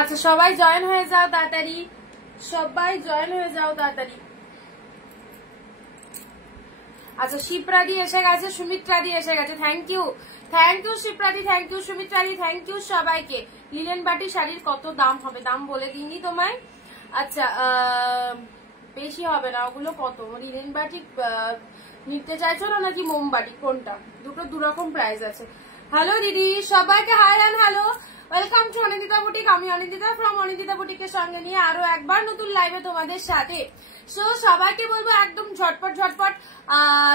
আচ্ছা সবাই জয়েন হয়ে যাও তাড়াতাড়ি, সবাই জয়েন হয়ে যাও তাড়াতাড়ি। আচ্ছা শিপ্রাদি এসে গেছে, সুমিত্রাদি এসে গেছে, থ্যাংক ইউ শিপ্রাদি, থ্যাংক ইউ সুমিত্রাদি, থ্যাংক ইউ সবাইকে। লিনেন বাটি শাড়ির কত দাম হবে? দাম বলে দিইনি তোমায়। আচ্ছা বেশি হবে না, ওগুলো কত? লিনেন বাটি নিতে চাইছো না নাকি মোমবাটি, কোনটা? দুটো দুরকম প্রাইস আছে। হ্যালো দিদি, সবাইকে hi and hello, welcome to Anindita boutique. আমি অনিন্দিতা ফ্রম অনিন্দিতা বুটিকের সঙ্গে নিয়ে আরো একবার নতুন লাইভে তোমাদের সাথে। সো সবাইকে বলবো একদম ঝটপট ঝটপট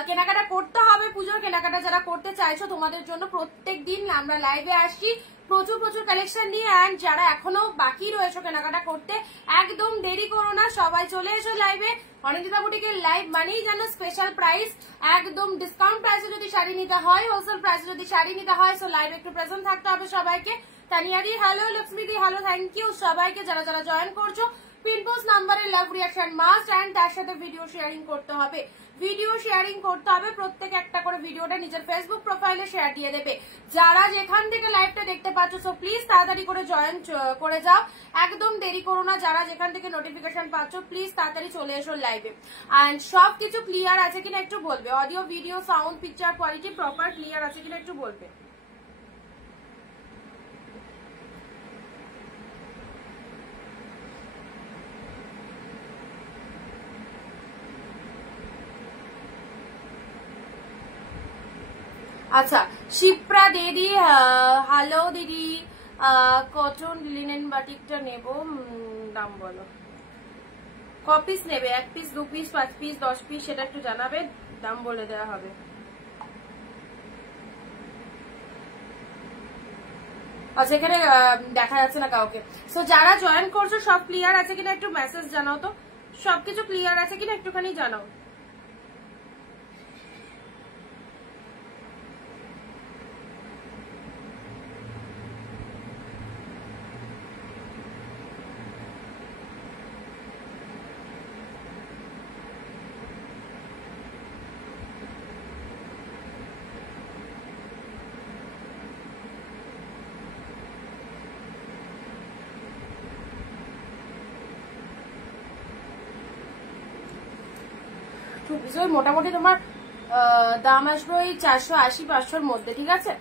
কেনাকাটা করতে হবে। পুজোর কেনাকাটা যারা করতে চাইছো তোমাদের জন্য প্রত্যেক দিন আমরা লাইভে আসছি প্রচুর প্রচুর কালেকশন নিয়ে। অ্যান্ড যারা এখনো বাকি রয়েছে কেনাকাটা করতে, একদম দেরি করো না, সবাই চলে এসো লাইভে। অনিন্দিতা বুটিকের লাইভ মানেই যেন স্পেশাল প্রাইস, একদম ডিসকাউন্ট প্রাইসে যদি শাড়ি নিতে হয়, হোলসেল প্রাইসে যদি শাড়ি নিতে হয়, সো লাইভে একটু প্রেজেন্ট থাকতে হবে সবাইকে। তানিয়াদি হ্যালো, লক্ষ্মীদি হ্যালো, থ্যাংক ইউ সবাইকে যারা যারা জয়েন করছো। পিনপোস্ট নাম্বারে লাভ রিয়াকশন মাস্ট, অ্যান্ড তার সাথে ভিডিও শেয়ারিং করতে হবে। ভিডিও শেয়ারিং করতে হবে, প্রত্যেকে একটা করে ভিডিওটা নিজের ফেসবুক প্রোফাইলে শেয়ার দিয়ে দেবে। যারা যেখান থেকে লাইভটা দেখতে পাচ্ছ সো প্লিজ তাড়াতাড়ি করে জয়েন করে যাও, একদম দেরি করো না। যারা যেখান থেকে নোটিফিকেশন পাচ্ছ প্লিজ তাড়াতাড়ি চলে এসো লাইভে। অ্যান্ড সবকিছু ক্লিয়ার আছে কিনা একটু বলবে, audio video sound picture quality proper clear আছে কিনা একটু বলবে। আচ্ছা শিপ্রা দিদি হ্যালো দিদি, কটন লিনেন বাটিকটা নেব, দাম বলো। ক পিস নেবে? 1 পিস, 2 পিস, 5 পিস, 10 পিস, সেটা একটু জানাবে, দাম বলে দেওয়া হবে। আচ্ছা এখানে দেখা যাচ্ছে না কাউকে। সো যারা জয়েন করছো সব ক্লিয়ার আছে কিনা একটু মেসেজ জানাও তো, সবকিছু ক্লিয়ার আছে কিনা একটুখানি জানাও। মোটামুটি তোমার দাম আসবে ওই 480-500-র মধ্যে, ঠিক আছে?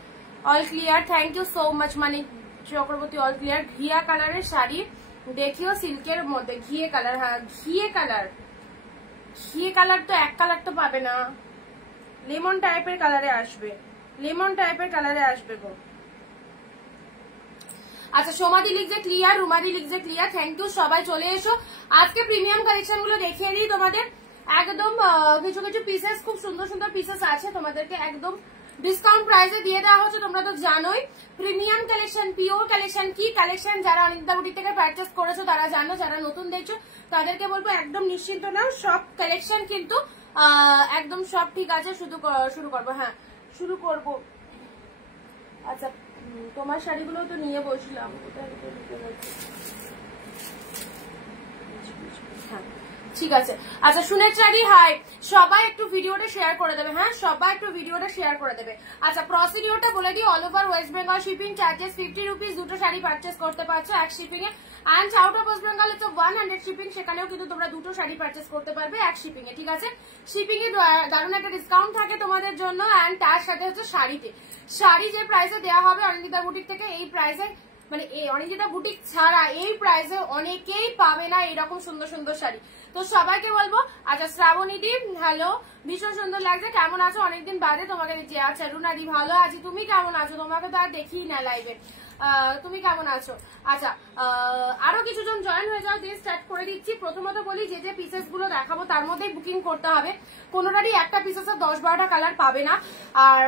All clear, thank you so much Manik Chakraborty, all clear. ঘিয়া কালারের শাড়ি দেখিও, সিল্কের মধ্যে ঘিয়ে কালার। হ্যাঁ ঘিয়ে কালার, ঘিয়ে কালার তো এক কালার তো পাবে না, লেমন টাইপের কালারে আসবে, লেমন টাইপের কালারে আসবে গো। আচ্ছা সোমাদি লিখছে ক্লিয়ার, রুমাদি লিখছে ক্লিয়ার, থ্যাংক ইউ সবাই চলে এসো। আজকে প্রিমিয়াম কালেকশন গুলো দেখিয়ে দিই তোমাদের, একদম কিছু কিছু পিসেস খুব সুন্দর সুন্দর পিসেস আছে তোমাদেরকে একদম ডিসকাউন্ট প্রাইসে দিয়ে দেওয়া হচ্ছে। তোমরা তো জানোই প্রিমিয়াম কালেকশন, পিওর কালেকশন কি কালেকশন, যারা অনিন্দিতা বুটিক থেকে পারচেস করেছো তারা জানো, যারা নতুন দেখছো তাদেরকে বলবো একদম নিশ্চিন্ত নাও, সব কালেকশন কিন্তু একদম সব ঠিক আছে। শুরু করবো, হ্যাঁ শুরু করব। আচ্ছা তোমার শাড়িগুলো তো নিয়ে বসলাম, হ্যাঁ ঠিক আছে। আচ্ছা সুনেত্রাদি হাই, সবাই একটু ভিডিওটা শেয়ার করে দেবে, হ্যাঁ সবাই একটু ভিডিওটা শেয়ার করে দেবে। আচ্ছা প্রসিডিওরটা বলে দিই, all over West Bengal shipping charges 50 rupees, দুটো শাড়ি পারচেস করতে পারছো এক shipping A. And out of West Bengal তো 100 শিপিং, সেখানেও কিন্তু তোমরা দুটো শাড়ি পারচেস করতে পারবে এক শিপিং এ, ঠিক আছে? শিপিং এ দারুণ একটা ডিসকাউন্ট থাকে তোমাদের জন্য। অ্যান্ড তার সাথে হচ্ছে শাড়িতে, শাড়ি যে প্রাইসে দেওয়া হবে অনিন্দিতা বুটিক থেকে, এই প্রাইসে মানে এই অনিন্দিতা বুটিক ছাড়া এই প্রাইসে অনেকেই পাবে না এরকম সুন্দর সুন্দর শাড়ি। তো সবাইকে বলবো। আচ্ছা শ্রাবণী দি হ্যালো, ভীষণ সুন্দর লাগছে, কেমন আছো? অনেকদিন বাদে তোমাকে দেখছি। আচ্ছা রুনাদি ভালো আছি, তুমি কেমন আছো? তোমাকে তো আর দেখি না লাইভে, তুমি কেমন আছো? আচ্ছা আরো কিছু জন জয়েন হয়ে যাও, দিয়ে স্টার্ট করে দিচ্ছি। প্রথমত বলি যে যে পিসেস গুলো দেখাবো তার মধ্যেই বুকিং করতে হবে, কোনোটারই একটা পিসেসের 10-12টা কালার পাবে না। আর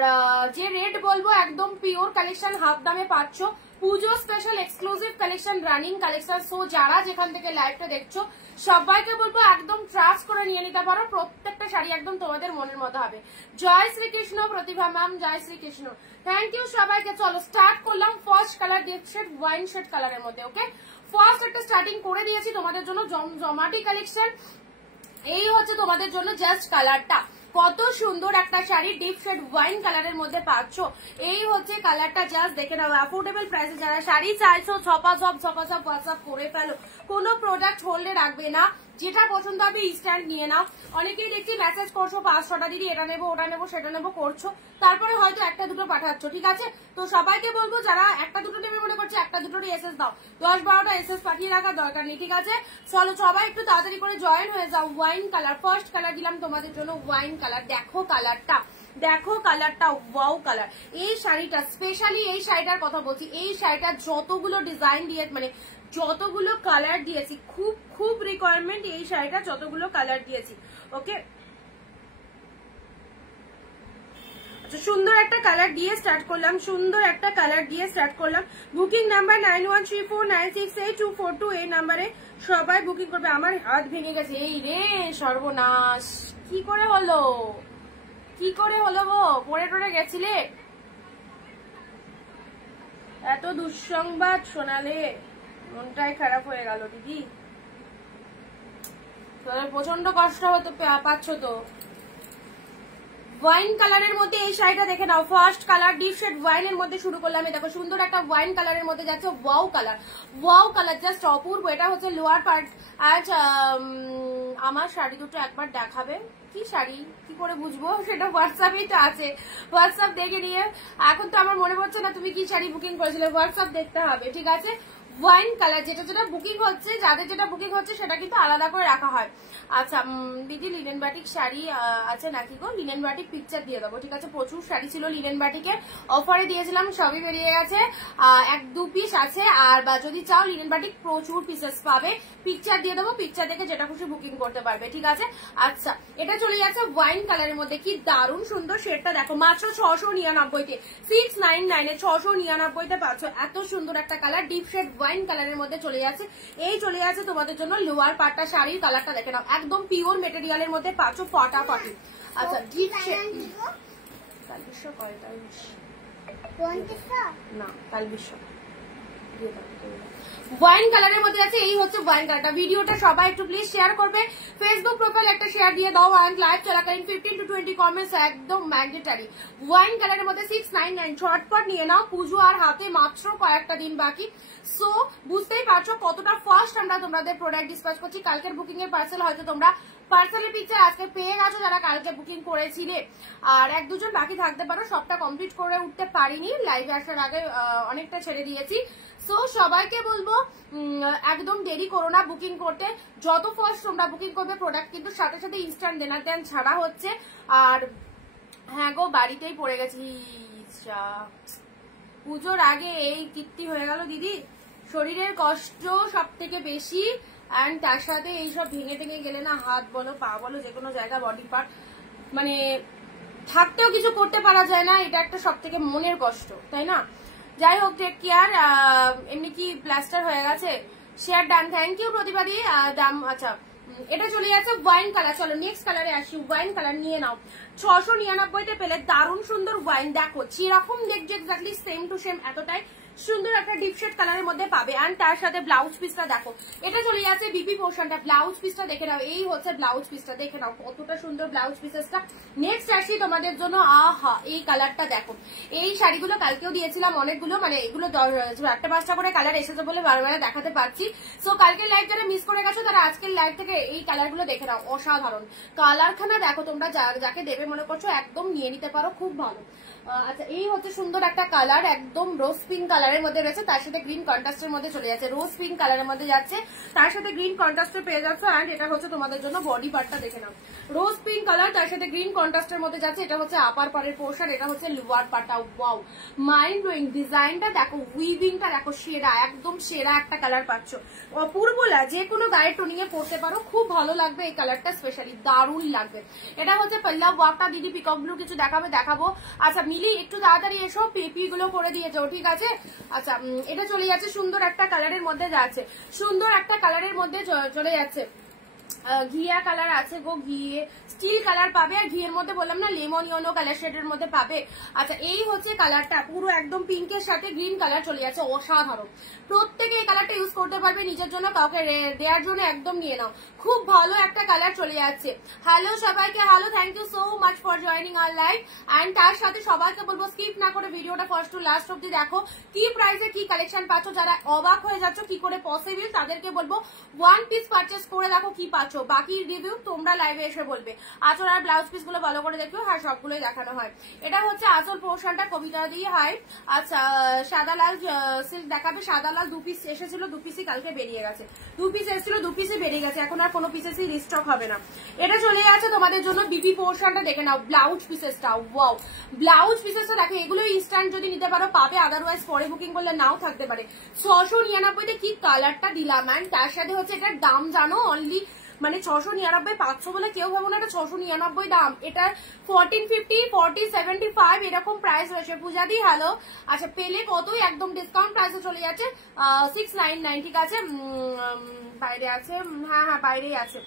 যে রেট বলবো একদম পিওর কালেকশন, হাফ দামে পাচ্ছ, পুজো special exclusive collection, running collection. So যারা যেখান থেকে লাইভটা দেখছো সবাইকে বলবো একদম ট্রাস্ট করে নিয়ে নিতে পারো, প্রত্যেকটা শাড়ি একদম তোমাদের মনের মতো হবে। Jai Shrikrishna Pratibha ma'am, Jai Shrikrishna, thank you সবাইকে। চলো স্টার্ট করলাম। First colour deep shade wine shade কালারের মধ্যে, ওকে ফার্স্ট একটা স্টার্টিং করে দিয়েছি তোমাদের জন্য, জমাটি কালেকশন। এই হচ্ছে তোমাদের জন্য জাস্ট কালারটা, কত সুন্দর একটা শাড়ি ডিপ শেড ওয়াইন কালারের মধ্যে পাচ্ছ। এই হচ্ছে কালারটা, জাস্ট দেখে নাও। অ্যাফোর্ডেবল প্রাইসে যারা শাড়ি চাইছো ঝপাঝপ হোয়াটসঅ্যাপ করে ফেলো, কোনো প্রোডাক্ট হোল্ডে রাখবে না, যেটা পছন্দ হবে ইনস্ট্যান্ট নিয়ে নাও। অনেকেই দেখছি মেসেজ করছো 5-6টা দিদি এটা নেবো ওটা নেবো সেটা নেবো করছো, তারপরে হয়তো একটা দুটো পাঠাচ্ছ, ঠিক আছে? তো সবাইকে বলবো যারা একটা দুটো নেবে মনে করছে একটা দুটোরই এসএস দাও, 10-12টা এসএস পাঠিয়ে রাখার দরকার নেই, ঠিক আছে? চলো সবাই একটু তাড়াতাড়ি করে জয়েন হয়ে যাও। ওয়াইন কালার, ফার্স্ট কালার দিলাম তোমাদের জন্য ওয়াইন কালার। দেখো কালারটা, দেখো কালারটা, ওয়াও কালার। এই শাড়িটা স্পেশালি এই শাড়িটার কথা বলছি, এই শাড়িটা যতগুলো ডিজাইন দিয়ে মানে যতগুলো কালার দিয়েছি, খুব খুব রিকোয়ারমেন্ট এই শাড়িটা, যতগুলো কালার দিয়েছি। ওকে, আচ্ছা সুন্দর একটা কালার দিয়ে স্টার্ট করলাম, সুন্দর একটা কালার দিয়ে স্টার্ট করলাম। বুকিং নাম্বার 9134968242, এই নাম্বারে সবাই বুকিং করবে। আমার হাত ভেঙে গেছে, এই রে সর্বনাশ, কি করে হলো, কি করে হলো গো? পড়ে টরে গেছিলে? এত দুঃসংবাদ শোনালে মনটাই খারাপ হয়ে গেল দিদি, তোদের প্রচন্ড কষ্ট হতো, পাচ্ছ তো। ওয়াইন কালারের মধ্যে এই শাড়িটা দেখে নাও, ফার্স্ট কালার ডিপ শেড ওয়াইনের মধ্যে শুরু করলাম। দেখো সুন্দর একটা ওয়াইন কালারের মধ্যে যাচ্ছে, wow colour, wow colour, just অপূর্ব। এটা হচ্ছে লোয়ার পার্ট। আজ আমার শাড়ি দুটো একবার দেখাবে, কি শাড়ি কি করে বুঝবো সেটা হোয়াটসঅ্যাপেই তো আছে, হোয়াটসঅ্যাপ দেখে নিয়ে। এখন তো আমার মনে পড়ছে না তুমি কি শাড়ি বুকিং করেছিলে, হোয়াটসঅ্যাপ দেখতে হবে, ঠিক আছে? ওয়াইন কালার, যেটা যেটা বুকিং হচ্ছে, যাদের যেটা বুকিং হচ্ছে সেটা কিন্তু আলাদা করে রাখা হয়। আচ্ছা দিদি লিনেন বাটিক শাড়ি আছে নাকি গো? লিনেন বাটিক পিকচার দিয়ে দেবো, ঠিক আছে? প্রচুর শাড়ি ছিল লিনেন বাটিকের, অফারে দিয়েছিলাম, সবই বেরিয়ে গেছে, 1-2 পিস আছে। আর বা যদি চাও লিনেন বাটিক প্রচুর পিসেস পাবে, পিকচার দিয়ে দেবো, পিকচার দেখে যেটা খুশি বুকিং করতে পারবে, ঠিক আছে? আচ্ছা এটা চলে যাচ্ছে ওয়াইন কালারের মধ্যে, কি দারুণ সুন্দর শেডটা দেখো, মাত্র 699-তে, 699-এ 699-তে পাচ্ছ। এত সুন্দর একটা কালার, ডিপ শেড ওয়াইন কালারের মধ্যে চলে যাচ্ছে। এই চলে যাচ্ছে তোমাদের জন্য লোয়ার পাটটা শাড়ির কালারটা দেখে নাও, একদম পিওর মেটেরিয়ালের মধ্যে পাচ্ছ, ফাটাফাটি। আচ্ছা ডিপ শেড, কাল বিশ্ব কয়টা না, কাল বিশ্ব ওয়াইন কালারের মধ্যে আছে। এই হচ্ছে ওয়াইন কালারটা। ভিডিওটা সবাই একটু প্লিজ শেয়ার করবে, ফেসবুক প্রোফাইল একটা শেয়ার দিয়ে দাও, অ্যান্ড লাইভ চলাকালীন 15-20 কমেন্টস একদম ম্যান্ডেটারি। ওয়াইন কালারের মধ্যে 699, ঝটপট নিয়ে নাও, পুজো আর হাতে মাত্র কয়েকটা দিন বাকি। সো বুঝতেই পারছো কতটা ফাস্ট আমরা তোমাদের প্রোডাক্ট ডিসপ্যাচ করছি। কালকের বুকিং এর পার্সেল হয়তো তোমরা পার্সেলের পিকচার আজকে পেয়ে গেছো যারা কালকে বুকিং করেছিলে, আর 1-2 জন বাকি থাকতে পারো, সবটা কমপ্লিট করে উঠতে পারিনি, লাইভে আসার আগে অনেকটা ছেড়ে দিয়েছি। সো সবাইকে বলবো একদম দেরি করো না বুকিং করতে, যত ফাস্ট তোমরা বুকিং করবে প্রোডাক্ট কিন্তু সাথে সাথে ইনস্ট্যান্ট দেন ছাড়া হচ্ছে। আর হ্যাঁ গো বাড়িতেই পড়ে গেছি, পুজোর আগে এই কীর্তি হয়ে গেল দিদি, শরীরের কষ্ট সব থেকে বেশি, অ্যান্ড তার সাথে এইসব ভেঙে টেঙে গেলে না, হাত বলো পা বলো যে কোনো জায়গা বডি পার্ট মানে থাকতেও কিছু করতে পারা যায় না, এটা একটা সব থেকে মনের কষ্ট, তাই না? যাই হোক টেক কেয়ার। এমনি কি প্লাস্টার হয়ে গেছে? শেয়ার ডান, থ্যাংক ইউ প্রতিবাদী দাম। আচ্ছা এটা চলে যাচ্ছে ওয়াইন কালার। চলো নেক্সট কালারে আসি, ওয়াইন কালার নিয়ে নাও, 699-তে পেলে দারুণ সুন্দর ওয়াইন। দেখো যেরকম দেখছো এক্স্যাক্টলি সেম টু সেম, এতটাই সুন্দর একটা ডিপ শেড কালারের মধ্যে পাবে। অ্যান্ড তার সাথে ব্লাউজ পিসটা দেখো, এটা চলে যাচ্ছে বিপি পোর্শনটা, ব্লাউজ পিসটা দেখে নাও, এই হচ্ছে ব্লাউজ পিসটা দেখে নাও, কতটা সুন্দর ব্লাউজ পিসেসটা। নেক্সট আসি তোমাদের জন্য, আহা এই কালারটা দেখো, এই শাড়িগুলো কালকেও দিয়েছিলাম অনেকগুলো, মানে এগুলো 4-5টা করে কালার এসেছে বলে বারবার দেখাতে পারছি। সো কালকের লাইভ যারা মিস করে গেছো তারা আজকের লাইভ থেকে এই কালারগুলো দেখে নাও, অসাধারণ কালারখানা দেখো, তোমরা যাকে দেবে মনে করছো একদম নিয়ে নিতে পারো, খুব ভালো। আচ্ছা এই হচ্ছে সুন্দর একটা কালার, একদম রোজ পিঙ্ক কালারের মধ্যে রয়েছে, তার সাথে গ্রিন কন্ট্রাস্টের মধ্যে চলে যাচ্ছে, রোজ পিঙ্ক কালারের মধ্যে যাচ্ছে, তার সাথে গ্রিন কন্ট্রাস্টে পেয়ে যাচ্ছে। অ্যান্ড এটা হচ্ছে তোমাদের জন্য বডি পার্টটা দেখে নাও, রোজ পিঙ্ক কালার তার সাথে গ্রিন কন্ট্রাস্টের মধ্যে যাচ্ছে, এটা হচ্ছে আপার পারের পোর্শন, এটা হচ্ছে লোয়ার পার্টটা। ওয়াও মাইন্ড ব্লোয়িং, ডিজাইনটা দেখো, উইভিংটা দেখো, সেরা একদম সেরা একটা কালার পাচ্ছ, অপূর্বলা, যে কোনো গায়ে টনিয়ে পড়তে পারো, খুব ভালো লাগবে এই কালারটা, স্পেশালি দারুণ লাগবে। এটা হচ্ছে পাল্লা ওয়ার্কটা, দিদি পিকক ব্লু কিছু দেখাবো। আচ্ছা মিলি একটু তাড়াতাড়ি এসো, পিপি গুলো করে দিয়েছো, ঠিক আছে? আচ্ছা এটা চলে যাচ্ছে সুন্দর একটা কালারের মধ্যে যাচ্ছে, সুন্দর একটা কালারের মধ্যে চলে যাচ্ছে। ঘিয়া কালার আছে গো, ঘিয়ে স্টিল কালার পাবে, আর ঘিয়ের মধ্যে বললাম না লেমন ইয়েলো কালার শেডের মধ্যে পাবে। আচ্ছা এই হচ্ছে কালারটা, পুরো একদম পিঙ্কের সাথে গ্রিন কালার চলে যাচ্ছে, অসাধারণ। প্রত্যেকে এই কালারটা ইউজ করতে পারবে, নিজের জন্য কাউকে দেওয়ার জন্য একদম নিয়ে নাও, খুব ভালো একটা কালার চলে যাচ্ছে। হ্যালো সবাইকে, hello, thank you so much for joining our live. And তার সাথে সবাইকে বলবো স্কিপ না করে ভিডিওটা ফার্স্ট টু লাস্ট অব্দি দেখো, কি প্রাইসে কি কালেকশন পাচ্ছ। যারা অবাক হয়ে যাচ্ছ কি করে পসিবল, তাদেরকে বলবো ওয়ান পিস পারচেস করে দেখো কি পাচ্ছ, বাকি রিভিউ তোমরা লাইভে এসে বলবে। আঁচল আর ব্লাউজ পিস গুলো ভালো করে দেখো, হ্যাঁ সবগুলোই দেখানো হয়। এটা হচ্ছে আঁচল পোর্শনটা কবিতা দিয়ে হয়। আচ্ছা সাদা লাল সিল্ক দেখাবে, সাদা লাল 2 পিস এসেছিল, 2 পিসই কালকে বেরিয়ে গেছে, 2 পিস এসেছিল 2 পিসই বেরিয়ে গেছে, এখন আর কোনো পিসেসই রিস্টক হবে না। এটা চলে যাচ্ছে তোমাদের জন্য বিপি পোর্শনটা দেখে নাও, ব্লাউজ পিসেসটা, ওয়াও ব্লাউজ পিসেসটা দেখো, এগুলো ইনস্ট্যান্ট যদি নিতে পারো পাবে, আদারওয়াইজ পরে বুকিং করলে নাও থাকতে পারে। 699 কি কালারটা দিলাম, অ্যান্ড তার সাথে হচ্ছে এটার দাম জানো অনলি মানে 699, 500 বলে কেউ ভাবো না, এটা 699 দাম। এটা 1450, 4075 এরকম প্রাইস রয়েছে। পূজা দি হ্যালো। আচ্ছা পেলে কতই একদম ডিসকাউন্ট প্রাইসে চলে যাচ্ছে 699, ঠিক আছে, বাইরে আছে, হ্যাঁ হ্যাঁ বাইরেই আছে।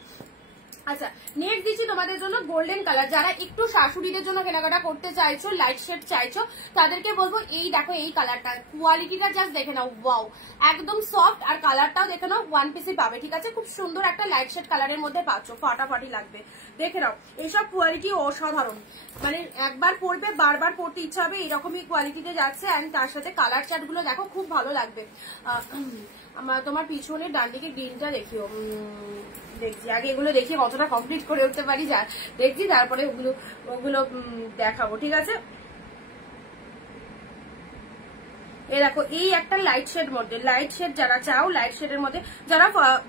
আচ্ছা নেক্সট দিচ্ছি তোমাদের জন্য গোল্ডেন কালার। যারা একটু শাশুড়িদের জন্য কেনাকাটা করতে চাইছো, লাইট শেড চাইছো, তাদেরকে বলবো এই দেখো এই কালারটা, কোয়ালিটিটা জাস্ট দেখে নাও, ওয়াও একদম সফট, আর কালারটাও দেখে নাও, ওয়ান পিসে পাবে, ঠিক আছে, খুব সুন্দর একটা লাইট শেড কালারের মধ্যে পাচ্ছ, ফাটাফাটি লাগবে, দেখে নাও। এইসব কোয়ালিটি অসাধারণ, মানে একবার পরবে বারবার পরতে ইচ্ছা হবে, এরকমই কোয়ালিটিতে যাচ্ছে। অ্যান্ড তার সাথে কালার চার্ট গুলো দেখো, খুব ভালো লাগবে। তোমার পিছনের ডান দিকে গ্রিনটা দেখিও, দেখছি আগে এগুলো দেখিয়ে কতটা কমপ্লিট করে উঠতে পারি, যা দেখছি তারপরে ওগুলো দেখাবো, ঠিক আছে। এই দেখো এই একটা লাইট শেড মধ্যে, লাইট শেড যারা চাও, লাইট শেডের মধ্যে যারা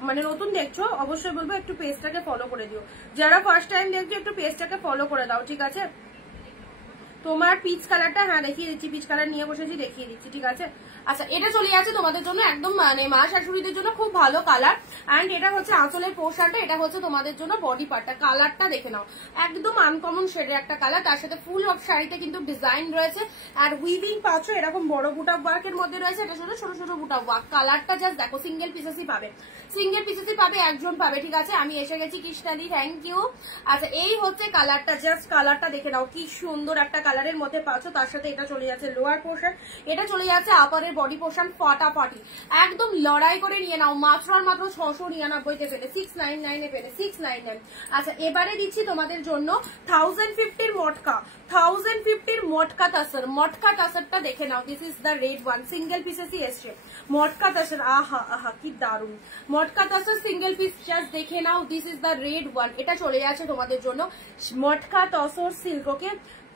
মানে নতুন দেখছো অবশ্যই বলবো একটু পেজটাকে ফলো করে দিও, যারা ফার্স্ট টাইম দেখছো একটু পেজটাকে ফলো করে দাও, ঠিক আছে। তোমার পিচ কালারটা হ্যাঁ দেখিয়ে দিচ্ছি, পিচ কালার নিয়ে বসেছি দেখিয়ে দিচ্ছি, ঠিক আছে। আচ্ছা এটা চলে যাচ্ছে তোমাদের জন্য একদম মানে মা শাশুড়িদের জন্য খুব ভালো কালার। অ্যান্ড এটা হচ্ছে আঁচলের পোর্শনটা, এটা হচ্ছে তোমাদের জন্য বডি পার্টটা, কালারটা দেখে নাও, একদম আনকমন শেডের একটা কালার। তার সাথে ফুল অফ শাড়িতে কিন্তু ডিজাইন রয়েছে, আর উইভিং পাচ্ছ এরকম বড় বুটা ওয়ার্কের মধ্যে রয়েছে, এটা শুধু ছোট ছোট বুটা ওয়ার্ক। কালারটা জাস্ট দেখো, সিঙ্গেল পিসেসই পাবে, সিঙ্গেল পিসেসই পাবে, একজন পাবে, ঠিক আছে। আমি এসে গেছি কৃষ্ণাদি, থ্যাংক ইউ। আচ্ছা এই হচ্ছে কালারটা, জাস্ট কালারটা দেখে নাও, কি সুন্দর একটা কালারের মধ্যে পাচ্ছ। তার সাথে এটা চলে যাচ্ছে লোয়ার পোর্শন, এটা চলে যাচ্ছে আপারের বডি পোর্শন, ফাটাফাটি একদম লড়াই করে নিয়ে নাও, মাত্র আর মাত্র 699 পেলে, 699 পেলে, 699। আচ্ছা এবারে দিচ্ছি তোমাদের জন্য 1050 মটকা, 1050 মটকা তাসর, মটকা তাসরটা দেখে নাও, this is the red one, single পিসেসই এসছে মটকা তাসর, আহা আহা কি দারুন মটকা তাসর সিঙ্গেল পিস, জাস্ট দেখে নাও, this is the red one. এটা চলে যাচ্ছে তোমাদের জন্য মটকা তসর সিল্ক, ওকে,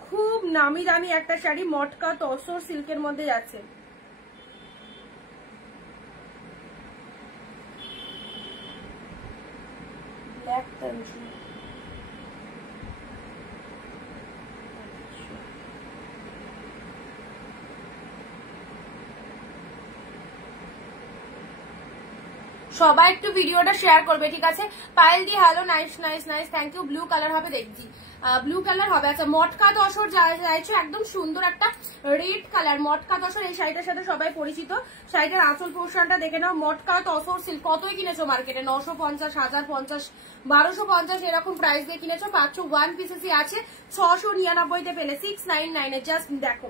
খুব নামি দামি একটা শাড়ি, মটকা তসর সিল্কের মধ্যে যাচ্ছে। ব্ল্যাক টেনশন, সবাই একটু ভিডিওটা শেয়ার করবে, ঠিক আছে। পায়েল দি hello, nice nice nice, thank you. Blue colour হবে দেখছি, ব্লু কালার হবে। আচ্ছা মটকা তসর চাইছো, একদম সুন্দর একটা রেড কালার মটকা তসর, এই শাড়িটার সাথে সবাই পরিচিত। শাড়িটার আঁচল পোর্শনটা দেখে নাও, মটকা তসর সিল্ক, কতই কিনেছো মার্কেটে, 950, 1050, 1250 এরকম প্রাইস দিয়ে কিনেছো, পাচ্ছ ওয়ান পিসেসই আছে 699 পেলে, 699 জাস্ট দেখো।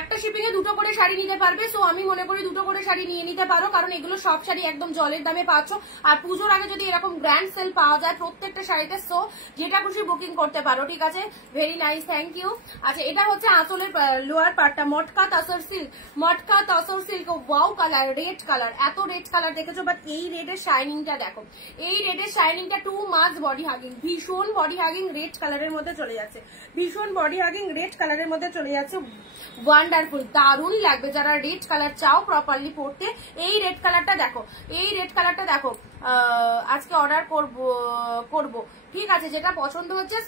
একটা শিপিং এ দুটো করে শাড়ি নিতে পারবে, সো আমি মনে করি দুটো করে শাড়ি নিয়ে নিতে পারো, কারণ এগুলো সব শাড়ি একদম জলের দামে পাচ্ছ। আর পুজোর আগে যদি এরকম গ্র্যান্ড সেল পাওয়া যায় প্রত্যেকটা শাড়িতে, সো যেটা খুশি বুকিং করতে পারো, ঠিক আছে। Very nice, thank you. আচ্ছা এটা হচ্ছে আঁচলের লোয়ার পার্টটা, মটকা tussar silk, matka tussar silk, wow colour, red colour, এত রেড কালার দেখেছো, বাট এই রেডের শাইনিংটা দেখো, এই রেডের শাইনিংটা টু মাছ বডি হাগিং, ভীষণ বডি হাগিং রেড কালারের মধ্যে চলে যাচ্ছে, ভীষণ বডি হাগিং রেড কালারের মধ্যে চলে যাচ্ছে, ওয়ান্ডারফুল, দারুণ লাগবে। যারা রেড কালার চাও প্রপারলি পড়তে, এই রেড কালারটা দেখো, এই রেড কালারটা দেখো, আজকে অর্ডার করব, ঠিক আছে। যেটা পছন্দ হচ্ছে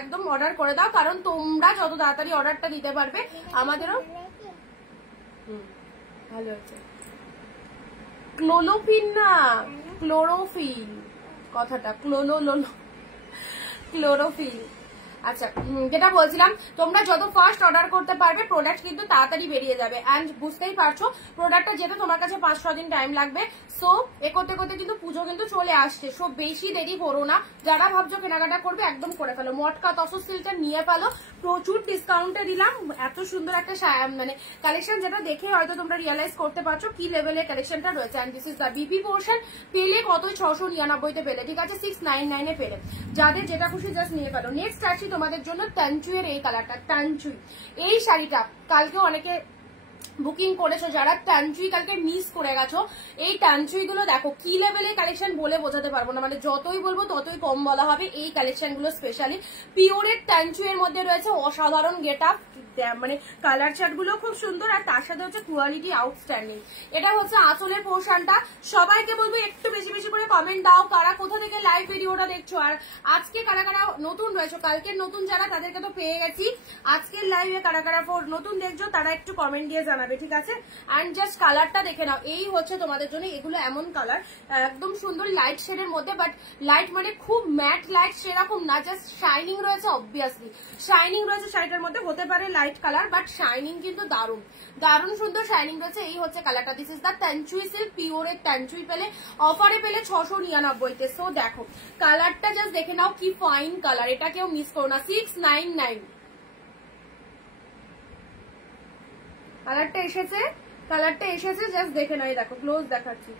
একদম অর্ডার করে দাও, কারণ তোমরা যত তাড়াতাড়ি অর্ডারটা দিতে পারবে আমাদেরও ভালো হচ্ছে। ক্লোলোফিল না, ক্লোরোফিল কথাটা, ক্লোরোফিল। আচ্ছা যেটা বলছিলাম, তোমরা যত ফার্স্ট অর্ডার করতে পারবে প্রোডাক্ট কিন্তু তাড়াতাড়ি বেরিয়ে যাবে। অ্যান্ড বুঝতেই পারছো প্রোডাক্টটা যেতে তোমার কাছে 5-6 দিন টাইম লাগবে। সো এ করতে করতে কিন্তু পুজো কিন্তু চলে আসছে। সো বেশি দেরি করো না, যারা ভাবছো কেনাকাটা করবে একদম করে ফেলো, মটকা তসর সিল্কটা নিয়ে ফেলো, প্রচুর ডিসকাউন্টে দিলাম। এত সুন্দর একটা মানে কালেকশন যেটা দেখে হয়তো তোমরা রিয়েলাইজ করতে পারছো কি লেভেলের কালেকশনটা রয়েছে। And this is the BP portion. পেলে কতই 699-তে পেলে, ঠিক আছে 699-এ পেলে। যাদের যেটা খুশি জাস্ট নিয়ে ফেলো। নেক্সট আসছি তোমাদের জন্য তানচুই এর এই কালারটা। তানচুই এই শাড়িটা কালকে অনেকে বুকিং করেছো, যারা টানচুই কালকে মিস করে গেছো, এই টানচুই গুলো দেখো কি লেভেলের কালেকশন বলে বোঝাতে পারবো না, মানে যতই বলবো ততই কম বলা হবে। এই কালেকশন গুলো স্পেশালি পিওরের টানচুই এর মধ্যে রয়েছে অসাধারণ গেট আপ, মানে কালার চার্ট গুলো খুব সুন্দর, আর তার সাথে হচ্ছে কোয়ালিটি আউটস্ট্যান্ডিং। এটা হচ্ছে আঁচলের পোর্শনটা। সবাইকে বলবো একটু বেশি বেশি করে কমেন্ট দাও, কারা কোথা থেকে লাইভ ভিডিওটা দেখছো, আর আজকে কারা কারা নতুন রয়েছে। কালকের নতুন যারা তাদেরকে তো পেয়ে গেছি, আজকের লাইভে কারা কারা নতুন দেখছো তারা একটু কমেন্ট দিয়ে জানাবে, ঠিক আছে। অ্যান্ড জাস্ট কালারটা দেখে নাও, এই হচ্ছে তোমাদের জন্য। এগুলো এমন কালার একদম সুন্দর লাইট শেডের মধ্যে, বাট লাইট মানে খুব ম্যাট লাইট সেরকম না, জাস্ট শাইনিং রয়েছে। অবভিয়াসলি শাইনিং রয়েছে শাড়িটার মধ্যে, হতে পারে লাইট কালার বাট শাইনিং কিন্তু দারুণ দারুণ সুন্দর শাইনিং রয়েছে। এই হচ্ছে কালারটা। দিস ইজ দ্য তানচুই সিল্ক পিওরের তানচুই, পেলে অফারে পেলে 699-তে। সো দেখো কালারটা জাস্ট দেখে নাও কি ফাইন কালার, এটা কেউ মিস করো না। 699 কালারটা এসেছে, কালারটা এসেছে জাস্ট দেখে নাও। দেখো ক্লোজ দেখাচ্ছি।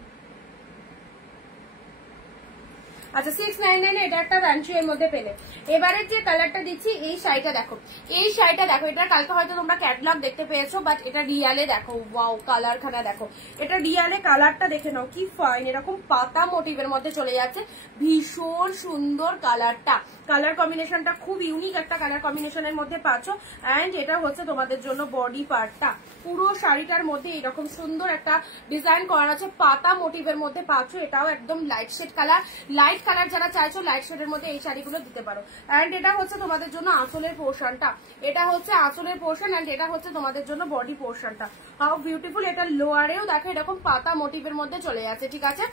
আচ্ছা 699 এটা একটা তানচুই এর মধ্যে পেলে। এবারে যে কালারটা দিচ্ছি এই শাড়িটা দেখো, এই শাড়িটা দেখো, এটা কালকে হয়তো তোমরা ক্যাটলগ দেখতে পেয়েছো, বাট এটা রিয়ালে দেখো ওয়াও কালার খানা দেখো। এটা রিয়ালে কালারটা দেখে নাও কি ফাইন, এরকম পাতা মোটিভের মধ্যে চলে যাচ্ছে, ভীষণ সুন্দর কালারটা। কালার কম্বিনেশনটা খুব ইউনিক একটা কালার কম্বিনেশনের মধ্যে পাচ্ছ। অ্যান্ড এটা হচ্ছে তোমাদের জন্য বডি পার্টটা। পুরো শাড়িটার মধ্যে এরকম সুন্দর একটা ডিজাইন করা আছে, পাতা মোটিভের মধ্যে পাচ্ছ। এটাও একদম light shade colour, light colour যারা চাইছো লাইট শেডের মধ্যে এই শাড়িগুলো দিতে পারো। অ্যান্ড এটা হচ্ছে তোমাদের জন্য আঁচলের পোর্শনটা, এটা হচ্ছে আঁচলের পোর্শন, অ্যান্ড এটা হচ্ছে তোমাদের জন্য বডি পোর্শনটা। How beautiful. এটা লোয়ারেও দেখো এরকম পাতা মোটিভের মধ্যে চলে যাচ্ছে, ঠিক আছে।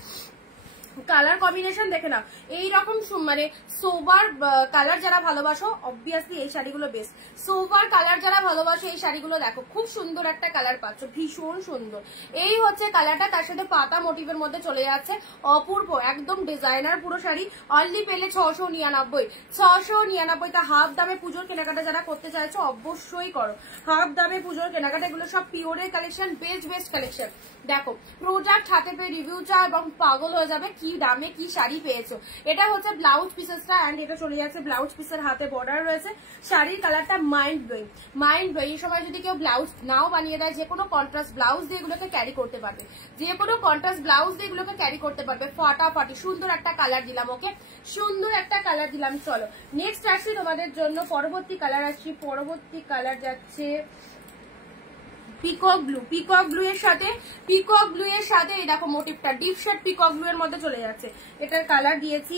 কালার কম্বিনেশন দেখে নাও, এইরকম মানে সোবার কালার যারা ভালোবাসো অবভিয়াসলি এই শাড়িগুলো বেস্ট। সোবার কালার যারা ভালোবাসো এই শাড়িগুলো দেখো খুব সুন্দর একটা কালার পাচ্ছ, ভীষণ সুন্দর। এই হচ্ছে কালারটা, তার সাথে পাতা মোটিভের মধ্যে চলে যাচ্ছে, অপূর্ব একদম ডিজাইনার পুরো শাড়ি। অনলি পেলে 699, 699টা হাফ দামে পুজোর কেনাকাটা যারা করতে চাইছো অবশ্যই করো, হাফ দামে পুজোর কেনাকাটা। এগুলো সব পিওরের কালেকশন, বেস্ট বেস্ট কালেকশন। দেখো প্রোডাক্ট হাতে পেয়ে রিভিউ চা এবং পাগল হয়ে যাবে কি দামে কি শাড়ি পেয়েছো। এটা হচ্ছে ব্লাউজ পিসেসটা, অ্যান্ড এটা চলে যাচ্ছে ব্লাউজ পিসের হাতে বর্ডার রয়েছে। শাড়ির কালারটা মাইন্ড ব্লোয়িং, মাইন্ড ব্লোয়িং। এই সময় যদি কেউ ব্লাউজ নাও বানিয়ে দেয়, যে কোনো কন্ট্রাস্ট ব্লাউজ দিয়ে এগুলোকে ক্যারি করতে পারবে, যে কোনো কন্ট্রাস্ট ব্লাউজ দিয়ে এগুলোকে ক্যারি করতে পারবে ফাটাফাটি। সুন্দর একটা কালার দিলাম, ওকে সুন্দর একটা কালার দিলাম। চলো নেক্সট আসছি তোমাদের জন্য, পরবর্তী কালার আসছি। পরবর্তী কালার যাচ্ছে পিকক ব্লু। পিকক ব্লু এর সাথে, পিকক ব্লু এর সাথে এই দেখো মোটিভটা ডিপ শেড পিকক ব্লু এর মধ্যে চলে যাচ্ছে। এটার কালার দিয়েছি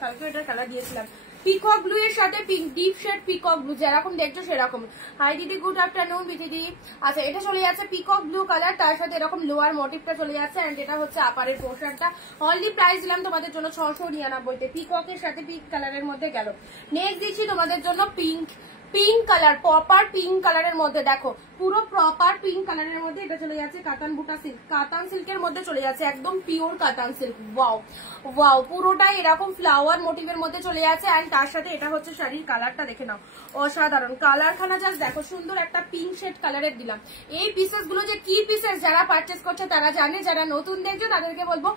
কালকে, এটার কালার দিয়েছিলাম পিকক ব্লু এর সাথে ডিপ শেড পিকক ব্লু, যেরকম দেখছো সেরকম। হাই দিদি, গুড আফটারনুন দিদি। আচ্ছা এটা চলে যাচ্ছে পিকক ব্লু কালার, তার সাথে এরকম লোয়ার মোটিভটা চলে যাচ্ছে, এন্ড এটা হচ্ছে আপারের পোর্শনটা। অনলি প্রাইস দিলাম তোমাদের জন্য 699-তে, পিককের সাথে পিঙ্ক কালারের মধ্যে গেল। নেক্সট দিচ্ছি তোমাদের জন্য pink, pink colour, proper pink কালারের মধ্যে দেখো, পুরো প্রপার পিঙ্ক কালারের মধ্যে এটা চলে যাচ্ছে কাতান বুটা সিল্ক, কাতান সিল্কের মধ্যে চলে যাচ্ছে, একদম পিওর কাতান সিল্ক। ওয়াও ওয়াও, পুরোটাই এরকম ফ্লাওয়ার মোটিভের মধ্যে চলে যাচ্ছে। এন্ড তার সাথে এটা হচ্ছে শাড়ির কালারটা দেখে নাও, অসাধারণ কালার খানা। জাস্ট দেখো সুন্দর একটা পিঙ্ক শেড কালারের দিলাম। এই পিসেস গুলো যে কি পিসেস, যারা পারচেস করছে তারা জানে, যারা নতুন দেখছো তাদেরকে বলবো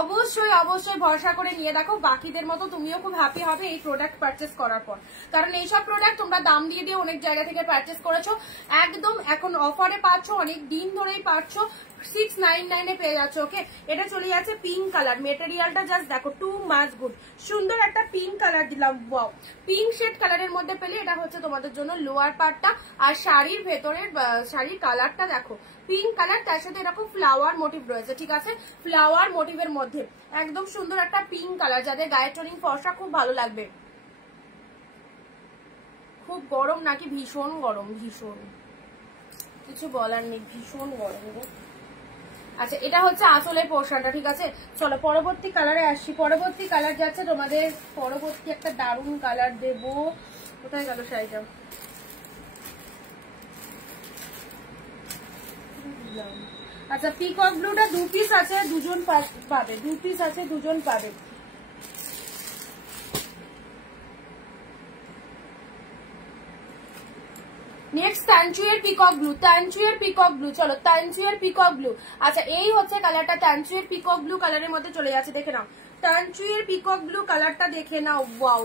অবশ্যই অবশ্যই ভরসা করে নিয়ে দেখো। বাকিদের মতো তুমিও খুব হ্যাপি হবে এই প্রোডাক্ট পারচেস করার পর, কারণ এইসব প্রোডাক্ট তোমরা দাম দিয়ে দিয়ে অনেক জায়গা থেকে পারচেস করেছো, একদম এখন অফারে পাচ্ছ, অনেক দিন ধরেই পাচ্ছ, 699-এ পেয়ে যাচ্ছে। ওকে এটা চলে যাচ্ছে পিঙ্ক কালার, মেটেরিয়ালটা জাস্ট দেখো টু মাচ গুড, সুন্দর একটা পিঙ্ক কালার দিলাম। ওয়াও, পিঙ্ক শেড কালারের মধ্যে পেলে এটা হচ্ছে তোমাদের জন্য লোয়ার পার্টটা, আর শাড়ির ভেতরের শাড়ির কালারটা দেখো পিঙ্ক কালার, তার সাথে এরকম ফ্লাওয়ার মোটিভ রয়েছে, ঠিক আছে, ফ্লাওয়ার মোটিভের মধ্যে একদম সুন্দর একটা পিঙ্ক কালার। যাদের গায়ে টোনিং ফর্সা খুব ভালো লাগবে। খুব গরম নাকি? ভীষণ গরম, ভীষণ, কিছু বলার নেই, ভীষণ গরম গো। আচ্ছা এটা হচ্ছে আঁচলের পোর্শনটা, ঠিক আছে। চলো পরবর্তী কালারে আসছি। পরবর্তী কালার যাচ্ছে তোমাদের, পরবর্তী একটা দারুণ কালার দেব। কোথায় গেল শাড়িটা? আচ্ছা পিকক ব্লুটা 2 পিস আছে, দুজন পাবে, 2 পিস আছে, দুজন পাবে। নেক্সট তানচুয়ের পিকক ব্লু, তানচুয়ের পিকক ব্লু। চলো তানচুয়ের পিকক ব্লু। আচ্ছা এই হচ্ছে কালারটা, তানচুয়ের পিকক ব্লু কালারের মধ্যে চলে যাচ্ছে, দেখে নাও তানচুয়ের পিকক ব্লু কালারটা, দেখে নাও। Wow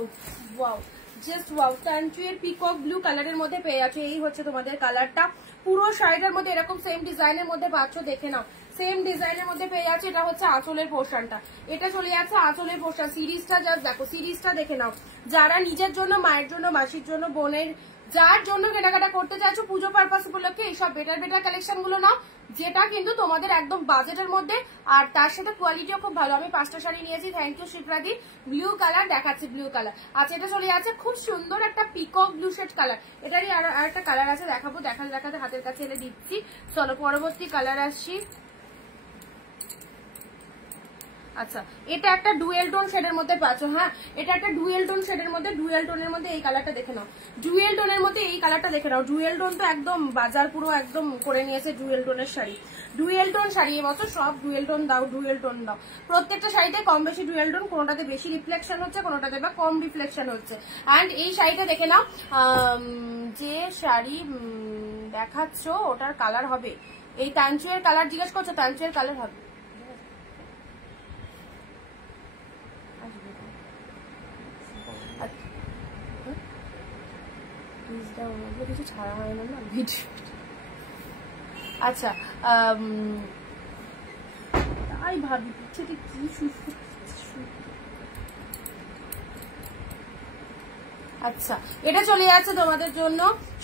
wow, just wow. তানচুয়ের পিকক ব্লু কালারের মধ্যে পেয়ে যাচ্ছে। এই হচ্ছে তোমাদের কালারটা, পুরো শাড়িটার মধ্যে এরকম সেম ডিজাইনের মধ্যে পাচ্ছ, দেখে নাও সেম ডিজাইনের মধ্যে পেয়ে যাচ্ছে। এটা হচ্ছে আঁচলের পোর্শনটা, এটা চলে যাচ্ছে আঁচলের পোর্শন। সিরিজটা জাস্ট দেখো, সিরিজটা দেখে নাও। যারা নিজের জন্য, মায়ের জন্য, মাসির জন্য, বোনের, যার জন্য কেনাকাটা করতে চাইছো পুজো পারপাস উপলক্ষে, এইসব বেটার বেটার কালেকশন গুলো নাও, যেটা কিন্তু তোমাদের একদম বাজেটের মধ্যে, আর তার সাথে কোয়ালিটিও খুব ভালো। আমি 5টা শাড়ি নিয়েছি, থ্যাংক ইউ শিপ্রাদি। ব্লু কালার দেখাচ্ছি, ব্লু কালার। আচ্ছা এটা চলে যাচ্ছে খুব সুন্দর একটা পিকক ব্লু শেড কালার। এটারই আর একটা কালার আছে, দেখাবো, দেখাতে হাতের কাছে এনে দিচ্ছি। চলো পরবর্তী কালার আসছি। আচ্ছা এটা একটা ডুয়েল টোন শেডের মধ্যে পাচ্ছ, হ্যাঁ এটা একটা ডুয়েল টোন শেডের মধ্যে, ডুয়েল টোনের মধ্যে এই কালারটা দেখে নাও, ডুয়েল টোনের মধ্যে এই কালারটা দেখে নাও। ডুয়েল টোন তো একদম বাজার পুরো একদম করে নিয়েছে ডুয়েল টোনের শাড়ি। ডুয়েল টোন শাড়ি এবছর সব ডুয়েল টোন দাও, ডুয়েল টোন দাও। প্রত্যেকটা শাড়িতে কম বেশি ডুয়েল টোন, কোনোটাতে বেশি রিফ্লেকশন হচ্ছে, কোনোটাতে বা কম রিফ্লেকশন হচ্ছে। অ্যান্ড এই শাড়িটা দেখে নাও, যে শাড়ি দেখাচ্ছ ওটার কালার হবে, এই তানচুয়ের কালার জিজ্ঞেস করছো, তানচুয়ের কালার হবে। কিছু ছাড়া হয় না না ভিডিও। আচ্ছা তাই ভাবি পিছনে কি সুস্থ। আচ্ছা এটা চলে যাচ্ছে তোমাদের জন্য,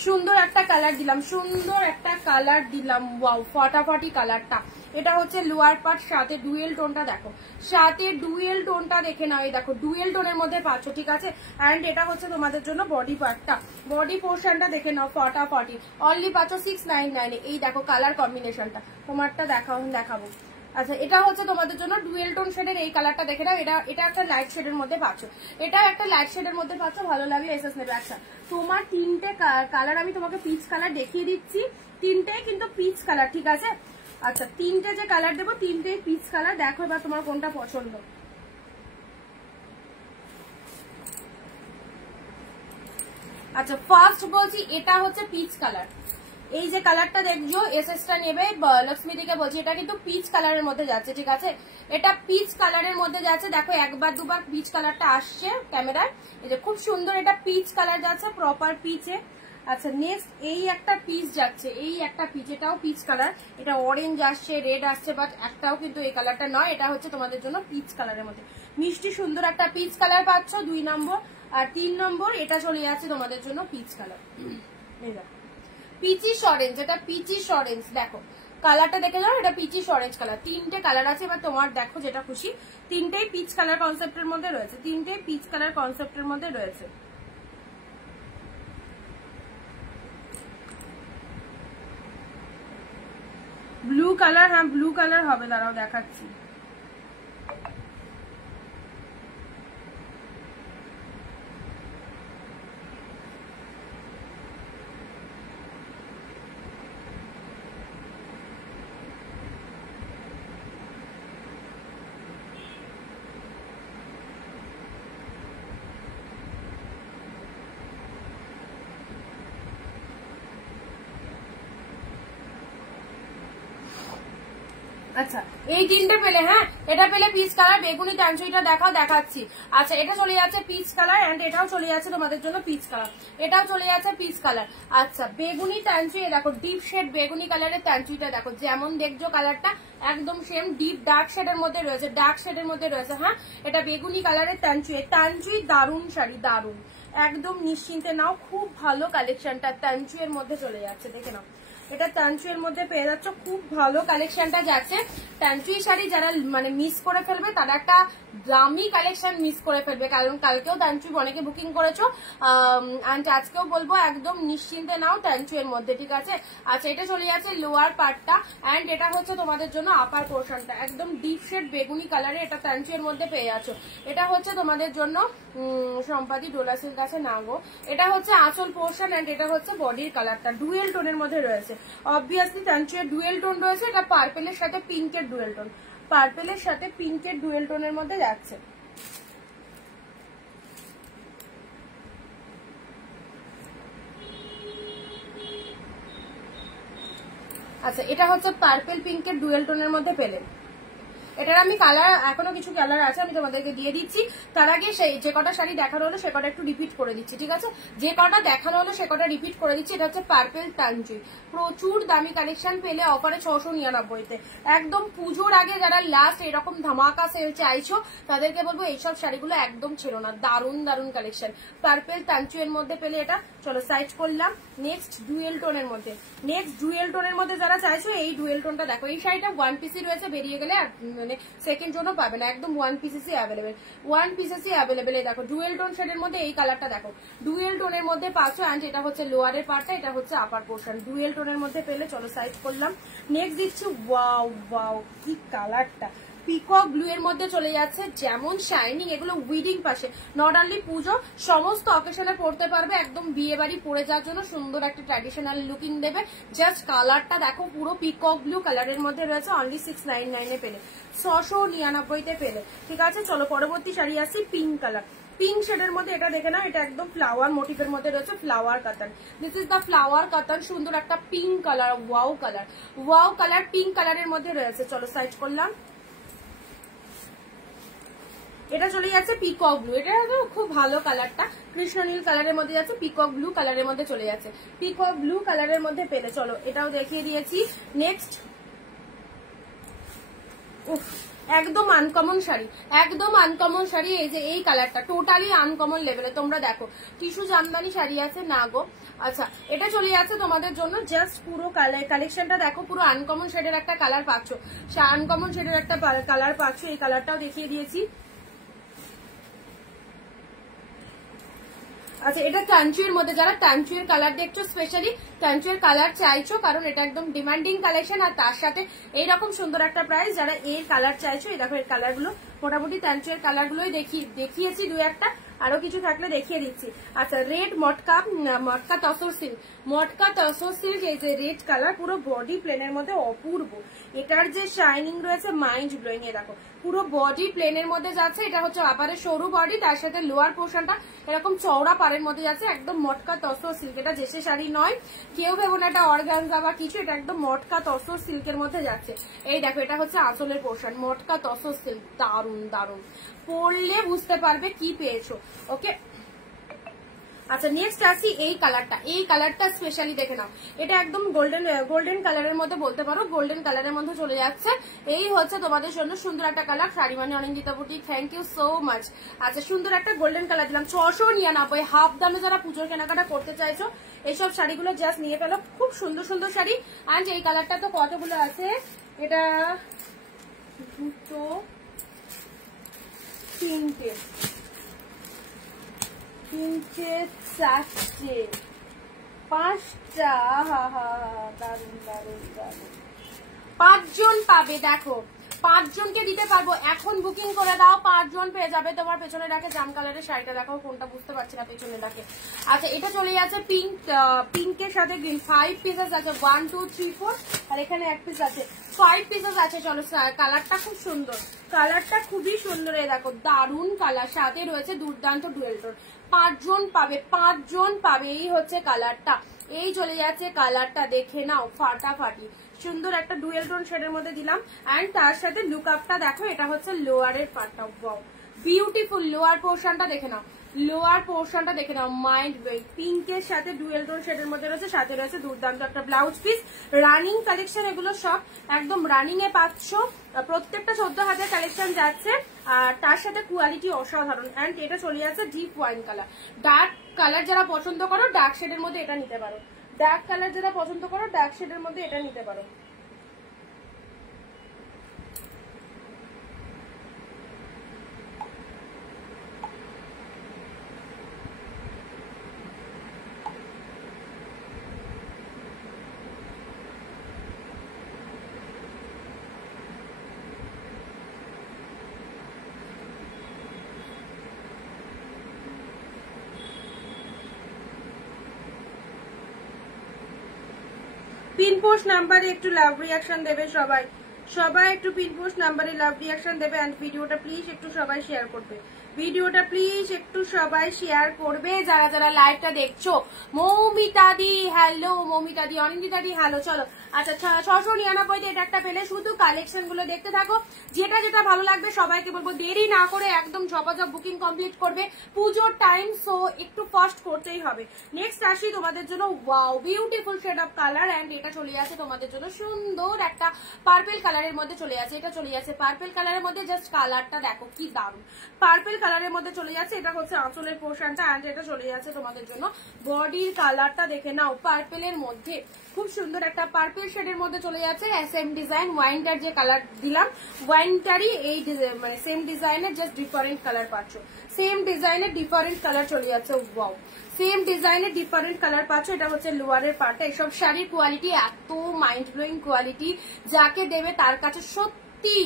সুন্দর একটা কালার দিলাম, সুন্দর একটা কালার দিলাম। ওয়াও ফাটাফাটি কালারটা। এটা হচ্ছে লোয়ার পার্ট, সাথে ডুয়েল টোনটা দেখো, সাথে ডুয়েল টোনটা দেখে নাও। এই দেখো ডুয়েল টোনের মধ্যে পাচ্ছ, ঠিক আছে। অ্যান্ড এটা হচ্ছে তোমাদের জন্য বডি পার্টটা, বডি পোর্শনটা দেখে নাও ফাটাফাটি। অনলি পাচ্ছ 699। এই দেখো কালার কম্বিনেশনটা, তোমারটা দেখাবো। আচ্ছা এটা হচ্ছে তোমাদের জন্য ডুয়েল টোন শেডের এই কালারটা দেখে নাও। এটা একটা লাইট শেডের মধ্যে পাচ্ছ, এটা একটা লাইট শেডের মধ্যে পাচ্ছ। ভালো লাগলে এসএস নেবে। আচ্ছা তোমার 3টে কালার আমি তোমাকে পিচ কালার দেখিয়ে দিচ্ছি, 3টেই কিন্তু পিচ কালার, ঠিক আছে। আচ্ছা 3টে যে কালার দেবো 3টেই পিচ কালার, দেখো এবার তোমার কোনটা পছন্দ। আচ্ছা ফার্স্ট বলছি, এটা হচ্ছে পিচ কালার। এই যে কালারটা দেখছো এসএসটা নেবে, লক্ষ্মী দিকে বলছি, এটা কিন্তু পিচ কালারের মধ্যে যাচ্ছে, ঠিক আছে। এটা পিচ কালারের মধ্যে যাচ্ছে, দেখো একবার দুবার পিচ কালারটা আসছে ক্যামেরায়, এই যে খুব সুন্দর এটা পিচ কালার যাচ্ছে, প্রপার পিচে। আচ্ছা নেক্সট এই একটা পিচ যাচ্ছে, এই একটা পিচ, এটাও পিচ কালার। এটা অরেঞ্জ আসছে, রেড আসছে, বাট একটাও কিন্তু এই কালারটা নয়। এটা হচ্ছে তোমাদের জন্য পিচ কালারের মধ্যে মিষ্টি সুন্দর একটা পিচ কালার পাচ্ছ 2 নম্বর। আর 3 নম্বর এটা চলে যাচ্ছে তোমাদের জন্য পিচ কালার। এই দেখো পিচিশ অরেঞ্জ, এটা পিচিশ অরেঞ্জ, দেখো কালারটা দেখে যাও, এটা পিচিশ অরেঞ্জ কালার। 3টে কালার আছে, এবার তোমার দেখো যেটা খুশি। 3টেই পিচ কালার কনসেপ্টের মধ্যে রয়েছে, 3টেই পিচ কালার কনসেপ্টের মধ্যে রয়েছে। ব্লু কালার, হ্যাঁ ব্লু কালার হবে, দাঁড়াও দেখাচ্ছি। আচ্ছা এই 3টে পেলে, হ্যাঁ এটা পেলে পিচ কালার, বেগুনি টানচুইটা দেখাও, দেখাচ্ছি। আচ্ছা এটা চলে যাচ্ছে পিচ কালার, এন্ড এটাও চলে যাচ্ছে তোমাদের জন্য পিচ কালার, এটাও চলে যাচ্ছে পিচ কালার। আচ্ছা বেগুনি টানচুই দেখো, ডিপ শেড বেগুনি কালারের টানচুইটা দেখো, যেমন দেখছো কালারটা একদম সেম ডিপ ডার্ক শেডের মধ্যে রয়েছে, ডার্ক শেডের মধ্যে রয়েছে। হ্যাঁ এটা বেগুনি কালারের টানচুই, টানচুই দারুন শাড়ি, দারুন, একদম নিশ্চিন্তে নাও, খুব ভালো কালেকশনটা টানচুইয়ের মধ্যে চলে যাচ্ছে, দেখে নাও। এটা তানচুয়ের মধ্যে পেয়ে যাচ্ছ, খুব ভালো কালেকশনটা যাচ্ছে। তানচুই শাড়ি যারা মানে মিস করে ফেলবে তারা একটা দামি কালেকশন মিস করে ফেলবে, কারণ কালকেও তানচুই অনেকে বুকিং করেছো, অ্যান্ড আজকেও বলবো একদম নিশ্চিন্তে নাও তানচুয়ের মধ্যে, ঠিক আছে। আচ্ছা, এটা চলে যাচ্ছে লোয়ার পার্টটা, অ্যান্ড এটা হচ্ছে তোমাদের জন্য আপার পোর্শনটা, একদম ডিপ শেড বেগুনি কালারে এটা তানচুয়ের মধ্যে পেয়ে যাচ্ছ। এটা হচ্ছে তোমাদের জন্য সম্পাদি ডোলা সিল্ক আছে না গো, এটা হচ্ছে আঁচল পোর্শন, অ্যান্ড এটা হচ্ছে বডির কালারটা ডুয়েল টোনের মধ্যে রয়েছে। অবভিয়াসলি তানচুয়ের ডুয়েল টোন রয়েছে, এটা পার্পেলের সাথে পিঙ্কের ডুয়েল টোন, পার্পেলের সাথে পিঙ্কের ডুয়েল টোনের মধ্যে যাচ্ছে। আচ্ছা, এটা হচ্ছে পার্পেল পিঙ্কের ডুয়েল টোনের মধ্যে পেলেন। এটার আমি কালার, এখনো কিছু কালার আছে আমি তোমাদেরকে দিয়ে দিচ্ছি। তার আগে সেই যে কটা শাড়ি দেখানো হলো সে কটা একটু রিপিট করে দিচ্ছি, ঠিক আছে। যে কটা দেখানো হলো সে কটা রিপিট করে দিচ্ছি। এটা হচ্ছে পার্পেল তানচুই, প্রচুর দামি কালেকশন পেলে অফারে 699-তে। একদম পুজোর আগে যারা লাস্ট এরকম ধামাকা সেল চাইছো তাদেরকে বলবো এইসব শাড়িগুলো একদম ছিল না, দারুণ দারুণ কালেকশন। পার্পেল তানচুইয়ের মধ্যে পেলে এটা। চলো সাইজ করলাম। নেক্সট ডুয়েল টোনের মধ্যে, নেক্সট ডুয়েল টোনের মধ্যে যারা চাইছো এই ডুয়েল টোনটা দেখো। এই শাড়িটা ওয়ান পিসি রয়েছে, বেরিয়ে গেলে আর মানে সেকেন্ড জন্য পাবে না, একদম ওয়ান পিসেসই অ্যাভেলেবেল, ওয়ান পিসেসই অ্যাভেলেবেল। দেখো ডুয়েল টোন শেডের মধ্যে এই কালারটা দেখো, ডুয়েল টোনের মধ্যে পাচ্ছ, অ্যান্ড এটা হচ্ছে লোয়ারের পার্টটা, এটা হচ্ছে আপার পোর্শন। ডুয়েল টোনের মধ্যে পেলে। চলো সাইজ করলাম। নেক্সট দিচ্ছি, ওয়াও ওয়াও কি কালারটা, পিকক ব্লু এর মধ্যে চলে যাচ্ছে, যেমন শাইনিং। এগুলো উইডিং পাশে, নট অনলি পুজো, সমস্ত অকেশনে পড়তে পারবে, একদম বিয়ে বাড়ি পরে যাওয়ার জন্য সুন্দর একটা ট্র্যাডিশনাল লুকিং দেবে। জাস্ট কালারটা দেখো, পুরো পিকক ব্লু কালারের মধ্যে রয়েছে, অনলি 699-এ পেলে, 699-তে পেলে, ঠিক আছে। চলো পরবর্তী শাড়ি আসছি, পিঙ্ক কালার, পিঙ্ক শেডের মধ্যে। এটা দেখে না, এটা একদম ফ্লাওয়ার মোটিভের মধ্যে রয়েছে, ফ্লাওয়ার কাতান। দিস ইজ দ্য ফ্লাওয়ার কাতান, সুন্দর একটা pink colour, wow colour, wow colour, pink কালারের মধ্যে রয়েছে। চলো সাইজ করলাম। এটা চলে যাচ্ছে পিকক ব্লু, এটা খুব ভালো কালারটা, কৃষ্ণ নীল কালারের মধ্যে যাচ্ছে, পিকক ব্লু কালারের মধ্যে চলে যাচ্ছে, পিকক ব্লু কালারের মধ্যে পেলে। চলো এটাও দেখিয়ে দিয়েছি। নেক্সট, উফ একদম আনকমন শাড়ি, একদম আনকমন শাড়ি। এই যে এই কালারটা টোটালি আনকমন লেভেলে, তোমরা দেখো টিস্যু জামদানি শাড়ি আছে না গো। আচ্ছা, এটা চলে যাচ্ছে তোমাদের জন্য, জাস্ট পুরো কালেকশনটা দেখো, পুরো আনকমন শেডের একটা কালার পাচ্ছ, আনকমন শেডের একটা কালার পাচ্ছ। এই কালারটাও দেখিয়ে দিয়েছি। আচ্ছা, এটা তানচুইয়ের মধ্যে, যারা তানচুইয়ের কালার দেখছো, স্পেশালি তানচুইয়ের কালার চাইছো, কারণ এটা একদম ডিমান্ডিং কালেকশন, আর তার সাথে এইরকম সুন্দর একটা প্রাইস। যারা এর কালার চাইছো, এই দেখো এর কালারগুলো, মোটামুটি তানচুইয়ের কালারগুলোই দেখিয়েছি, দু একটা, আরো কিছু থাকলে দেখিয়ে দিচ্ছি। আচ্ছা, রেড মটকা তসর সিল্ক, মটকা তসর সিল্ক, এই যে রেড কালার, পুরো বডি প্লেনের মধ্যে অপূর্ব। এটার যে শাইনিং রয়েছে মাইন্ড ব্লোয়িং। এ দেখো পুরো বডি প্লেনের মধ্যে যাচ্ছে, এটা হচ্ছে আপারের সরু বডি, তার সাথে লোয়ার পোর্শনটা এরকম চওড়া পাড়ের মধ্যে যাচ্ছে, একদম মটকা তসর সিল্ক। এটা জেসে শাড়ি নয়, কেউ ভেবো না এটা অর্গানজা বা কিছু, এটা একদম মটকা তসর সিল্কের মধ্যে যাচ্ছে। এই দেখো এটা হচ্ছে আঁচলের পোর্শন, মটকা তসর সিল্ক, দারুন দারুন, পরলে বুঝতে পারবে কি পেয়েছো। ওকে, আচ্ছা নেক্সট আসি এই কালারটা, এই কালারটা স্পেশালি দেখে নাও, এটা একদম গোল্ডেন কালারের মধ্যে বলতে পারো, গোল্ডেন কালারের মধ্যে চলে যাচ্ছে। এই হচ্ছে তোমাদের জন্য সুন্দর একটা কালার। শাড়ি মানে Anindita boutique, thank you so much. আচ্ছা, সুন্দর একটা গোল্ডেন কালার দিলাম, 699, হাফ দামে যারা পুজোর কেনাকাটা করতে চাইছো এইসব শাড়িগুলো জাস্ট নিয়ে ফেলো, খুব সুন্দর সুন্দর শাড়ি। অ্যান্ড এই কালারটা তো কতগুলো আছে, এটা দুটো, তিনটে, চারটে, পাঁচটা, দারুন দারুন দারুন, 5 জন পাবে। দেখো 5 জনকে দিতে পারবো, এখন বুকিং করে দাও, 5 জন পেয়ে যাবে। তোমার পেছনে রাখে জাম কালারের শাড়িটা দেখো, কোনটা বুঝতে পারছি না, পেছনে রাখে। আচ্ছা, এটা চলে যাচ্ছে পিঙ্কের সাথে গ্রিন, 5 পিসেস আছে, 1 2 3 4, আর এখানে 1 পিস আছে, 5 পিসেস আছে। চলো, কালারটা খুব সুন্দর, কালারটা খুবই সুন্দর। এই দেখো দারুন কালার, সাথে রয়েছে দুর্দান্ত ডুয়েল টোন। 5 জন পাবে, 5 জন পাবে। এই হচ্ছে কালারটা, এই চলে যাচ্ছে কালারটা, দেখে নাও ফাটাফাটি, সুন্দর একটা ডুয়েল টোন শেডের মধ্যে দিলাম। এন্ড তার সাথে লুক আপটা দেখো, এটা হচ্ছে লোয়ারের পার্টটা, ওয়াও বিউটিফুল। লোয়ার পোর্শনটা দেখে নাও, লোয়ার পোর্শনটা দেখে নাও, মাইন্ড ব্লোয়িং, পিঙ্কের সাথে ডুয়েল টোন শেডের মধ্যে রয়েছে, সাথে রয়েছে দুর্দান্ত একটা ব্লাউজ পিস। রানিং কালেকশন এগুলো সব, একদম রানিং এ পাচ্ছ, প্রত্যেকটা 14,000 কালেকশন যাচ্ছে, আর তার সাথে কোয়ালিটি অসাধারণ। এন্ড এটা চলে যাচ্ছে deep wine colour, dark colour যারা পছন্দ করো ডার্ক শেডের মধ্যে এটা নিতে পারো, ডার্ক কালার যারা পছন্দ করো ডার্ক শেডের মধ্যে এটা নিতে পারো। পিন পোস্ট নাম্বারে একটু লাভ রিয়াকশন দেবে সবাই, সবাই একটু পিন পোস্ট নাম্বারে লাভ রিয়াকশন দেবে। এন্ড ভিডিওটা প্লিজ একটু সবাই শেয়ার করবে, ভিডিওটা প্লিজ একটু সবাই শেয়ার করবে যারা যারা লাইভটা দেখছো। মৌমিতাদি হ্যালো, মৌমিতাদি, অনিন্দিতাদি হ্যালো। চলো আচ্ছা 699 এটা একটা পেলে, শুধু কালেকশন গুলো দেখতে থাকো, যেটা যেটা ভালো লাগবে সবাইকে বলবো দেরি না করে একদম ঝপাঝপ বুকিং কমপ্লিট করবে, পুজোর টাইম, সো একটু ফাস্ট করতেই হবে। নেক্সট আসি তোমাদের জন্য wow beautiful shade of colour, and এটা চলে আসে তোমাদের জন্য সুন্দর একটা পার্পল কালারের মধ্যে চলে আসে। এটা চলে আসে পার্পল কালারের মধ্যে, জাস্ট কালারটা দেখো কি দারুণ, পার্পল কালারের মধ্যে চলে যাচ্ছে। এটা হচ্ছে আঁচলের পোর্শনটা, এন্ড এটা চলে যাচ্ছে তোমাদের জন্য বডির কালারটা দেখে নাও, পার্পলের মধ্যে খুব সুন্দর একটা পার্পল শেডের মধ্যে চলে যাচ্ছে। সেম ডিজাইন ওয়াইনটার যে কালার দিলাম, ওয়াইনটারই এই মানে সেম ডিজাইনের জাস্ট ডিফারেন্ট কালার পাচ্ছ, সেম ডিজাইনের ডিফারেন্ট কালার চলে যাচ্ছে। ওয়াও সেম ডিজাইনের ডিফারেন্ট কালার পাচ্ছ। এটা হচ্ছে লোয়ারের পার্টটা। এসব শাড়ির কোয়ালিটি এত মাইন্ড ব্লোয়িং কোয়ালিটি, যাকে দেবে তার কাছে সত্যি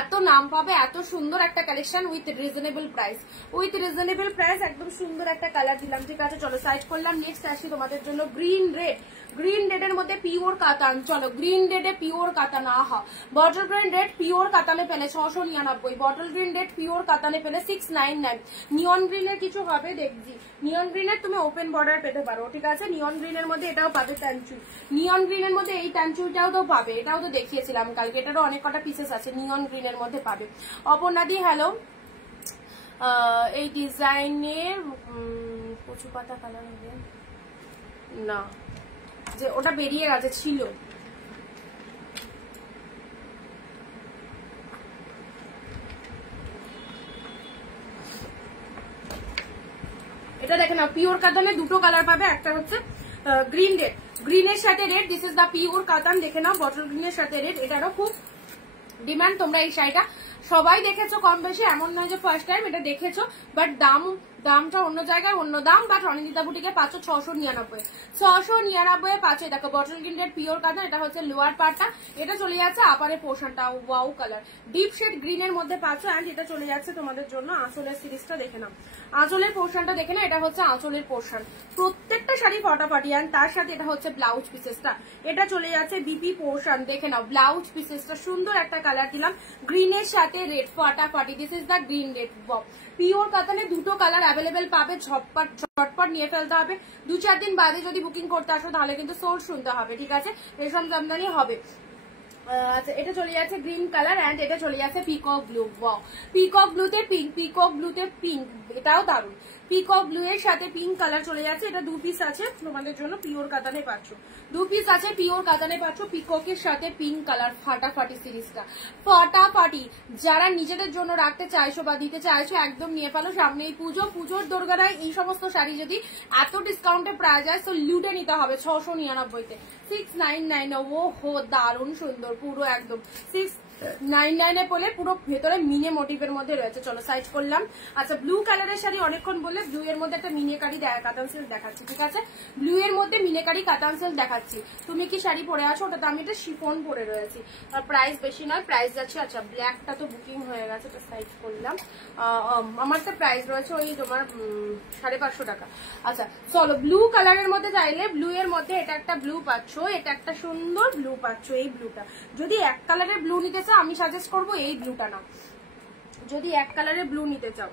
এত নাম পাবে। এত সুন্দর একটা collection with reasonable price, with reasonable price, একদম সুন্দর একটা কালার দিলাম। ঠিক আছে চলো সাইড করলাম। নেক্সট আসি তোমাদের জন্য গ্রিন রেড, গ্রিন রেডের মধ্যে পিওর কাতান। চলো গ্রিন রেডে পিওর কাতান, আহা বটল গ্রিন রেড পিওর কাতানে পেলে 699, বটল গ্রিন রেড পিওর কাতানে পেলে 699। নিয়ন গ্রিনের কিছু হবে দেখছি, নিয়ন গ্রিনের তুমি ওপেন বর্ডার পেতে পারো। ঠিক আছে নিয়ন গ্রিনের মধ্যে এটাও পাবে ট্যানচুই, নিয়ন গ্রিনের মধ্যে এই ট্যানচুইটাও তো পাবে, এটাও তো দেখিয়েছিলাম কালকে, এটারও অনেক কটা পিসেস আছে, নিয়ন গ্রিনের মধ্যে পাবে। অপর্ণাদি হ্যালো। এই ডিজাইনের কচু পাতা কালার হবে না, যে ওটা বেরিয়ে গেছে ছিল, এটা দেখে না পিওর কাতানে দুটো কালার পাবে, একটা হচ্ছে গ্রিন রেড, গ্রিনের সাথে red, this is the pure katan. দেখে নাও বটল গ্রিনের সাথে রেড, এটারও খুব ডিমান্ড। তোমরা এই শাড়িটা সবাই দেখেছো কম বেশি, এমন নয় যে ফার্স্ট টাইম এটা দেখেছো, বাট দামটা অন্য জায়গায় অন্য দাম, বাট অনিন্দিতা বুটিকে পাচ্ছ 699 পাচ্ছ। দেখো বটল গ্রিন রেড পিওর কাতান, এটা হচ্ছে লোয়ার পার্টটা, এটা চলে যাচ্ছে আপারের পোর্শনটা ওয়াও কালার ডিপ শেড গ্রিনের মধ্যে পাচ্ছ। এন্ড এটা চলে যাচ্ছে তোমাদের জন্য আঁচলের সিরিজটা দেখে নাও, আঁচলের পোর্শনটা দেখে না, এটা হচ্ছে আঁচলের পোর্শন, প্রত্যেকটা শাড়ি ফটাফটি। এন্ড তার সাথে এটা হচ্ছে ব্লাউজ পিসেসটা, এটা চলে যাচ্ছে বিপি পোর্শন, দেখে নাও ব্লাউজ পিসেসটা সুন্দর একটা কালার দিলাম গ্রিনের সাথে রেড, ফাটাফাটি। This is the green red. Pure কাতানে দুটো কালার অ্যাভেলেবেল পাবে, ঝটপট নিয়ে ফেলতে হবে। 2-4 দিন বাদে যদি বুকিং করতে আসো তাহলে কিন্তু সোর্স শুনতে হবে। ঠিক আছে রেশম জামদানি হবে। আচ্ছা এটা চলে যাচ্ছে গ্রিন কালার, এন্ড এটা চলে যাচ্ছে পিকক ব্লু। ওয়াও পিকক ব্লুতে পিঙ্ক, পিকক ব্লুতে পিঙ্ক, এটাও দারুণ। পিকক ব্লু এর সাথে পিঙ্ক কালার চলে যাচ্ছে। এটা 2 পিস আছে তোমাদের জন্য, পিওর কাতানে পাচ্ছ, 2 পিস আছে পিওর কাতানে পাচ্ছ। পিককের সাথে পিঙ্ক কালার, ফাটাফাটি সিরিজটা ফাটাফাটি। যারা নিজেদের জন্য রাখতে চাইছো বা দিতে চাইছো একদম নিয়ে পালো, সামনে এই পুজোর দোরগোড়ায় এই সমস্ত শাড়ি যদি এত ডিসকাউন্টে পাওয়া যায় তো লুটে নিতে হবে। 699-তে 699। ও হো দারুণ সুন্দর, পুরো একদম 699 এ পড়লে পুরো ভেতরে মিনে মোটিভের মধ্যে রয়েছে। চলো সাইজ করলাম। আচ্ছা ব্লু কালারের শাড়ি অনেকক্ষণ বললে, ব্লু এর মধ্যে একটা মিনেকারি কাতান সিল্ক দেখাচ্ছি। ঠিক আছে ব্লু এর মধ্যে মিনেকারি কাতান সিল্ক দেখাচ্ছি। তুমি কি শাড়ি পরে আছো? ওটা তো আমি একটা শিফন পরে রয়েছি, আর প্রাইস বেশি নয়, প্রাইস যাচ্ছে। আচ্ছা ব্ল্যাকটা তো বুকিং হয়ে গেছে, তো সাইজ করলাম। আমার তো প্রাইস রয়েছে ওই তোমার 550 টাকা। আচ্ছা চলো ব্লু কালারের মধ্যে চাইলে ব্লু এর মধ্যে এটা একটা ব্লু পাচ্ছ, এটা একটা সুন্দর ব্লু পাচ্ছ। এই ব্লুটা যদি এক কালারের ব্লু নিতে চাও আমি সাজেস্ট করবো এই ব্লুটা নাও, যদি এক কালারের ব্লু নিতে চাও।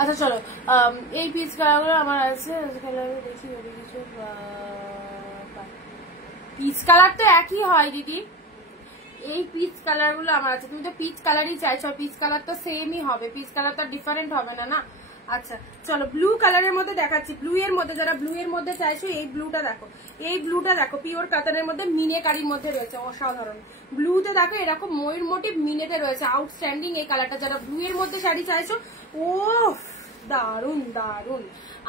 আচ্ছা চলো, এই পিচ কালারগুলো আমার আছে, দেখি কিছু পিচ কালার তো একই হয় দিদি। এই পিচ কালার গুলো আমার আছে, তুমি তো পিচ কালারই চাইছো, পিচ কালার তো সেমই হবে, পিচ কালার তো ডিফারেন্ট হবে না না। আচ্ছা চলো ব্লু কালারের মধ্যে দেখাচ্ছি, ব্লু এর মধ্যে যারা ব্লু এর মধ্যে চাইছো এই ব্লুটা দেখো, এই ব্লুটা দেখো পিওর কাতানের মধ্যে মিনেকারির মধ্যে রয়েছে, অসাধারণ। ব্লুতে দেখো এরকম ময়ূর মোটিভ মিনেতে রয়েছে, আউটস্ট্যান্ডিং এই কালারটা। যারা ব্লু এর মধ্যে শাড়ি চাইছো, ও দারুন দারুন।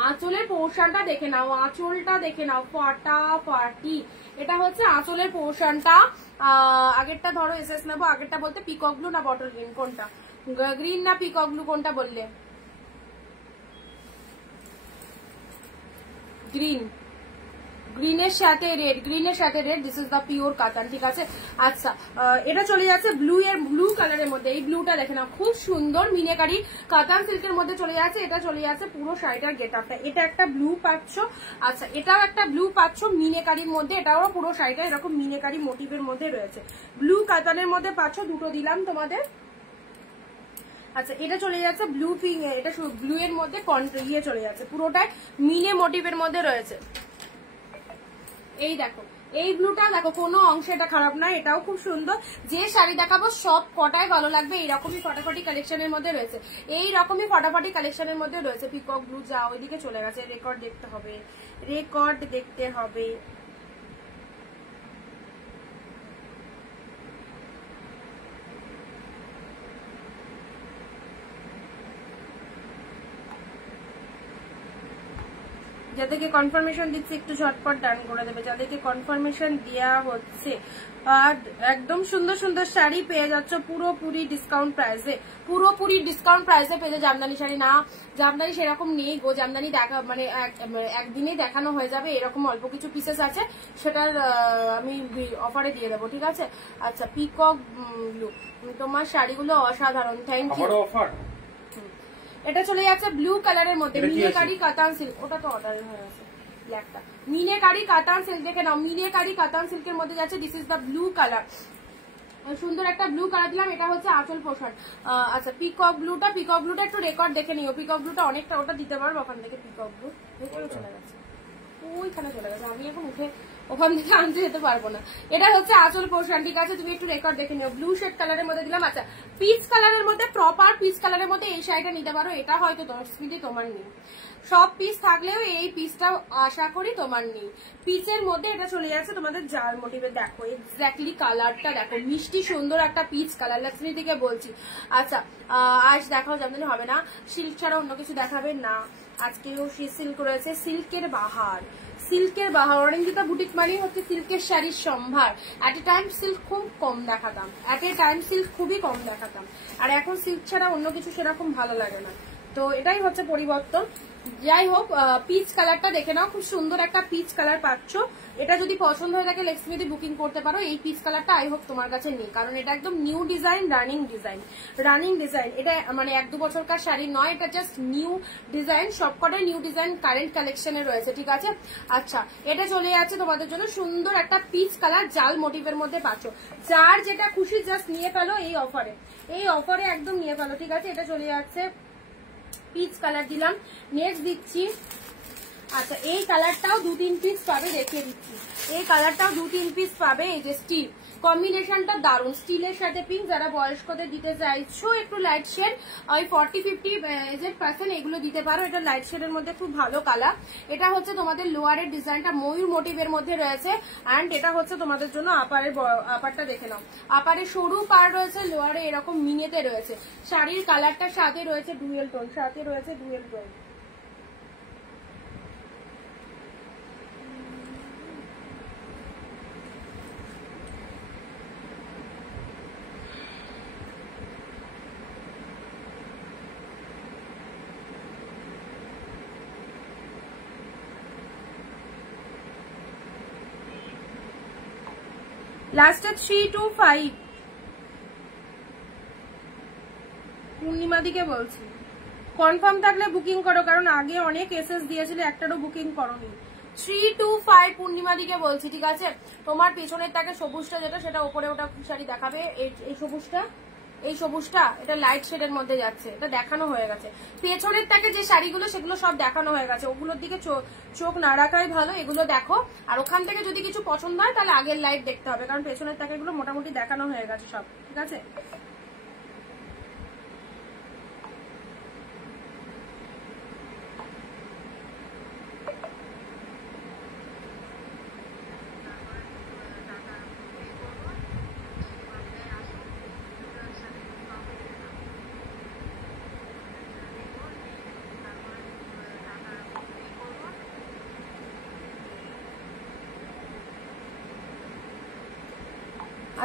আঁচলের পোর্শনটা দেখে নাও, আঁচলটা দেখে নাও, ফাটাফাটি। এটা হচ্ছে আঁচলের পোর্শনটা। আগেরটা ধরো এসএস নেবো, আগেরটা বলতে পিকক ব্লু না বটল গ্রিন, কোনটা? গ্রিন না পিকক ব্লু, কোনটা বললে? গ্রিন, গ্রিনের সাথে রেড, গ্রিনের সাথে red, this is the pure katan, ঠিক আছে। আচ্ছা এটা চলে যাচ্ছে ব্লু এর, ব্লু কালারের মধ্যে। এই ব্লুটা দেখে না, খুব সুন্দর মিনেকারি কাতান সিল্কের মধ্যে চলে যাচ্ছে। এটা চলে যাচ্ছে পুরো শাড়িটার গেট আপটা। এটা একটা ব্লু পাচ্ছ, আচ্ছা এটাও একটা ব্লু পাচ্ছ মিনেকারির মধ্যে, এটাও পুরো শাড়িটা এরকম মিনেকারি মোটিভের মধ্যে রয়েছে। ব্লু কাতানের মধ্যে পাচ্ছ, দুটো দিলাম তোমাদের। আচ্ছা এটা চলে যাচ্ছে ব্লু পিঙ্ক, এটা ব্লু এর মধ্যে ইয়ে চলে যাচ্ছে, পুরোটাই মিনে মোটিভের মধ্যে রয়েছে। এই দেখো এই ব্লুটা দেখো, কোনো অংশে এটা খারাপ না, এটাও খুব সুন্দর। যে শাড়ি দেখাবো সব কটাই ভালো লাগবে। এইরকমই ফটাফটি কালেকশনের মধ্যে রয়েছে, এইরকমই ফটাফটি কালেকশনের মধ্যে রয়েছে। পিকক ব্লু যা ওইদিকে চলে গেছে, রেকর্ড দেখতে হবে, রেকর্ড দেখতে হবে। যাদেরকে কনফার্মেশন দিচ্ছে একটু ঝটপট ডান করে দেবে, যাদেরকে কনফার্মেশন দেওয়া হচ্ছে। আর একদম সুন্দর সুন্দর শাড়ি পেয়ে যাচ্ছ পুরোপুরি ডিসকাউন্ট প্রাইসে, পুরোপুরি ডিসকাউন্ট প্রাইসে পেয়ে। জামদানি শাড়ি না, জামদানি সেরকম নেই গো, জামদানি দেখা মানে একদিনেই দেখানো হয়ে যাবে, এরকম অল্প কিছু পিসেস আছে, সেটার আমি অফারে দিয়ে দেবো, ঠিক আছে। আচ্ছা পিকক ব্লু, তোমার শাড়িগুলো অসাধারণ, থ্যাংক ইউ। এটা চলে যাচ্ছে ব্লু কালারের মধ্যে, মিনেকারি কাতান সিল্ক, ওটা তো অর্ডার হয়ে আছে ব্ল্যাকটা। মিনেকারি কাতান সিল্ক দেখে নাও, মিনেকারি কাতান সিল্কের মধ্যে যাচ্ছে, this is the blue colour, সুন্দর একটা ব্লু কালার দিলাম। এটা হচ্ছে আঁচল পোষণ। আচ্ছা পিকক ব্লুটা, পিকক ব্লুটা একটু রেকর্ড দেখে নিও, পিকক ব্লুটা অনেকটা, ওটা দিতে পারবো ওখান থেকে। পিকক ব্লু চলে গেছে, ওইখানে চলে গেছে, আমি এখন উঠে ওখান থেকে আনতে যেতে পারবো না। এটা হচ্ছে আঁচল পোর্শন, ঠিক আছে, তুমি একটু রেকর্ড দেখে নিও। ব্লু শেড কালারের মধ্যে দিলাম। আচ্ছা পিচ কালারের মধ্যে, প্রপার পিচ কালারের মধ্যে এই শাড়িটা নিতে পারো। এটা হয়তো 10 মিনিটে তোমার নেই, সব পিস থাকলেও এই পিসটাও আশা করি তোমার নেই। পিচের মধ্যে এটা চলে যাচ্ছে তোমাদের জাল মোটিভে, দেখো এক্স্যাক্টলি কালারটা দেখো, মিষ্টি সুন্দর একটা পিচ কালার, লক্ষ্মী থেকে বলছি। আচ্ছা আজ দেখাও, জানতে হবে না, সিল্ক ছাড়া অন্য কিছু দেখাবে না। আজকেও সিল্ক রয়েছে, সিল্কের বাহার, সিল্কের বাহার। অরেঞ্জিতা বুটিক মানে হচ্ছে সিল্কের শাড়ির সম্ভার। এট এ টাইম সিল্ক খুব কম দেখাতাম, এট এ টাইম সিল্ক খুবই কম দেখাতাম, আর এখন সিল্ক ছাড়া অন্য কিছু সেরকম ভালো লাগে না, তো এটাই হচ্ছে পরিবর্তন। যাই হোক পিচ কালারটা দেখে নাও, খুব সুন্দর একটা পিচ কালার পাচ্ছ। এটা যদি পছন্দ হয়ে থাকে লেক্সমিতে বুকিং করতে পারো। এই পিচ কালারটা আই হোপ তোমার কাছে নেই, কারণ এটা একদম new design, running design, running design. এটা মানে 1-2 বছরকার শাড়ি নয়, এটা জাস্ট নিউ ডিজাইন, সবকটাই নিউ ডিজাইন কারেন্ট কালেকশনে রয়েছে, ঠিক আছে। আচ্ছা এটা চলে যাচ্ছে তোমাদের জন্য সুন্দর একটা পিচ কালার, জাল মোটিভের মধ্যে পাচ্ছ। যার যেটা খুশি জাস্ট নিয়ে ফেলো এই অফারে, এই অফারে একদম নিয়ে ফেলো, ঠিক আছে। এটা চলে যাচ্ছে পিচ কালার দিলাম, নেক্সট দিচ্ছি। আচ্ছা এই কালারটাও 2-3 পিস পাবে, দেখিয়ে দিচ্ছি। এই কালারটাও 2-3 পিস পাবে। এই যে স্টিল কম্বিনেশনটা দারুন, স্টিলের সাথে পিঙ্ক। যারা বয়স্কদের দিতে চাইছো একটু লাইট শেড, ওই 40-50 এজেড পার্সেন্ট এগুলো দিতে পারো। এটা লাইট শেডের মধ্যে খুব ভালো কালার। এটা হচ্ছে তোমাদের লোয়ারের ডিজাইনটা ময়ূর মোটিভের মধ্যে রয়েছে, অ্যান্ড এটা হচ্ছে তোমাদের জন্য আপারের, আপারটা দেখে নাও, আপারে সরু পার রয়েছে, লোয়ারে এরকম মিনেতে রয়েছে। শাড়ির কালারটার সাথে রয়েছে ডুয়েল টোন, সাথে রয়েছে ডুয়েল টোন। লাস্টে 325 পূর্ণিমা দিকে বলছি, কনফার্ম থাকলে বুকিং করো, কারণ আগে অনেক এসএস দিয়েছিলে, একটারও বুকিং করোনি। 325 পূর্ণিমা দিকে বলছি, ঠিক আছে। তোমার পেছনের তাকে সবুজটা যেটা, সেটা ওপরে ওটা শাড়ি দেখাবে, এই সবুজটা এই সবুজটা এটা লাইট শেডের মধ্যে যাচ্ছে, এটা দেখানো হয়ে গেছে। পেছনের থেকে যে শাড়িগুলো সেগুলো সব দেখানো হয়ে গেছে, ওগুলোর দিকে চোখ না রাখাই ভালো। এগুলো দেখো, আর ওখান থেকে যদি কিছু পছন্দ হয় তাহলে আগের লাইভ দেখতে হবে, কারণ পেছনের থেকে এগুলো মোটামুটি দেখানো হয়ে গেছে সব, ঠিক আছে।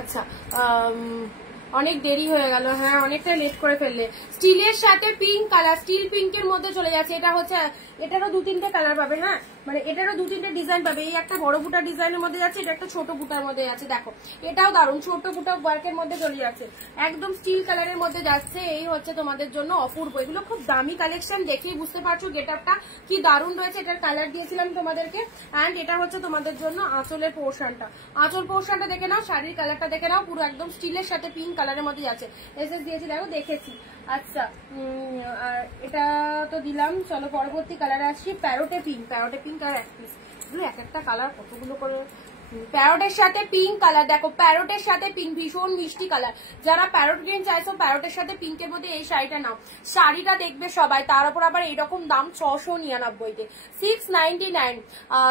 আচ্ছা, অনেক দেরি হয়ে গেল, হ্যাঁ অনেকটা লেট করে ফেললে। স্টিলের সাথে পিঙ্ক কালার, স্টিল পিঙ্কের মধ্যে চলে যাচ্ছে। এটা হচ্ছে, এটারও 2-3টে কালার পাবে, হ্যাঁ মানে এটারও 2-3টে ডিজাইন পাবে। এই একটা বড় বুটা ডিজাইনের মধ্যে যাচ্ছে, এটা একটা ছোট বুটার মধ্যে যাচ্ছে। দেখো এটাও দারুণ, ছোট বুটা ওয়ার্কের মধ্যে চলে যাচ্ছে, একদম স্টিল কালারের মধ্যে যাচ্ছে। এই হচ্ছে তোমাদের জন্য অপূর্ব, এগুলো খুব দামি কালেকশন, দেখেই বুঝতে পারছো গেট আপটা কি দারুণ রয়েছে। এটার কালার দিয়েছিলাম তোমাদেরকে। অ্যান্ড এটা হচ্ছে তোমাদের জন্য আঁচলের পোর্শনটা, আঁচল পোর্শনটা দেখে নাও, শাড়ির কালারটা দেখে নাও, পুরো একদম স্টিলের সাথে পিঙ্ক কালারের মধ্যে যাচ্ছে। এসএস দিয়েছি দেখো, দেখেছি। আচ্ছা এটা তো দিলাম, চলো পরবর্তী কালারে আসছি। প্যারোটে পিঙ্ক, প্যারোটে পিঙ্ক আর এক পিস, এগুলো এক একটা কালার কতগুলো করে। প্যারোটের সাথে পিঙ্ক কালার, দেখো প্যারোটের সাথে পিঙ্ক, ভীষণ মিষ্টি কালার। যারা প্যারোট গ্রিন চাইছো প্যারোটের সাথে পিঙ্কের মধ্যে এই শাড়িটা নাও। শাড়িটা দেখবে সবাই, তার উপর আবার এরকম দাম 699-তে, 699।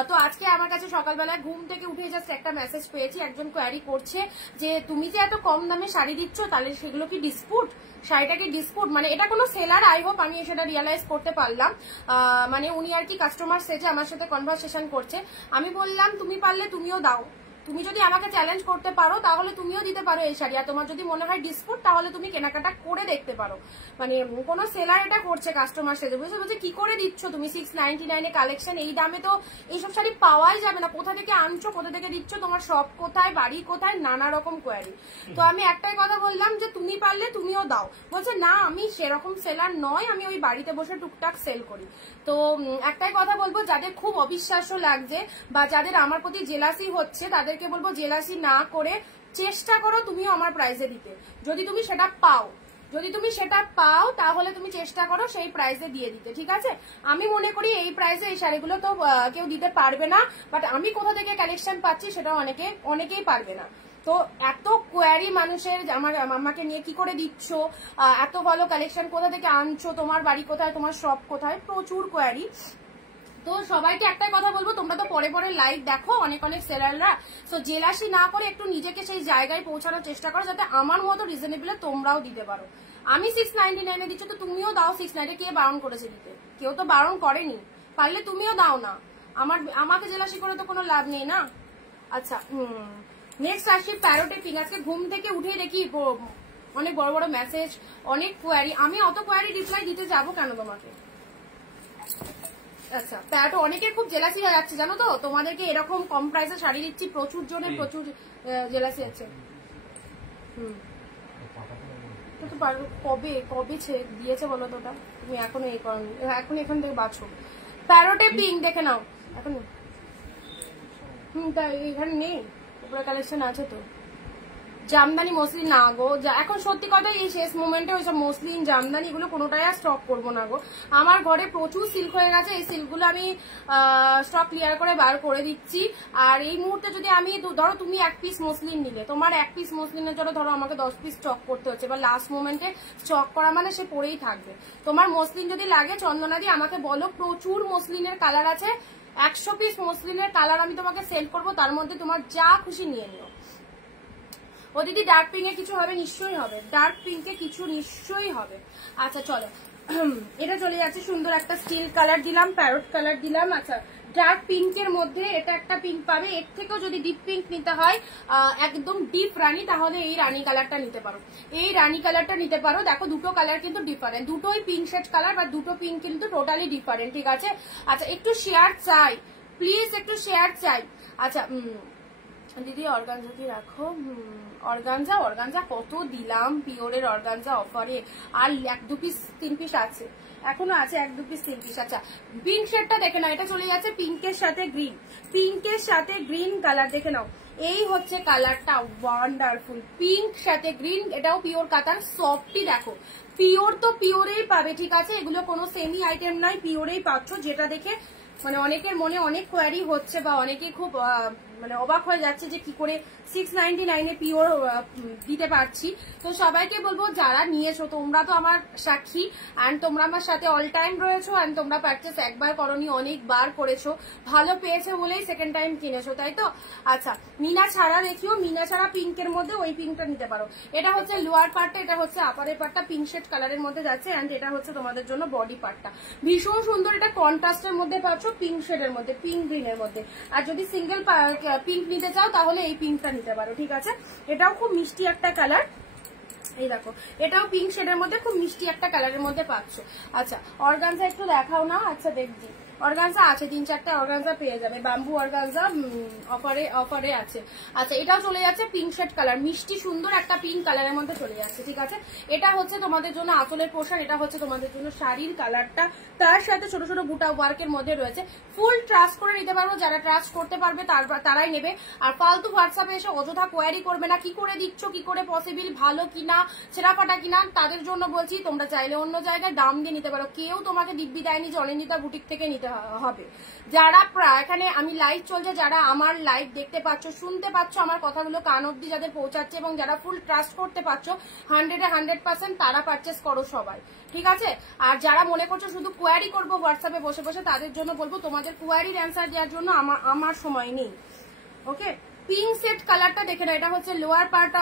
তো আজকে আমার কাছে সকালবেলায় ঘুম থেকে উঠে জাস্ট একটা মেসেজ পেয়েছি, একজন কোয়ারি করছে যে তুমি যে এত কম দামে শাড়ি দিচ্ছ, তাহলে সেগুলো কি ডিসপুট, শাড়িটাকে ডিসপুট, মানে এটা কোনো সেলার, আই হোপ আমি সেটা রিয়ালাইজ করতে পারলাম। মানে উনি আর কি কাস্টমার সেজে আমার সাথে কনভারসেশন করছে। আমি বললাম তুমি পারলে তুমিও দাও, তুমি যদি আমাকে চ্যালেঞ্জ করতে পারো তাহলে তুমিও দিতে পারো এই শাড়ি, আর তোমার যদি মনে হয় ডিসপুট তাহলে তুমি কেনাকাটা করে দেখতে পারো। মানে কোনো সেলার এটা করছে কাস্টমার সেজে, বুঝছো, বলছে কি করে দিচ্ছ তুমি 699-এ কালেকশন, এই দামে তো এইসব শাড়ি পাওয়াই যাবে না, কোথা থেকে আনছো, কোথা থেকে দিচ্ছ, তোমার শপ কোথায়, বাড়ি কোথায়, নানা রকম কোয়ারি। তো আমি একটাই কথা বললাম যে তুমি পারলে তুমিও দাও। বলছে না আমি সেরকম সেলার নয়, আমি ওই বাড়িতে বসে টুকটাক সেল করি। তো একটাই কথা বলবো, যাদের খুব অবিশ্বাস্য লাগছে বা যাদের আমার প্রতি জেলাসি হচ্ছে, তাদেরকে বলবো জেলাসি না করে চেষ্টা করো তুমিও আমার প্রাইসে দিতে। যদি তুমি সেটা পাও তাহলে তুমি চেষ্টা করো সেই প্রাইসে দিয়ে দিতে, ঠিক আছে। আমি মনে করি এই প্রাইসে এই শাড়িগুলো তো কেউ দিতে পারবে না, বাট আমি কোথা থেকে কালেকশন পাচ্ছি সেটা অনেকেই পারবে না। তো এত কোয়ারি মানুষের আমাকে নিয়ে কি করে দিচ্ছ, এত ভালো কালেকশন কোথা থেকে আনছো, তোমার বাড়ি কোথায়, তোমার শপ কোথায়, প্রচুর কোয়ারি। তো সবাইকে একটাই কথা বলবো, তোমরা তো পরে পরে লাইভ দেখো অনেক সেলাররা, তো জেলাসি না করে একটু নিজেকে সেই জায়গায় পৌঁছানোর চেষ্টা করো, যাতে আমার মতো রিজনেবলে তোমরাও দিতে পারো। আমি 699-এ দিচ্ছ, তো তুমিও দাও 699-এ। কে বারণ করেছে দিতে? কেউ তো বারণ করেনি, পারলে তুমিও দাও না। আমাকে জেলাসি করে তো কোনো লাভ নেই না। আচ্ছা নেক্সট আসি প্যারোটে পিঙ্ক। আজকে ঘুম থেকে উঠে দেখি অনেক বড় বড় মেসেজ, অনেক কোয়ারি, আমি অত কোয়ারি রিপ্লাই দিতে যাবো কেন তোমাকে। আচ্ছা প্যারোটে অনেকের খুব জেলাসি হয়ে যাচ্ছে জানো তো, তোমাদেরকে এরকম কম প্রাইসে শাড়ি দিচ্ছি, প্রচুর জনের প্রচুর জেলাসি আছে। কবে দিয়েছে বলো তো, ওটা তুমি এখনো এখন এখান থেকে বাছো। প্যারোটে পিঙ্ক দেখে নাও এখন, তাই এখানে নেই, উপরে কালেকশন আছে তো। জামদানি মসলিন না গো, এখন সত্যি কথা এই শেষ মোমেন্টে ওইসব মসলিন জামদানি এগুলো কোনোটাই আর স্টক করবো না গো। আমার ঘরে প্রচুর সিল্ক হয়ে গেছে, এই সিল্কগুলো আমি স্টক ক্লিয়ার করে বার করে দিচ্ছি। আর এই মুহূর্তে যদি আমি ধরো তুমি 1 পিস মসলিন নিলে, তোমার 1 পিস মসলিনের জন্য ধরো আমাকে 10 পিস স্টক করতে হচ্ছে, বা লাস্ট মোমেন্টে স্টক করা মানে সে পরেই থাকবে। তোমার মসলিন যদি লাগে চন্দনাদি আমাকে বলো, প্রচুর মসলিনের কালার আছে, 100 পিস মসলিনের কালার আমি তোমাকে সেন্ড করবো, তার মধ্যে তোমার যা খুশি নিয়ে নিও। ও দিদি ডার্ক পিঙ্কে কিছু হবে? নিশ্চয়ই হবে, ডার্ক পিঙ্কে কিছু নিশ্চয়ই হবে। আচ্ছা চলো এটা চলে যাচ্ছে, সুন্দর একটা স্টিল কালার দিলাম, প্যারট কালার দিলাম। আচ্ছা ডার্ক পিঙ্কের মধ্যে এটা একটা পিঙ্ক পাবে, এর থেকেও যদি ডিপ পিঙ্ক নিতে হয় একদম ডিপ রানী, তাহলে এই রানী কালারটা নিতে পারো, এই রানী কালারটা নিতে পারো। দেখো দুটো কালার কিন্তু ডিফারেন্ট, দুটোই পিঙ্ক শেড কালার, বা দুটো পিঙ্ক কিন্তু টোটালি ডিফারেন্ট, ঠিক আছে। আচ্ছা একটু শেয়ার চাই প্লিজ, একটু শেয়ার চাই। আচ্ছা দিদি অর্গানজা কি রাখো? অর্গানজা কত দিলাম পিওরের অর্গানজা অফারে, আর 1-2 পিস 3 পিস আছে, এখনো আছে 1-2 পিস 3 পিস। আচ্ছা পিঙ্ক শেডটা দেখে নাও, এটা চলে যাচ্ছে পিঙ্কের সাথে গ্রিন, পিঙ্কের সাথে গ্রিন কালার দেখে নাও, এই হচ্ছে কালারটা, ওয়ান্ডারফুল পিঙ্ক সাথে গ্রিন, এটাও পিওর কাতান, সফটই দেখো, পিওর তো পিওরেই পাবে, ঠিক আছে, এগুলো কোনো সেমি আইটেম নয়, পিওরেই পাচ্ছ। যেটা দেখে মানে অনেকের মনে অনেক কোয়ারি হচ্ছে বা অনেকে খুব মানে অবাক হয়ে যাচ্ছে যে কি করে 699 পিওর দিতে পারছি। তো সবাইকে বলবো যারা নিয়েছো তোমরা তো আমার সাক্ষী, অ্যান্ড তোমরা আমার সাথে অল টাইম রয়েছো, অ্যান্ড তোমরা পারচেস একবার করনি অনেকবার করেছো, ভালো পেয়েছো বলেই সেকেন্ড টাইম কিনেছো, তাই তো। আচ্ছা মিনা ছাড়া দেখিও, মিনা ছাড়া পিঙ্কের মধ্যে ওই পিঙ্কটা নিতে পারো। এটা হচ্ছে লোয়ার পার্টটা, এটা হচ্ছে আপারের পার্টটা, পিঙ্ক শেড কালারের মধ্যে যাচ্ছে, অ্যান্ড এটা হচ্ছে তোমাদের জন্য বডি পার্টটা, ভীষণ সুন্দর। এটা কন্ট্রাস্টের মধ্যে পাচ্ছ, পিঙ্ক শেডের মধ্যে, পিঙ্ক গ্রিনের মধ্যে। আর যদি সিঙ্গেল পিঙ্ক নিতে চাও তাহলে এই পিঙ্কটা নিতে পারো, ঠিক আছে। এটাও খুব মিষ্টি একটা কালার, এই দেখো এটাও পিঙ্ক শেডের মধ্যে খুব মিষ্টি একটা কালারের মধ্যে পাচ্ছ। আচ্ছা অর্গানজা একটু দেখাও না। আচ্ছা দেখছি অর্গানজা আছে, 3-4টা অর্গানজা পেয়ে যাবে, বাম্বু অর্গানজা অফারে আছে। আচ্ছা এটাও চলে যাচ্ছে পিঙ্ক শেড কালার, মিষ্টি সুন্দর একটা পিঙ্ক কালারের মধ্যে চলে যাচ্ছে, ঠিক আছে। এটা হচ্ছে তোমাদের জন্য আঁচলের পোর্শন, এটা হচ্ছে তোমাদের জন্য শাড়ির কালারটা, তার সাথে ছোট ছোট বুটা ওয়ার্কের মধ্যে রয়েছে। ফুল ট্রাস্ট করে নিতে পারবো, যারা ট্রাস্ট করতে পারবে তারাই নেবে। আর ফালতু হোয়াটসঅ্যাপে এসে অযথা কোয়ারি করবে না, কি করে দিচ্ছ, কি করে পসিবল, ভালো কিনা, ছেঁড়া ফাটা কিনা, তাদের জন্য বলছি তোমরা চাইলে অন্য জায়গায় দাম দিয়ে নিতে পারো, কেউ তোমাকে দিব্যি দেয়নি যে অনিন্দিতা বুটিক থেকে নিতে হবে। যারা এখানে আমি লাইভ চলছে, যারা আমার লাইভ দেখতে পাচ্ছ, শুনতে পাচ্ছ, আমার কথাগুলো কান অব্দি যাদের পৌঁছাচ্ছে, এবং যারা ফুল ট্রাস্ট করতে পারছো 100% তারা পারচেস করো সবাই, ঠিক আছে। আর যারা মনে করছো শুধু কোয়ারি করবো হোয়াটসঅ্যাপে বসে বসে, তাদের জন্য বলবো তোমাদের কোয়ারির অ্যান্সার দেওয়ার জন্য আমার সময় নেই, ওকে। পিঙ্ক সেট কালারটা দেখে না, এটা হচ্ছে লোয়ার পার্ট,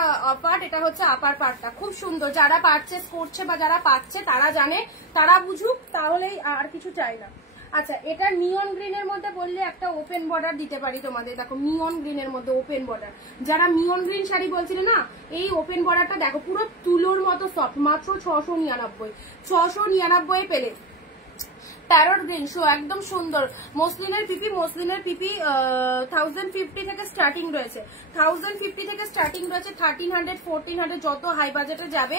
এটা হচ্ছে আপার পার্টটা, খুব সুন্দর। যারা পারচেস করছে বা যারা পাচ্ছে তারা জানে, তারা বুঝুক, তাহলেই আর কিছু চাই না। আচ্ছা এটা নিয়ন গ্রিনের মধ্যে বললে একটা ওপেন বর্ডার দিতে পারি তোমাদের, দেখো নিয়ন গ্রিনের মধ্যে ওপেন বর্ডার, যারা নিয়ন গ্রিন শাড়ি বলছিলে না, এই ওপেন বর্ডারটা দেখো পুরো তুলোর মতো সফট, মাত্র 699 পেলে। প্যারট গ্রিন শো একদম সুন্দর, মসলিনের পিপি 1050 থেকে স্টার্টিং রয়েছে, 1300 1400, যত হাই বাজেটে যাবে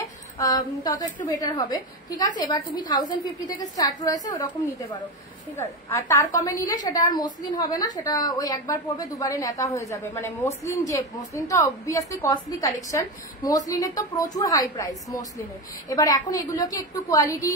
তত একটু বেটার হবে, ঠিক আছে। এবার তুমি 1050 থেকে স্টার্ট রয়েছে, ওরকম নিতে পারো, ঠিক আছে। আর তার কমে নিলে সেটা আর মসলিন হবে না, সেটা ওই একবার পরবে দুবারে নেতা হয়ে যাবে। মানে মসলিন তো অবভিয়াসলি কস্টলি কালেকশন, মসলিনের তো প্রচুর হাই প্রাইস মসলিনের। এবার এখন এগুলোকে একটু কোয়ালিটি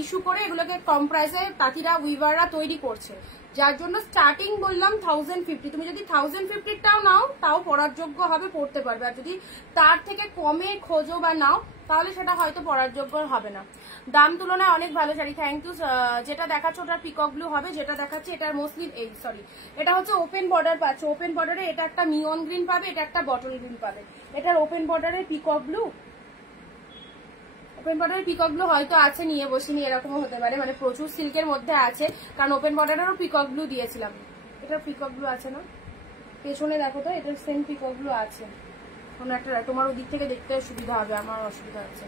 ইস্যু করে এগুলোকে কম প্রাইসে তাঁতিরা উইভাররা তৈরি করছে, যার জন্য স্টার্টিং বললাম 1050। তুমি যদি 1050টাও নাও তাও পরার যোগ্য হবে, পড়তে পারবে। আর যদি তার থেকে কমে খোঁজো বা নাও তাহলে সেটা হয়তো পরার যোগ্য হবে না। দাম তুলনায় অনেক ভালো শাড়ি, থ্যাংক ইউ। যেটা দেখাচ্ছে ওটার পিকক ব্লু হবে, যেটা দেখাচ্ছে এটার মসলিন, এটা হচ্ছে ওপেন বর্ডার পাচ্ছে, ওপেন বর্ডারে এটা একটা নিয়ন গ্রিন পাবে, এটা একটা বটল গ্রিন পাবে। এটার ওপেন বর্ডারের পিকক ব্লু, ওপেন বর্ডারের পিকক ব্লু হয়তো আছে, নিয়ে বসিনি, এরকমও হতে পারে, মানে প্রচুর সিল্কের মধ্যে আছে, কারণ ওপেন বর্ডারেরও পিকক ব্লু দিয়েছিলাম। এটার পিকক ব্লু আছে না, পেছনে দেখো তো, এটার সেম পিকক ব্লু আছে, কোনো একটা, তোমার ওদিক থেকে দেখতে সুবিধা হবে, আমার অসুবিধা হচ্ছে।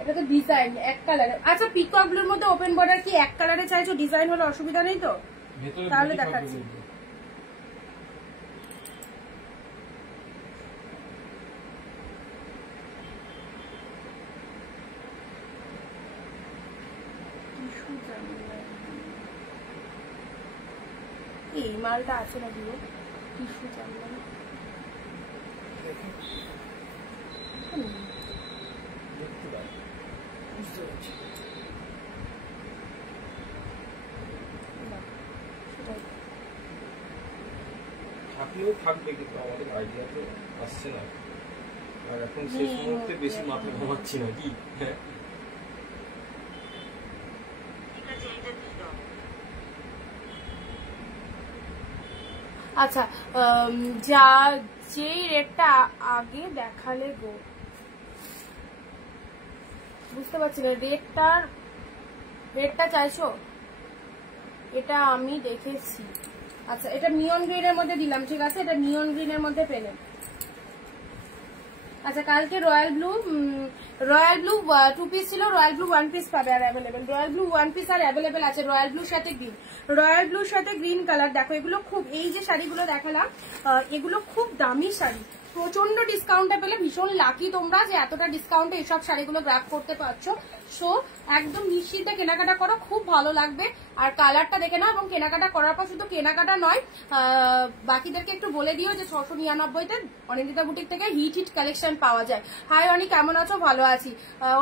এটা তো ডিজাইন এক কালারে। আচ্ছা পিকক ব্লুর মধ্যে ওপেন বর্ডার কি এক কালারে চাইছো, ডিজাইন হলে অসুবিধা নেই তো, তাহলে দেখাচ্ছি। এই মালটা আছে না দিও, টিস্যু চামড়া থাকলেও থাকবে, কিন্তু আমাদের আইডিয়া তো আসছে না, আর এখন শেষ মুহূর্তে বেশি মাথা ঘামাচ্ছি না কি। হ্যাঁ আচ্ছা যেই রেটটা আগে দেখালে গো, বুঝতে পারছি না, রেটটা চাইছো, এটা আমি দেখেছি। আচ্ছা এটা নিয়ন গ্রিনের মধ্যে দিলাম, ঠিক আছে, এটা নিয়ন গ্রিনের মধ্যে পেলেন। আচ্ছা কালকে royal blue royal blue 2 piece ছিল, রয়্যাল ব্লু 1 পিস পাবে আর অ্যাভেলেবেল। রয়্যাল ব্লু 1 পিস আর অ্যাভেলেবেল আছে। রয়্যাল ব্লুর সাথে গ্রিন, রয়্যাল ব্লুর সাথে গ্রিন কালার। দেখো এগুলো খুব, এই যে শাড়িগুলো দেখালাম এগুলো খুব দামি শাড়ি, প্রচন্ড ডিসকাউন্টে পেলে ভীষণ লাকি তোমরা যে এতটা ডিসকাউন্টে এইসব শাড়িগুলো গ্র্যাব করতে পারছো। সো একদম নিশ্চিন্তে কেনাকাটা করো, খুব ভালো লাগবে। আর কালারটা দেখে নাও, এবং কেনাকাটা করার পর শুধু কেনাকাটা নয়, বাকিদেরকে একটু বলে দিও যে 699-তে অনিন্দিতা বুটিক থেকে হিট কালেকশন পাওয়া যায়। হাই অনি, কেমন আছো? ভালো আছি।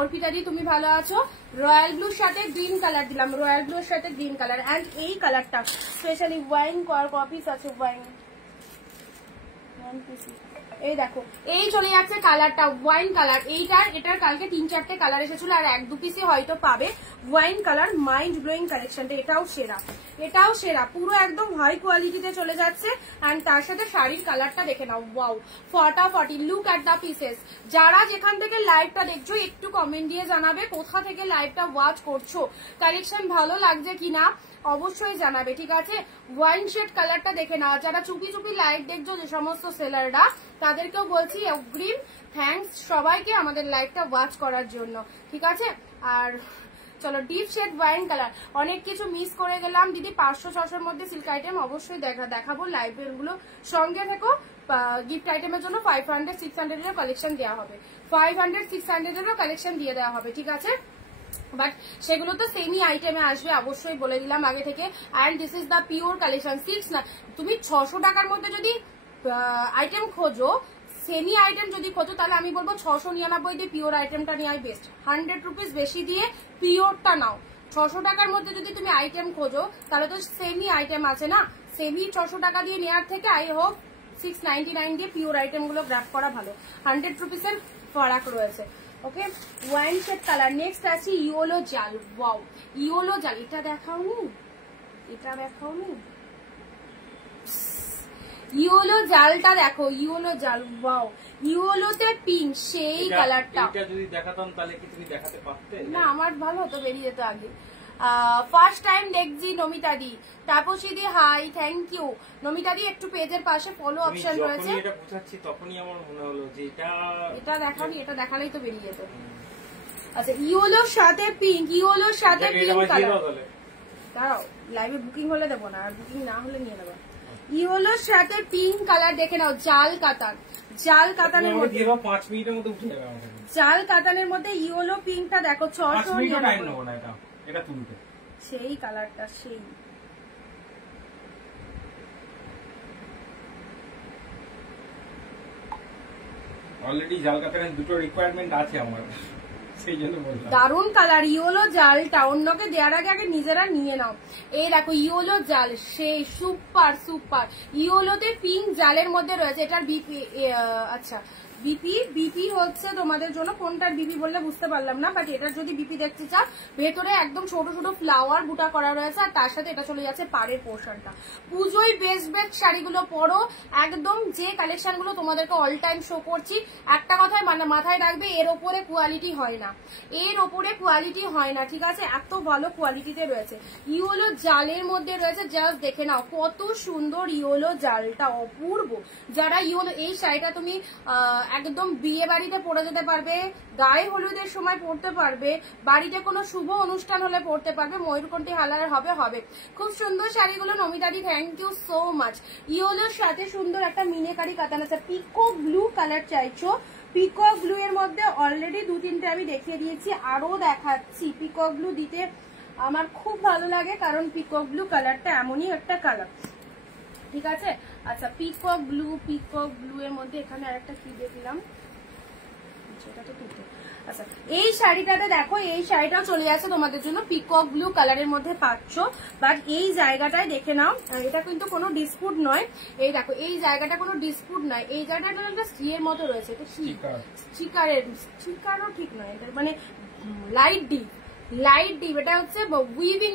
অর্পিতাদি তুমি ভালো আছো? রয়্যাল ব্লুর সাথে গ্রিন কালার দিলাম, রয়্যাল ব্লুর সাথে গ্রিন কালার। অ্যান্ড এই কালারটা স্পেশালি ওয়াইন কপিস আছে, ওয়াইন এই দেখো এই চলে যাচ্ছে কালারটা ওয়াইন কালার। এটার কালকে 3-4টে কালার এসেছিল, আর 1-2 পিসে হয়তো পাবে। ওয়াইন কালার মাইন্ড ব্লোয়িং কালেকশনটা, এটাও সেরা, এটাও সেরা, পুরো একদম হাই কোয়ালিটিতে চলে যাচ্ছে। এন্ড তার সাথে শাড়ির কালারটা দেখে নাও, ওয়াও ফটাফটি, লুক এট দা পিসেস। যারা যেখান থেকে লাইভটা দেখছো একটু কমেন্ট দিয়ে জানাবে কোথা থেকে লাইভটা ওয়াচ করছো, কালেকশন ভালো লাগছে কিনা অবশ্যই জানাবে, ঠিক আছে? ওয়াইন শেড কালারটা দেখে নাও। যারা চুপি চুপি লাইভ দেখছো যে সমস্ত সেলাররা, তাদেরকেও বলছি অগ্রিম থ্যাঙ্কস সবাইকে আমাদের লাইভটা ওয়াচ করার জন্য, ঠিক আছে? আর চলো ডিপ শেড ওয়াইন কালার, অনেক কিছু মিস করে গেলাম দিদি। 500-600-র মধ্যে সিল্ক আইটেম অবশ্যই দেখাবো, লাইভের গুলো সঙ্গে থেকো। গিফট আইটেমের জন্য 500-600-এর কালেকশন দেওয়া হবে, 500-600-এরও কালেকশন দিয়ে দেওয়া হবে, ঠিক আছে? বাট সেগুলো তো সেমি আইটেমে আসবে, অবশ্যই বলে দিলাম আগে থেকে। And this is the pure collection. 6 না, তুমি 600 টাকার মধ্যে যদি আইটেম খোঁজো, সেমি আইটেম যদি খোঁজো, তাহলে আমি বলবো 699 দিয়ে পিওর আইটেমটা নেওয়াই বেস্ট। 100 রুপিস বেশি দিয়ে পিওরটা নাও। 600 টাকার মধ্যে যদি তুমি আইটেম খোঁজো, তাহলে তো সেমি আইটেম আছে না, সেমি 600 টাকা দিয়ে নেওয়ার থেকে আই হোপ 699 দিয়ে পিওর আইটেম গুলো গ্র্যাব করা ভালো। 100 রুপিসের ফারাক রয়েছে। ওকে, ওয়াইন শেড কালার। নেক্সট আছে ইয়োলো জাল। ওয়াও, ইয়োলো জাল, এটা দেখাওনি, এটা দেখাওনি, ইয়োলো জালটা দেখো, ইয়োলো জাল, ওয়াও ইয়োলোতে পিঙ্ক, সেই কালারটা। এটা যদি দেখাতাম তাহলে কি তুমি দেখাতে পারতে? না, আমার ভালো হতো, বেরিয়ে যেত আগে। ফার্স্ট টাইম দেখছি নমিতা দি, তাপসী দি হাই, থ্যাংক ইউ। নমিতা দি একটু পেজের পাশে ফলো অপশন রয়েছে, এটা বুঝাচ্ছি তখনই আমার মনে হলো যে এটা দেখানি, এটা দেখালেই তো বেরিয়ে যেত। আচ্ছা, ইয়োলোর সাথে পিঙ্ক, ইয়োলোর সাথে পিঙ্ক কালার। দাঁড়াও, লাইভে বুকিং হলে দেবো না, আর বুকিং না হলে নিয়ে নেবো। ইয়োলোর সাথে পিঙ্ক কালার দেখে নাও, জাল কাতান, জাল কাতানের মধ্যে 5 মিনিটের মধ্যে উঠে যাবে আমাদের। জাল কাতানের মধ্যে ইয়োলো পিঙ্কটা দেখো, 699 এটা তুলতে, সেই কালারটা, সেই অলরেডি জাল কাতারের দুটো রিকোয়ারমেন্ট আছে আমার, সেই জন্য বললাম। দারুন কালার ইয়োলো জালটা, অন্যকে দেওয়ার আগে আগে নিজেরা নিয়ে নাও। এই দেখো ইয়োলো জাল, সেই সুপার সুপার। ইয়োলোতে পিঙ্ক জালের মধ্যে রয়েছে, এটার বিপি, আচ্ছা বিপি হচ্ছে তোমাদের জন্য, কোনটার বিপি বললে বুঝতে পারলাম না, বাট এটার যদি বিপি দেখতে চাও, ভেতরে একদম ছোট ছোট ফ্লাওয়ার বুটা করা রয়েছে, আর তার সাথে এটা চলে যাচ্ছে পাড়ের পোর্শনটা। পুজোয় বেস্ট বেস্ট শাড়িগুলো পরো, একদম যে কালেকশন গুলো তোমাদেরকে অল টাইম শো করছি, একটা কথায় মানে মাথায় রাখবে, এর ওপরে কোয়ালিটি হয় না, এর ওপরে কোয়ালিটি হয় না, ঠিক আছে? এত ভালো কোয়ালিটিতে রয়েছে। ইয়োলো জালের মধ্যে রয়েছে, জাস্ট দেখে নাও কত সুন্দর ইয়োলো জালটা, অপূর্ব। যারা ইয়োলো, এই শাড়িটা তুমি একদম বিয়ে বাড়িতে পরে যেতে পারবে, গায়ে হলুদের সময় পরতে পারবে, বাড়িতে কোনো শুভ অনুষ্ঠান হলে পরতে পারবে, ময়ূরকণ্ঠী হালার হবে। খুব সুন্দর শাড়িগুলো নমিতাদি, থ্যাংক ইউ সো মাচ। ইয়োলোর সাথে সুন্দর একটা মিনেকারি কাতান আছে, পিকক ব্লু কালার চাইছো, পিকক ব্লু এর মধ্যে অলরেডি 2-3টে আমি দেখিয়ে দিয়েছি, আরো দেখাচ্ছি। পিকক ব্লু দিতে আমার খুব ভালো লাগে, কারণ পিকক ব্লু কালারটা এমনই একটা কালার, ঠিক আছে? আচ্ছা, পিকক ব্লু এর মধ্যে এখানে আরেকটা কি দেখলাম, সেটা তো ঠিক। আচ্ছা, এই শাড়িটাতে দেখো, এই শাড়িটাও চলে যাচ্ছে তোমাদের জন্য, পিকক ব্লু কালারের মধ্যে পাচ্ছ। বাট এই জায়গাটায় দেখে নাও, এটা কিন্তু কোনো ডিসপুট নয়। এই দেখো, এই জায়গাটা কোনো ডিসপুট নয়, এই জায়গাটা একটা স্টিয়ের মতো রয়েছে, স্টিকারও ঠিক নয়, এটা মানে লাইট ডিপ, এটা হচ্ছে উইভিং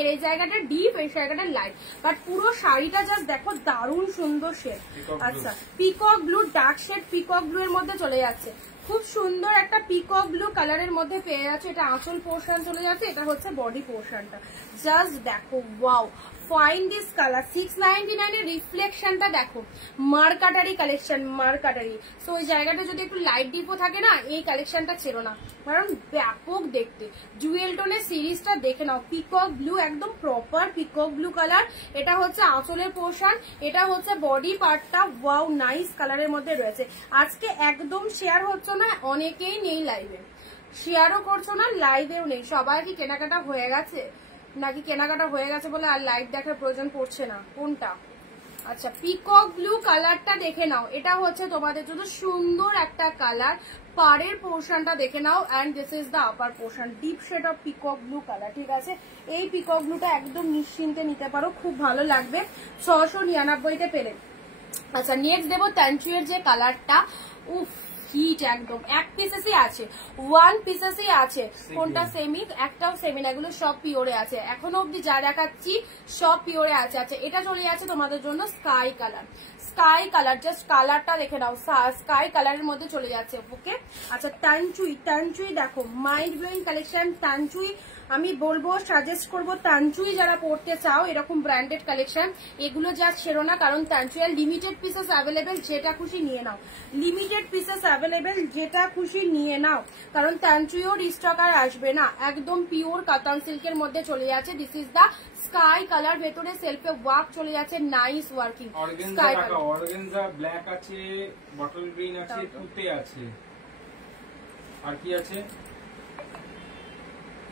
এর এই জায়গাটা ডিপ, এই জায়গাটা লাইট, বাট পুরো শাড়িটা জাস্ট দেখো, দারুণ সুন্দর শেড। আচ্ছা, peacock blue, dark shade peacock blue এর মধ্যে চলে যাচ্ছে, খুব সুন্দর একটা পিকক ব্লু কালারের মধ্যে পেয়ে যাচ্ছে। এটা আঁচল পোর্শন চলে যাচ্ছে, এটা হচ্ছে বডি পোর্শনটা, জাস্ট দেখো, ওয়াও ফাইন দিস কালার। 699 এর রিফ্লেকশনটা দেখো, মার্কাটারি কালেকশন, মার্কাটারি। সো ওই জায়গাটা যদি একটু লাইট ডিপও থাকে না, এই কালেকশনটা ছেড়ো না, কারণ ব্যাপক দেখতে। জুয়েল টোনের সিরিজটা দেখে নাও, পিকক ব্লু, একদম প্রপার পিকক ব্লু কালার। এটা হচ্ছে আঁচলের পোর্শন, এটা হচ্ছে বডি পার্টটা। ওয়াও, নাইস কালারের মধ্যে রয়েছে। আজকে একদম শেয়ার হচ্ছে না, অনেকেই নেই লাইভে, শেয়ারও করছো না, লাইভেও নেই। সবাই কি কেনাকাটা হয়ে গেছে নাকি কেনাকাটা হয়ে গেছে বলে আর লাইভ দেখার প্রয়োজন পড়ছে না? কোনটা? আচ্ছা, পিকক ব্লু কালারটা দেখে নাও, এটা হচ্ছে তোমাদের জন্য সুন্দর একটা কালার। পাড়ের পোর্শনটা দেখে নাও, and this is the upper portion, deep shade of peacock blue colour. ঠিক আছে, এই পিকক ব্লুটা একদম নিশ্চিন্তে নিতে পারো, খুব ভালো লাগবে 699-তে পেলে। আচ্ছা, নেক্সট দেবো তানচুয়ের যে কালারটা, উফ হিট একদম। এক পিসেসই আছে, ওয়ান পিসেসই আছে। কোনটা সেমি? একটাও সেমি না, এগুলো সব পিওরে আছে। এখনো অব্দি যা দেখাচ্ছি সব পিওরে আছে। আচ্ছা, এটা চলে যাচ্ছে তোমাদের জন্য sky colour. Sky colour, just কালারটা দেখে নাও, স্কাই কালারের মধ্যে চলে যাচ্ছে। ওকে, আচ্ছা তানচুই, তানচুই দেখো মাইন্ড ব্লোয়িং কালেকশন। তানচুই আমি বলবো, সাজেস্ট করবো, তানচুই যারা পড়তে চাও এরকম ব্র্যান্ডেড কালেকশন, এগুলো যা ছেড়ো না, কারণ তানচুইয়ের লিমিটেড পিসেস অ্যাভেলেবেল, যেটা খুশি নিয়ে নাও। লিমিটেড পিসেস অ্যাভেলেবেল, যেটা খুশি নিয়ে নাও, কারণ তানচুইও রিস্টক আর আসবে না। একদম পিওর কাতান সিল্কের মধ্যে চলে যাচ্ছে। This is the sky colour, ভেতরে সেলফে ওয়ার্ক চলে যাচ্ছে, nice working. Sky colour, organza black আছে, বটল গ্রিন আছে, তুতে আছে, আর কি আছে?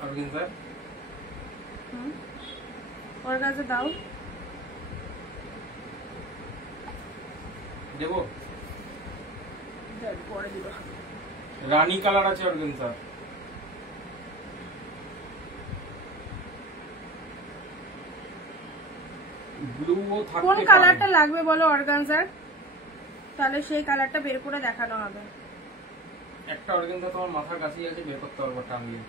অর্গানজা, অর্গানজা দাও, দেবো? পরে দিব। রানী কালার আছে অর্গানজা, ব্লু ও থাকতে কোন পারে। কালারটা লাগবে বলো অর্গানজার, তাহলে সেই কালারটা বের করে দেখানো হবে। একটা অর্গানজা তোমার মাথার কাছেই আছে, বের করতে পারবো টাঙিয়ে।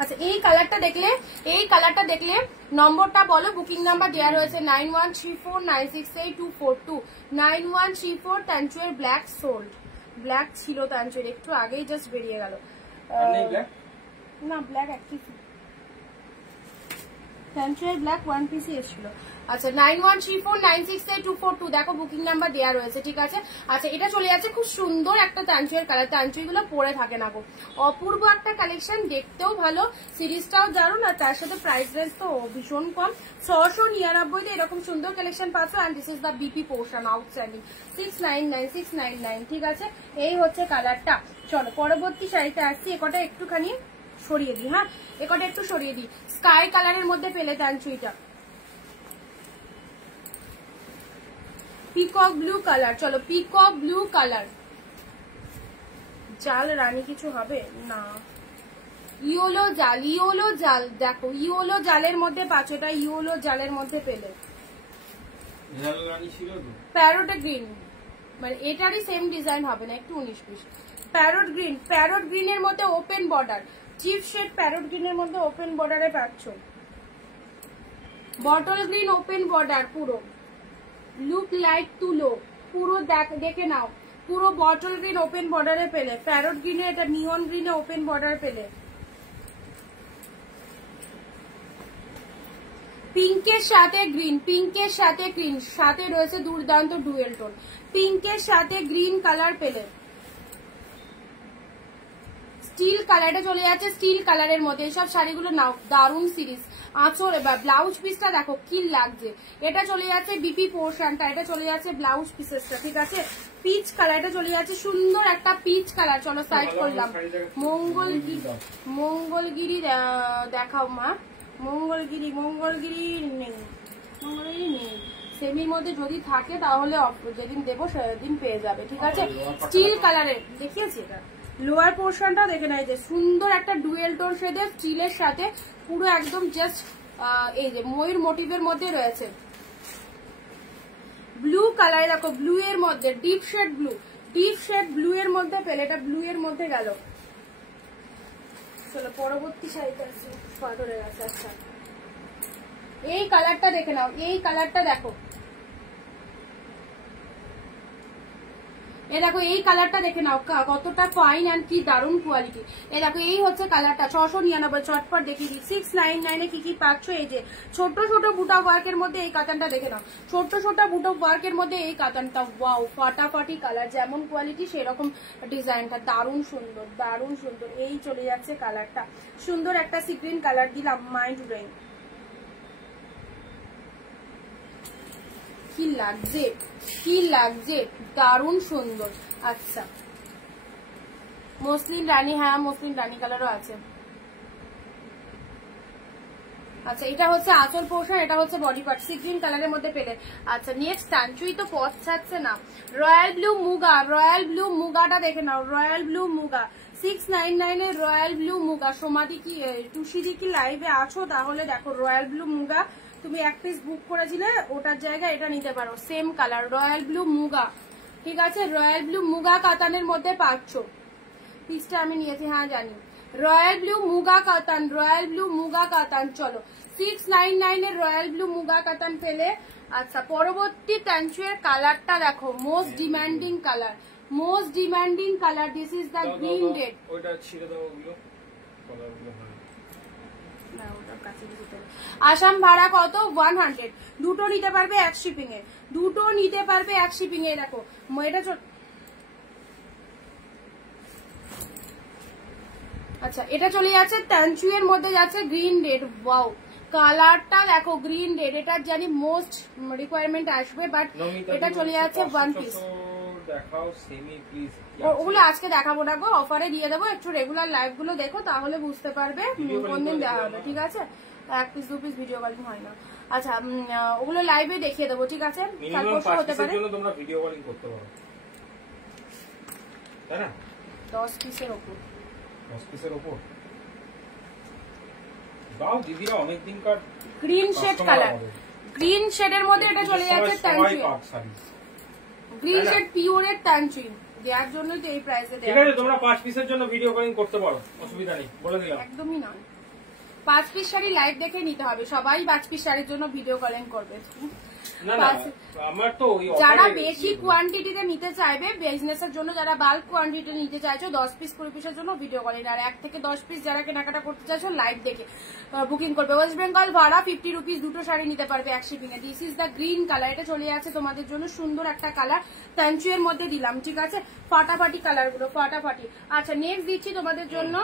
আচ্ছা, এই কালারটা দেখলে নম্বরটা বলো। বুকিং নাম্বার দেওয়া রয়েছে 9134968242, 9134। তানচুয়ের ব্ল্যাক সোল্ড, ব্ল্যাক ছিল তানচুয়ের, একটু আগেই জাস্ট বেরিয়ে গেল। না, ব্ল্যাক এক পিস, তানচুয়ের ব্ল্যাক ওয়ান পিসই এসেছিল। আচ্ছা, 9134968242, দেখো বুকিং নাম্বার দেওয়া রয়েছে। ঠিক আছে, আচ্ছা এটা চলে যাচ্ছে, খুব সুন্দর একটা তানচুয়ের কালার। তানচুই গুলো পরে থাকে না গো, অপূর্ব একটা কালেকশন, দেখতেও ভালো, সিরিজটাও দারুণ, আর তার সাথে প্রাইস রেঞ্জ তো ভীষণ কম। 699-তে এরকম সুন্দর কালেকশন পাচ্ছ, and this is the BP portion, outstanding. 699, ঠিক আছে, এই হচ্ছে কালারটা। চলো পরবর্তী শাড়িতে আসছি, একটা একটুখানি সরিয়ে দিই। হ্যাঁ, একটা একটু সরিয়ে দিই। স্কাই কালারের মধ্যে পেলে তানচুইটা, পিকক ব্লু কালার। চলো পিকক ব্লু কালার, জাল রানী কিছু হবে না, ইয়োলো জাল, ইয়োলো জাল দেখো, ইয়োলো জালের মধ্যে পাচ্ছ, এটা ইয়োলো জালের মধ্যে পেলে। প্যারোট গ্রিন, মানে এটারই সেম ডিজাইন হবে না, একটু 19-20। প্যারোট গ্রিন, প্যারোট গ্রিনের মধ্যে open border, cheap shade parrot গ্রিনের মধ্যে ওপেন বর্ডারে পাচ্ছ। বটল গ্রিন ওপেন বর্ডার, পুরো লুক লাইক তুলো, পুরো দেখে নাও, পুরো বটল গ্রিন ওপেন বর্ডারে পেলে। প্যারোট গ্রিনে, এটা নিয়ন গ্রিনে ওপেন বর্ডার পেলে। পিঙ্কের সাথে গ্রিন, পিঙ্কের সাথে গ্রিন, সাথে রয়েছে দুর্দান্ত ডুয়েল টোন, পিঙ্কের সাথে গ্রিন কালার পেলে। স্টিল কালারটা চলে যাচ্ছে, স্টিল কালারের মধ্যে এইসব শাড়িগুলো নাও, দারুণ সিরিজ। আঁচল এবার ব্লাউজ পিসটা দেখো কি লাগছে, এটা চলে যাচ্ছে বিপি পোর্শনটা, এটা চলে যাচ্ছে ব্লাউজ পিসেসটা। ঠিক আছে, পিচ কালার, এটা চলে যাচ্ছে সুন্দর একটা পিচ কালার। চলো সাইড করলাম। মঙ্গলগিরি, মঙ্গলগিরি দেখাও মা, মঙ্গলগিরি, মঙ্গলগিরি নেই, মঙ্গলগিরি নেই। সেমির মধ্যে যদি থাকে তাহলে যেদিন দেবো সেদিন পেয়ে যাবে। ঠিক আছে, স্টিল কালারের দেখিয়েছি। এটা লোয়ার পোর্শনটা দেখে নেয়, যে সুন্দর একটা ডুয়েল টোন শেডে স্টিলের সাথে পুরো একদম জাস্ট এই যে ময়ূর মোটিভের মধ্যে রয়েছে। ব্লু কালার দেখো, ব্লু এর মধ্যে deep shade blue, deep shade blue এর মধ্যে পেলে, এটা ব্লু এর মধ্যে গেল। চলো পরবর্তী শাড়িতে আসছি, ধরে গেছে। আচ্ছা, এই কালারটা দেখে নাও, এই কালারটা দেখো, এই দেখো এই কালারটা দেখে নাও কতটা ফাইন এন্ড কি দারুন কোয়ালিটি। এই দেখো এই হচ্ছে কালারটা 699 চটপট দেখিয়ে দিই। 699 এ কি পাচ্ছ, এই যে ছোট ছোট বুটা ওয়ার্কের মধ্যে এই কাতানটা দেখে নাও, ছোট ছোট বুটা ওয়ার্কের মধ্যে এই কাতানটা, ওয়াও ফাটাফাটি কালার, যেমন কোয়ালিটি সেরকম ডিজাইনটা, দারুণ সুন্দর দারুণ সুন্দর। এই চলে যাচ্ছে কালারটা, সুন্দর একটা সি গ্রিন কালার দিলাম, মাইন্ড ব্লোয়িং, কি লাগছে কি লাগছে, দারুণ সুন্দর। আচ্ছা মসলিন রানী, হ্যাঁ মসলিন রানী কালারও আছে। আচ্ছা এটা হচ্ছে আঁচল পোর্শন, এটা হচ্ছে বডি পার্ট, সি গ্রিন কালারের মধ্যে পেলে। আচ্ছা নেক্সট টানচুই তো পছাচ্ছে না, royal blue muga, royal blue মুগাটা দেখে নাও, রয়্যাল ব্লু মুগা 699 এর রয়্যাল ব্লু মুগা। সোমাদি কি টুসিদি কি লাইভে আছো? তাহলে দেখো রয়্যাল ব্লু মুগা তুমি এক পিস বুক করেছিলে, ওটার জায়গায় এটা নিতে পারো, same colour royal blue muga, ঠিক আছে? রয়্যাল ব্লু মুগা কাতানের মধ্যে পাচ্ছ, পিসটা আমি নিয়েছি, হ্যাঁ জানি। রয়্যাল ব্লু মুগা কাতান, রয়্যাল ব্লু মুগা কাতান, চলো 699 এর রয়্যাল ব্লু মুগা কাতান পেলে। আচ্ছা পরবর্তী ট্যাঞ্চুয়ের কালারটা দেখো, most demanding colour, most demanding colour, this is the green red. ওইটা ছিড়ে দাও, ওগুলো কালারগুলো আসাম ভাড়া কত? 100। দুটো নিতে পারবে এক শিপিং এ, দুটো নিতে পারবে এক শিপিং এ। দেখো এটা আচ্ছা এটা চলে যাচ্ছে ট্যাঞ্চুয়ের মধ্যে, যাচ্ছে গ্রিন রেড, ওয়াও কালারটা দেখো গ্রিন রেড, এটার জানি মোস্ট রিকোয়ারমেন্ট আসবে, বাট এটা চলে যাচ্ছে ওয়ান পিস। দেখাও সেমি প্লিজ, ওগুলো আজকে দেখাবো না গো, অফারে দিয়ে দেবো, একটু রেগুলার লাইভ গুলো দেখো তাহলে বুঝতে পারবে কোন দিন দেওয়া হবে, ঠিক আছে? এক পিস দু পিস ভিডিও কলিং হয় না। আচ্ছা ওগুলো লাইভে দেখিয়ে দেবো, ঠিক আছে? হতে পারে তোমরা ভিডিও কলিং করতে পারো, তাই না? 10 পিসের উপর, 10 পিসের উপর দাও দিদিরা, অনেকদিন কার গ্রিন শেড কালার, গ্রিন শেডের মধ্যে এটা চলে যাচ্ছে ট্যাঞ্চুই, গ্রিন শেড পিওরের ট্যাঞ্চুই দেওয়ার জন্য তো এই প্রাইসে দেয়া। ঠিক আছে তোমরা 5 পিসের জন্য ভিডিও কলিং করতে পারো, অসুবিধা নেই, বলে দিলাম। একদমই না, 5 পিস শাড়ি লাইভ দেখে নিতে হবে, সবাই 5 পিস শাড়ির জন্য ভিডিও কলিং করবে। আমার তো যারা বেশি কোয়ান্টিটিতে নিতে চাইবে, বিজনেসের জন্য যারা বাল্ক কোয়ান্টিটি নিতে চাইছো, 10 পিস 20 পিসের জন্য ভিডিও কলিং, আর 1 থেকে 10 পিস যারা কেনাকাটা করতে চাইছো লাইভ দেখে বুকিং করবে। ওয়েস্ট বেঙ্গল ভাড়া 50 রুপিস, দুটো শাড়ি নিতে পারবে এক shipping A. This is the green colour, এটা চলে যাচ্ছে তোমাদের জন্য সুন্দর একটা কালার, ট্যাঞ্চুয়ের মধ্যে দিলাম, ঠিক আছে? ফাটাফাটি কালার গুলো, ফাটাফাটি। আচ্ছা নেক্সট দিচ্ছি তোমাদের জন্য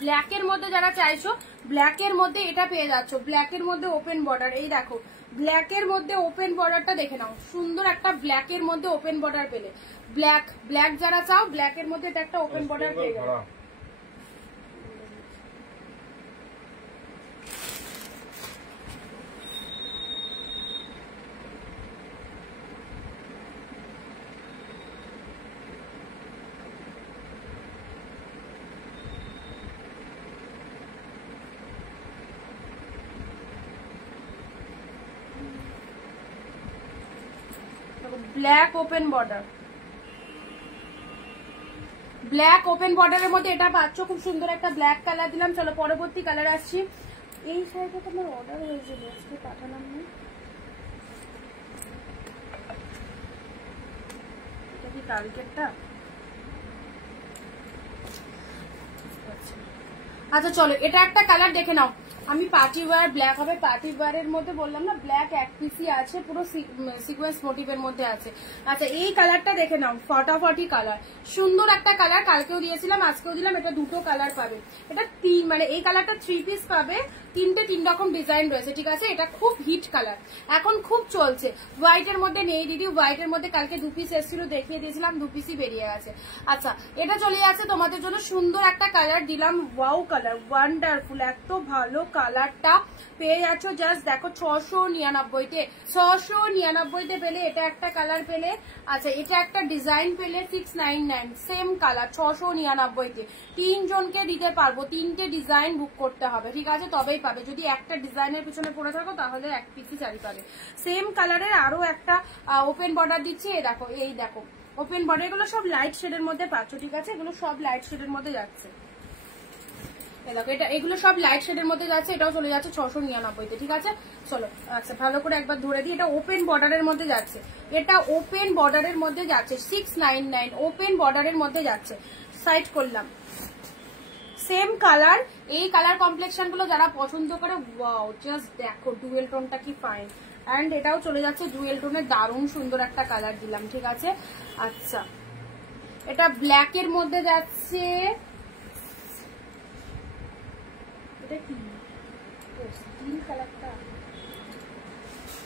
ব্ল্যাক এর মধ্যে, যারা চাইছো ব্ল্যাক এর মধ্যে এটা পেয়ে যাচ্ছ, ব্ল্যাক এর মধ্যে ওপেন বর্ডার। এই দেখো ব্ল্যাক এর মধ্যে ওপেন বর্ডারটা দেখে নাও, সুন্দর একটা ব্ল্যাক এর মধ্যে ওপেন বর্ডার পেলে। ব্ল্যাক ব্ল্যাক যারা চাও, ব্ল্যাক এর মধ্যে এটা একটা ওপেন বর্ডার পেয়ে যাবে। Black open border, black open বর্ডারের মধ্যে এটা পাচ্ছ, খুব সুন্দর একটা ব্ল্যাক কালার দিলাম। চলো পরবর্তী কালার আসছি। এই শাড়িটা তো আমার অর্ডার হয়েছিল, আজকে পাঠালাম না, এটা কি কালকেরটা? আচ্ছা চলো এটা একটা কালার দেখে নাও, আমি পার্টি ওয়্যার ব্ল্যাক হবে, পার্টি ওয়্যারের মধ্যে বললাম না ব্ল্যাক এক পিসই আছে, পুরো সিকোয়েন্স মোটিভের মধ্যে আছে। আচ্ছা এই কালারটা দেখে নাও, ফাটাফাটি কালার, সুন্দর একটা কালার, কালকেও দিয়েছিলাম আজকেও দিলাম, এটা দুটো কালার পাবে। এটা মানে এই কালারটা 3 পিস পাবে, 3 রকম ডিজাইন রয়েছে, ঠিক আছে? এটা খুব হিট কালার, এখন খুব চলছে। হোয়াইট এর মধ্যে নেই দিদি, হোয়াইট এর মধ্যে কালকে 2 পিস এসেছিল, দেখিয়ে দিয়েছিলাম, 2 পিসই বেরিয়ে গেছে। আচ্ছা এটা চলে যাচ্ছে তোমাদের জন্য সুন্দর একটা কালার দিলাম, ওয়াও কালার, ওয়ান্ডারফুল, এত ভালো কালারটা পেয়ে যাচ্ছ। জাস্ট দেখো 699-তে, 699-তে পেলে এটা একটা কালার পেলে। আচ্ছা এটা একটা ডিজাইন পেলে 699, সেম কালার 699-তে। 3 জনকে দিতে পারবো, 3টে ডিজাইন বুক করতে হবে, ঠিক আছে? তবেই পাবে। যদি একটা ডিজাইনের পিছনে পড়ে থাকো তাহলে এক পিসই শাড়ি পাবে। সেম কালারের আরো একটা ওপেন বর্ডার দিচ্ছি, এই দেখো, এই দেখো ওপেন বর্ডার, এগুলো সব লাইট শেডের মধ্যে পাচ্ছ, ঠিক আছে? এগুলো সব লাইট শেডের মধ্যে যাচ্ছে। দেখো এটা এগুলো সব লাইট শেডের মধ্যে যাচ্ছে, এটাও চলে যাচ্ছে 699 তে, ঠিক আছে। চলো আচ্ছা ভালো করে একবার ধরে দিই, এটা ওপেন বর্ডারের মধ্যে যাচ্ছে, এটা ওপেন বর্ডারের মধ্যে যাচ্ছে 699, ওপেন বর্ডারের মধ্যে যাচ্ছে। সাইড করলাম, সেম কালার, এই কালার কমপ্লেকশন গুলো যারা পছন্দ করে, ওয়াও জাস্ট দেখো ডুয়েল টোনটা কি ফাইন। এন্ড এটাও চলে যাচ্ছে ডুয়েল টোনের, দারুণ সুন্দর একটা কালার দিলাম, ঠিক আছে। আচ্ছা এটা ব্ল্যাক এর মধ্যে যাচ্ছে, এটা কি স্টিল কালারটা।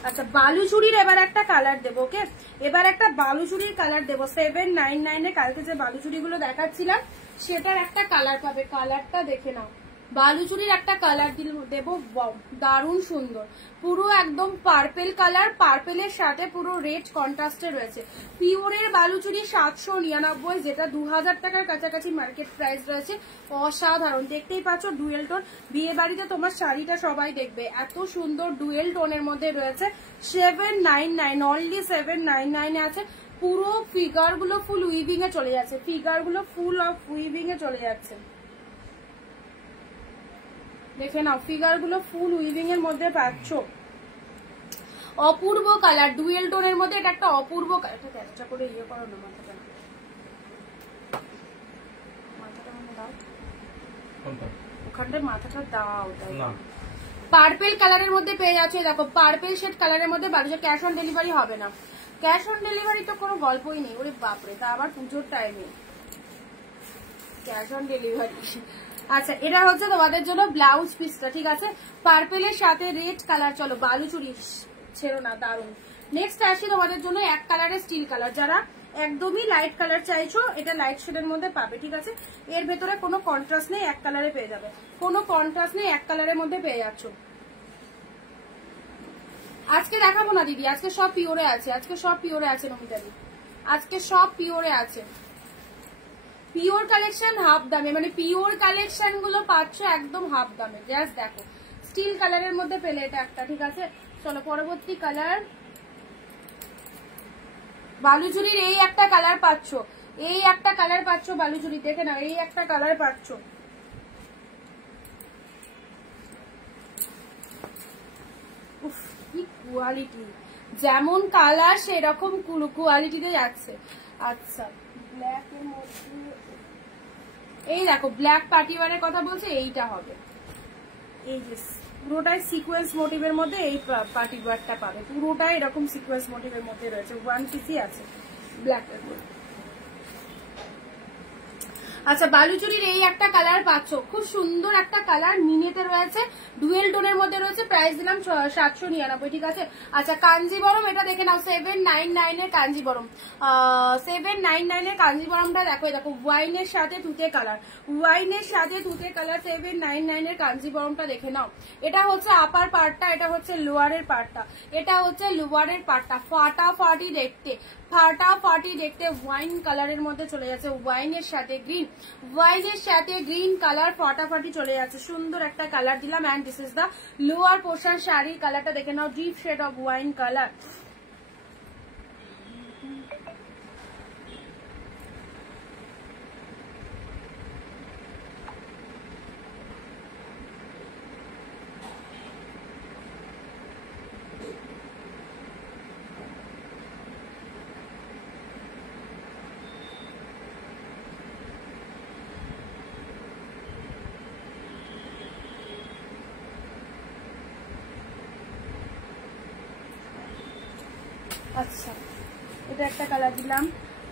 আচ্ছা বালুচুরির এবার একটা কালার দেবো, ওকে এবার একটা বালুচুরির কালার দেবো 799 এ। কালকে যে বালুচুরি গুলো দেখাচ্ছিলাম সেটার একটা কালার পাবে, কালারটা দেখে নাও। বালুচুরির একটা কালার দেবো, দারুণ সুন্দর, পুরো একদম পার্পেল কালার, পার্পেলের সাথে পুরো রেড কন্ট্রাস্টে রয়েছে। পিওরের বালুচুরি 799, যেটা 2000 টাকার কাছাকাছি মার্কেট প্রাইস রয়েছে। অসাধারণ, দেখতেই পাচ্ছ ডুয়েল টোন, বিয়ে বাড়িতে তোমার শাড়িটা সবাই দেখবে, এত সুন্দর ডুয়েল টোনের মধ্যে রয়েছে। 799, অনলি 799 এ আছে। পুরো ফিগার গুলো ফুল উইভিং এ চলে যাচ্ছে, ফিগার গুলো ফুল অফ উইভিং এ চলে যাচ্ছে, দেখে নাও ফিগার গুলো ফুল উইভিং এর মধ্যে পাচ্ছ। অপূর্ব কালার, ডুয়েল টোনের মধ্যে এটা একটা অপূর্ব কালার। এটা চেষ্টা করে ইয়ে করো না, মাথাটা মানে দাও, ওখানটায় মাথাটা দাও। পার্পেল কালারের মধ্যে পেয়ে যাচ্ছে, দেখো পার্পেল শেড কালারের মধ্যে বাড়িতে। ক্যাশ অন ডেলিভারি হবে না, ক্যাশ অন ডেলিভারি তো কোনো গল্পই নেই, ওরে বাপরে, তা আবার পুজোর টাইমে ক্যাশ অন ডেলিভারি। আচ্ছা এটা হচ্ছে তোমাদের জন্য ব্লাউজ পিসটা, ঠিক আছে, পার্পেলের সাথে রেড কালার। চলো বালুচুরি ছেড়ো না, দারুন। নেক্সট আসি তোমাদের জন্য এক কালারের স্টিল কালার, যারা একদমই লাইট কালার চাইছো এটা লাইট শেডের মধ্যে পাবে, ঠিক আছে। এর ভেতরে কোনো কন্ট্রাস্ট নেই, এক কালারে পেয়ে যাবে, কোনো কন্ট্রাস্ট নেই, এক কালারের মধ্যে পেয়ে যাচ্ছ। আজকে দেখাবো না দিদি, আজকে সব পিওরে আছে, আজকে সব পিওরে আছে নমিতাদি, আজকে সব পিওরে আছে। পিওর কালেকশন হাফ দামে, মানে পিওর কালেকশন গুলো পাচ্ছ একদম হাফ দামে। জাস্ট দেখো স্টিল কালারের মধ্যে পেলে এটা একটা, ঠিক আছে। চলো পরবর্তী কালার, বালুচুরির এই একটা কালার পাচ্ছ, এই একটা কালার পাচ্ছ বালুচুরি, দেখে নাও এই একটা কালার পাচ্ছ। উফ কি কোয়ালিটি, যেমন কালার সেরকম কোয়ালিটিতে যাচ্ছে। আচ্ছা ব্ল্যাক এর মধ্যে এই দেখো ব্ল্যাক পার্টিওয়ারের কথা বলছে, এইটা হবে, এই যে পুরোটাই সিকোয়েন্স মোটিভের মধ্যে এই পার্টিওয়ারটা পাবে, পুরোটাই এরকম সিকোয়েন্স মোটিভের মধ্যে রয়েছে, ওয়ান পিসই আছে ব্ল্যাক এর মধ্যে। আচ্ছা বালুচুরির এই একটা কালার পাচ্ছ, খুব সুন্দর একটা কালার, মিনেতে রয়েছে, ডুয়েল টোনের মধ্যে রয়েছে, প্রাইস দিলাম 799, ঠিক আছে। আচ্ছা কাঞ্জিবরম, এটা দেখে নাও 799 এর কাঞ্জিবরম, 799 এর কাঞ্জিবরমটা দেখো, দেখো ওয়াইনের সাথে তুতে কালার, ওয়াইনের সাথে তুতে কালার, 799 এর কাঞ্জিবরমটা দেখে নাও। এটা হচ্ছে আপার পার্টটা, এটা হচ্ছে লোয়ারের পার্টটা, এটা হচ্ছে লোয়ারের পার্টটা, ফাটাফাটি দেখতে, ফাটাফাটি দেখতে, ওয়াইন কালারের মধ্যে চলে যাচ্ছে, ওয়াইনের সাথে গ্রিন, ওয়াইনের সাথে গ্রিন কালার, ফাটাফাটি চলে যাচ্ছে, সুন্দর একটা কালার দিলাম। And this is the lower portion, শাড়ির কালারটা দেখে নাও, deep shade of wine colour. আচ্ছা এটা একটা কালার দিলাম।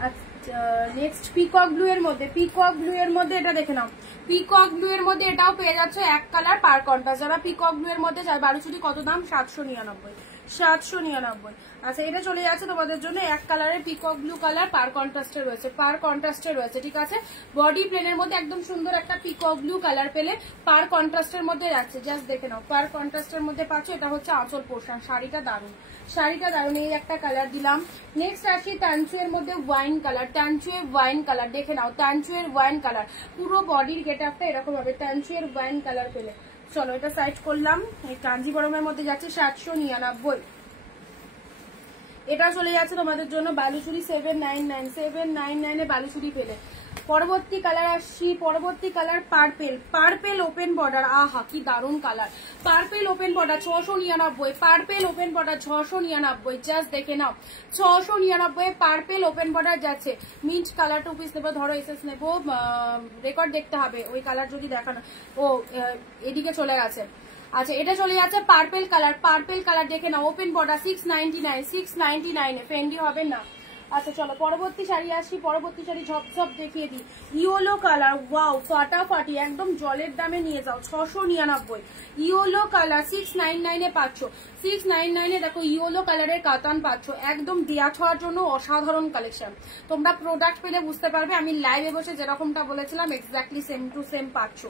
আচ্ছা নেক্সট পিকক ব্লু এর মধ্যে, পিকক ব্লু এর মধ্যে এটা দেখে নাও, পিকক ব্লু এর মধ্যে এটাও পেয়ে যাচ্ছে এক কালার পার কন্ট্রাস্ট। যারা পিকক ব্লু এর মধ্যে চাই, বালুচুরি কত দাম? 799, 799। আচ্ছা এটা চলে যাচ্ছে তোমাদের জন্য এক কালারের পিকক ব্লু কালার, পার কন্ট্রাস্টে রয়েছে, পার কন্ট্রাস্টে রয়েছে, ঠিক আছে। বডি প্লেনের মধ্যে একদম সুন্দর একটা পিকক ব্লু কালার পেলে পার কন্ট্রাস্টের মধ্যে যাচ্ছে, জাস্ট দেখে নাও পার কন্ট্রাস্টের মধ্যে পাচ্ছ। এটা হচ্ছে আঁচল পোর্শন, শাড়িটা দারুণ, শাড়িটা দারুণ, এই একটা কালার দিলাম। নেক্সট আসি তানচুয়ের মধ্যে ওয়াইন কালার, তানচুয়ের ওয়াইন কালার দেখে নাও, তানচুয়ের ওয়াইন কালার, পুরো বডির গেট আপটা এরকম হবে, তানচুয়ের ওয়াইন কালার পেলে। চলো এটা সাইড করলাম। এই কাঞ্জিবরমের মধ্যে যাচ্ছে 799, এটা চলে যাচ্ছে তোমাদের জন্য বালুচুরি 799, 799 এ বালুচুরি পেলে। পরবর্তী কালার আসছি, পরবর্তী colour purple, purple open border, আহা কি দারুন colour, purple open border 699, purple open border 699, just দেখে নাও 699 পার্পেল ওপেন বর্ডার যাচ্ছে। মিন্ট কালার 2 পিস নেবো, ধরো এসএস নেবো, রেকর্ড দেখতে হবে ওই কালার যদি দেখানো, ও এদিকে চলে গেছে। আচ্ছা এটা চলে যাচ্ছে পার্পেল কালার, পার্পেল কালার দেখে নাও ওপেন বর্ডার 699, 699 ফেন্ডি হবে না। আচ্ছা চলো পরবর্তী শাড়ি আসি, পরবর্তী শাড়ি ঝপঝপ দেখিয়ে দিই। ইয়েলো কালার, ওয়াও ফাটাফাটি, একদম জলের দামে নিয়ে যাও 699। ইয়েলো কালার 699 এ পাচ্ছ, 699 এ দেখো ইয়েলো কালারের কাতান পাচ্ছ, একদম দেয়া হওয়ার জন্য অসাধারণ কালেকশন। তোমরা প্রোডাক্ট পেলে বুঝতে পারবে, আমি লাইভে বসে যেরকমটা বলেছিলাম এক্স্যাক্টলি সেম টু সেম পাচ্ছ।